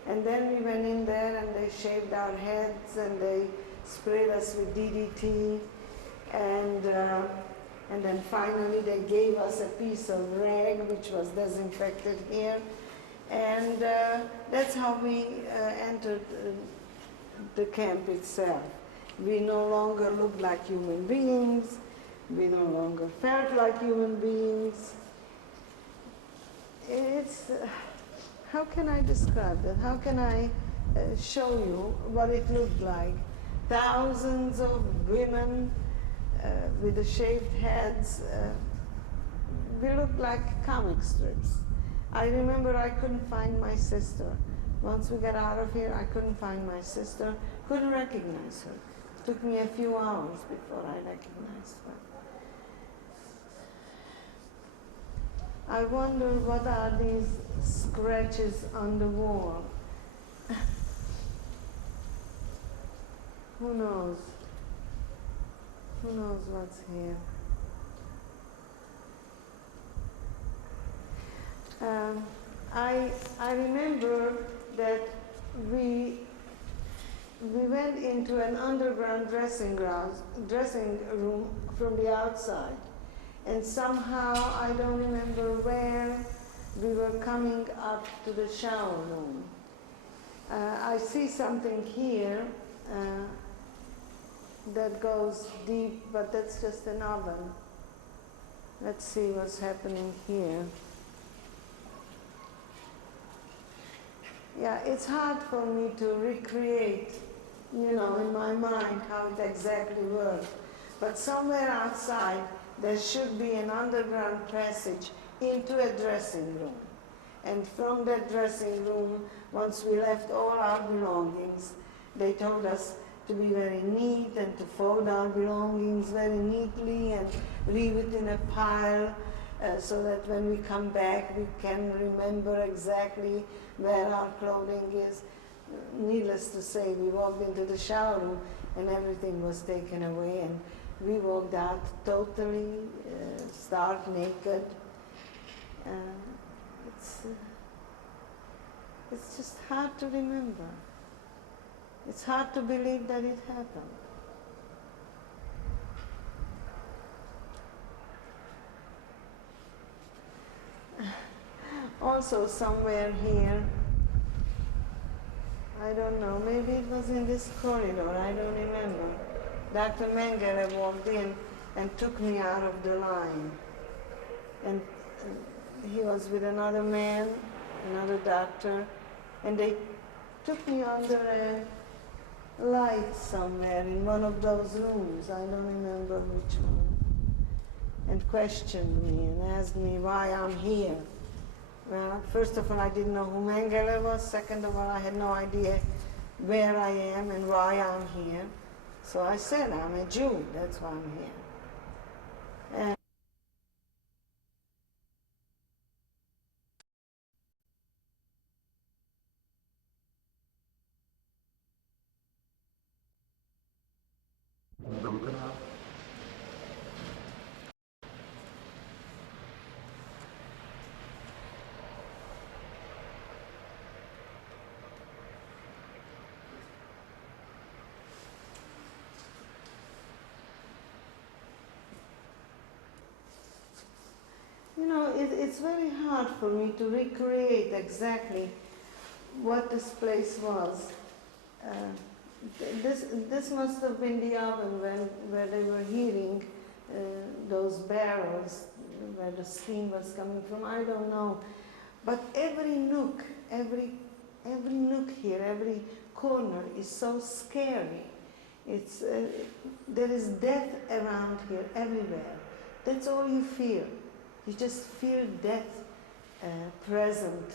And then we went in there and they shaved our heads and they sprayed us with DDT, and then finally they gave us a piece of rag which was disinfected here, and that's how we entered the camp itself. We no longer looked like human beings, we no longer felt like human beings. It's, how can I describe that? How can I show you what it looked like? Thousands of women with the shaved heads. We looked like comic strips. I remember I couldn't find my sister. Once we got out of here, I couldn't find my sister, couldn't recognize her. It took me a few hours before I recognized her. I wonder what are these scratches on the wall. Who knows? Who knows what's here? I remember that we went into an underground dressing room from the outside, and somehow, I don't remember where, we were coming up to the shower room. I see something here that goes deep, but that's just an oven. Let's see what's happening here. Yeah, it's hard for me to recreate, in my mind how it exactly worked. But somewhere outside, there should be an underground passage into a dressing room. And from that dressing room, once we left all our belongings, they told us to be very neat and to fold our belongings very neatly and leave it in a pile so that when we come back we can remember exactly where our clothing is. Needless to say, we walked into the shower room and everything was taken away, and we walked out totally stark naked. It's just hard to remember. It's hard to believe that it happened. Also somewhere here, I don't know, maybe it was in this corridor, I don't remember. Dr. Mengele walked in and took me out of the line. And he was with another man, another doctor, and they took me under a light somewhere in one of those rooms, I don't remember which one, and questioned me and asked me why I'm here. Well, first of all, I didn't know who Mengele was. Second of all, I had no idea where I am and why I'm here. So I said, I'm a Jew, that's why I'm here. And it's very hard for me to recreate exactly what this place was. This must have been the oven where they were heating those barrels, where the steam was coming from. I don't know. But every nook here, every corner is so scary. It's, there is death around here, everywhere. That's all you feel. You just feel death present.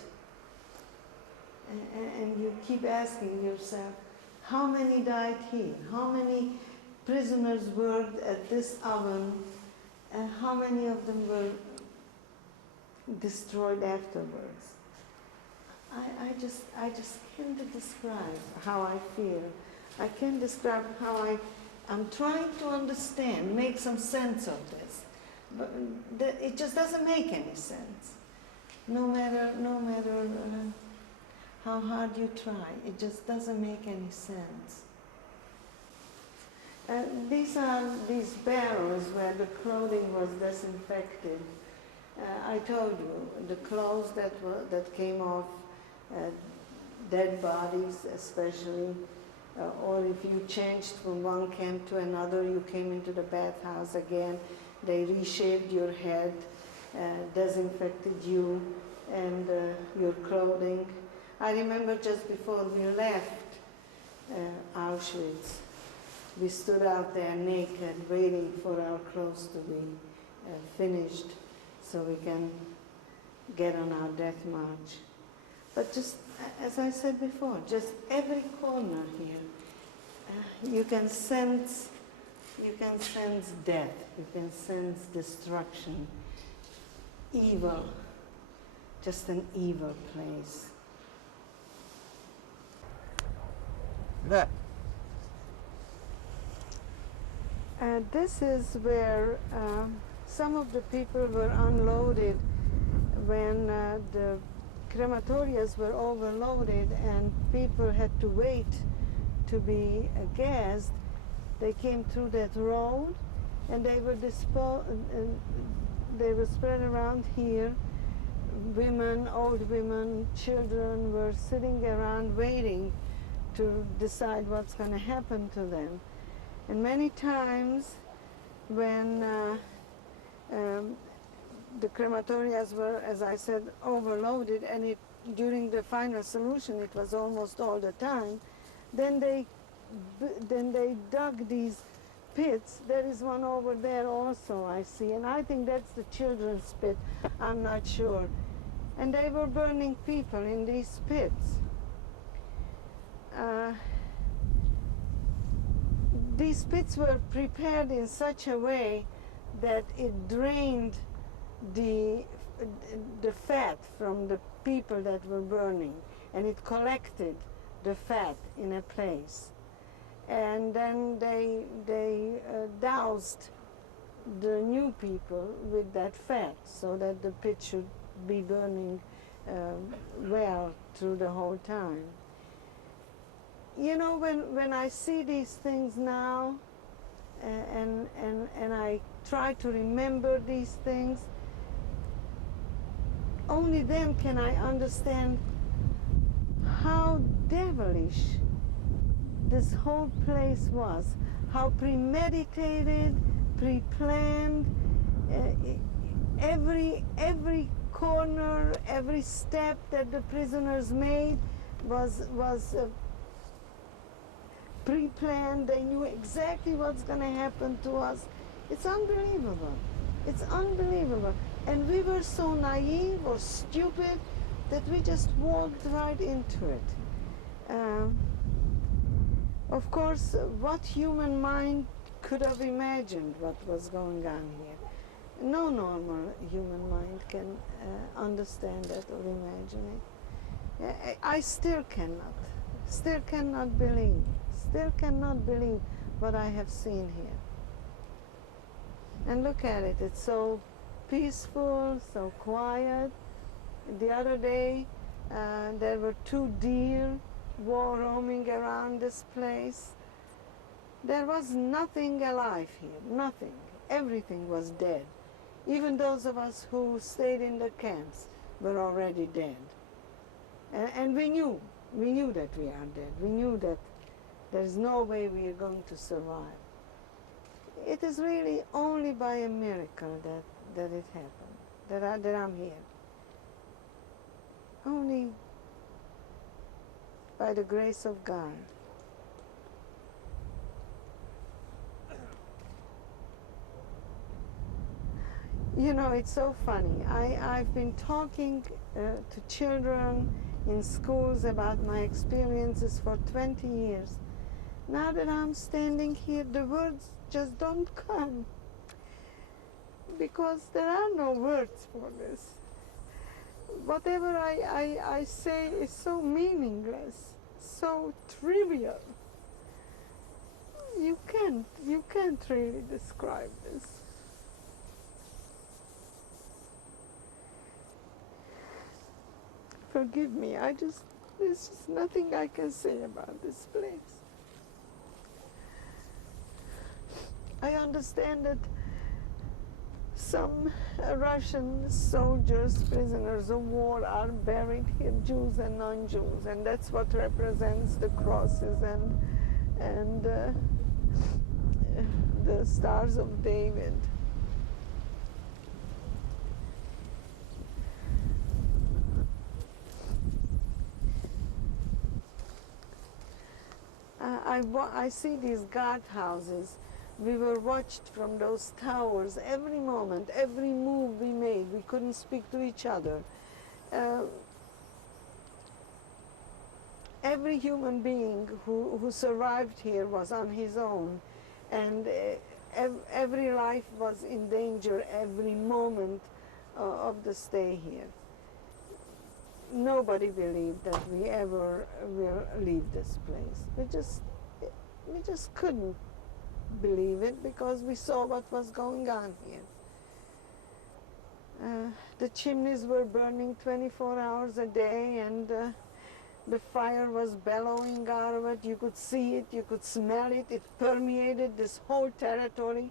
And you keep asking yourself, how many died here? How many prisoners worked at this oven? And how many of them were destroyed afterwards? I just can't describe how I feel. I can't describe how I'm trying to understand, make some sense of this. But it just doesn't make any sense. No matter how hard you try, it just doesn't make any sense. These are these barrels where the clothing was disinfected. I told you, the clothes that came off, dead bodies especially, or if you changed from one camp to another, you came into the bathhouse again, they reshaped your head, disinfected you and your clothing. I remember just before we left Auschwitz, we stood out there naked, waiting for our clothes to be finished so we can get on our death march. But just, as I said before, just every corner here, you can sense death, you can sense destruction, evil, just an evil place. Look. This is where some of the people were unloaded when the crematorias were overloaded and people had to wait to be gassed. They came through that road and they were spread around here. Women, old women, children were sitting around waiting to decide what's going to happen to them. And many times when the crematorias were, as I said, overloaded, and during the final solution it was almost all the time, then they dug these pits. There is one over there also, I see, and I think that's the children's pit, I'm not sure. And they were burning people in these pits. These pits were prepared in such a way that it drained the fat from the people that were burning, and it collected the fat in a place. And then they doused the new people with that fat so that the pit should be burning well through the whole time. You know, when I see these things now and I try to remember these things, only then can I understand how devilish this whole place was, how premeditated, pre-planned, every corner, every step that the prisoners made was pre-planned. They knew exactly what's going to happen to us. It's unbelievable. It's unbelievable. And we were so naive or stupid that we just walked right into it. Of course, what human mind could have imagined what was going on here? No normal human mind can understand that or imagine it. I still cannot believe what I have seen here. And look at it, it's so peaceful, so quiet. The other day, there were 2 deer roaming around this place. There was nothing alive here, nothing. Everything was dead. Even those of us who stayed in the camps were already dead. And we knew that we are dead. We knew that there's no way we are going to survive. It is really only by a miracle that it happened, that I'm here. Only by the grace of God. You know, it's so funny. I've been talking to children in schools about my experiences for 20 years. Now that I'm standing here, the words just don't come. Because there are no words for this. Whatever I say is so meaningless, so trivial. You can't really describe this. Forgive me, there's just nothing I can say about this place. I understand that some Russian soldiers, prisoners of war, are buried here, Jews and non-Jews, and that's what represents the crosses and the stars of David. I see these guard houses. We were watched from those towers every moment, every move we made. We couldn't speak to each other. Every human being who survived here was on his own, and every life was in danger every moment of the stay here. Nobody believed that we ever will leave this place. We just couldn't believe it because we saw what was going on here. The chimneys were burning 24 hours a day, and the fire was bellowing out of it. You could see it, you could smell it. It permeated this whole territory.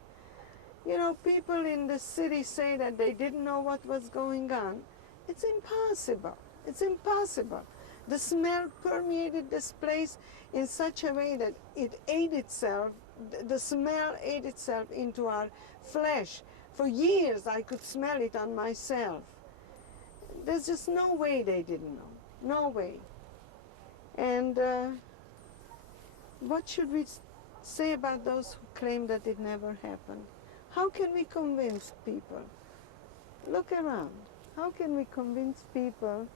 You know, people in the city say that they didn't know what was going on. It's impossible. It's impossible. The smell permeated this place in such a way that it ate itself, the smell ate itself into our flesh. For years I could smell it on myself. There's just no way they didn't know. No way. And what should we say about those who claim that it never happened? How can we convince people? Look around. How can we convince people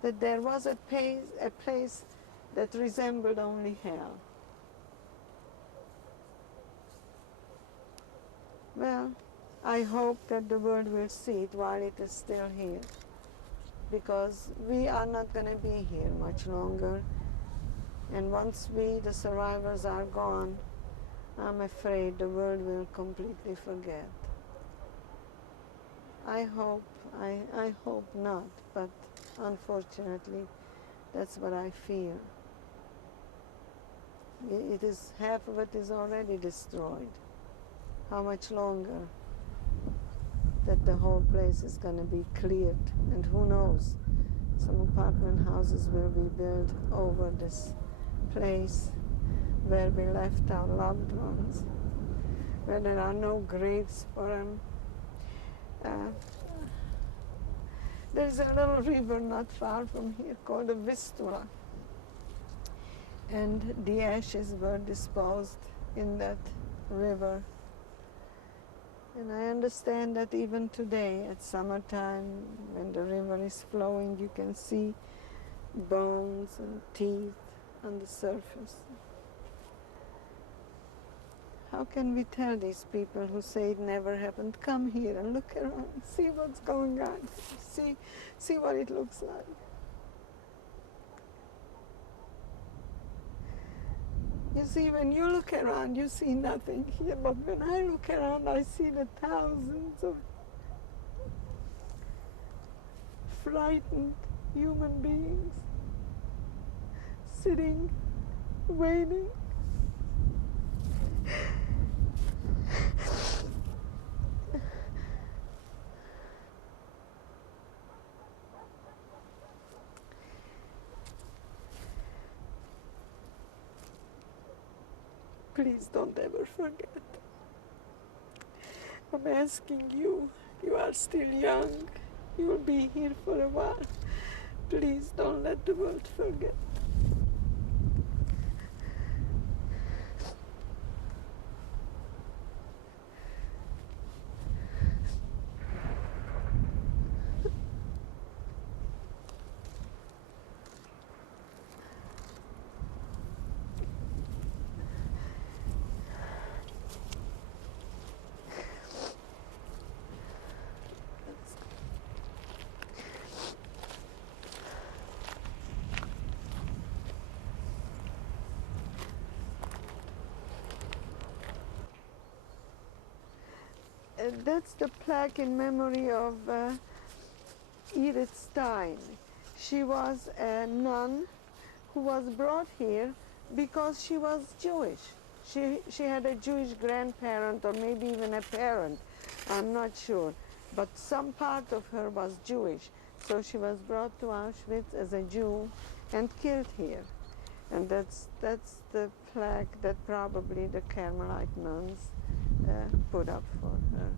that there was a place that resembled only hell? Well, I hope that the world will see it while it is still here, because we are not going to be here much longer. And once we, the survivors, are gone, I'm afraid the world will completely forget. I hope not, but unfortunately, that's what I fear. It is, half of it is already destroyed. How much longer that the whole place is going to be cleared? And who knows, some apartment houses will be built over this place where we left our loved ones, where there are no graves for them. There's a little river not far from here called the Vistula, and the ashes were disposed in that river. And I understand that even today, at summertime, when the river is flowing, you can see bones and teeth on the surface. How can we tell these people who say it never happened, come here and look around, see what's going on, see what it looks like? You see, when you look around, you see nothing here, but when I look around, I see the thousands of frightened human beings sitting, waiting. Please don't ever forget. I'm asking you, you are still young, you will be here for a while. Please don't let the world forget. that's the plaque in memory of Edith Stein. She was a nun who was brought here because she was Jewish. She had a Jewish grandparent or maybe even a parent, I'm not sure. But some part of her was Jewish. So she was brought to Auschwitz as a Jew and killed here. And that's the plaque that probably the Carmelite nuns put up for her.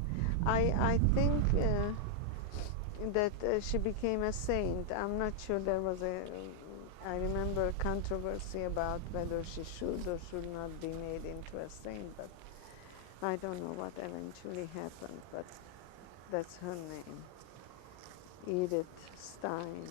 I think that she became a saint. I'm not sure there was I remember controversy about whether she should or should not be made into a saint, but I don't know what eventually happened, but that's her name, Edith Stein.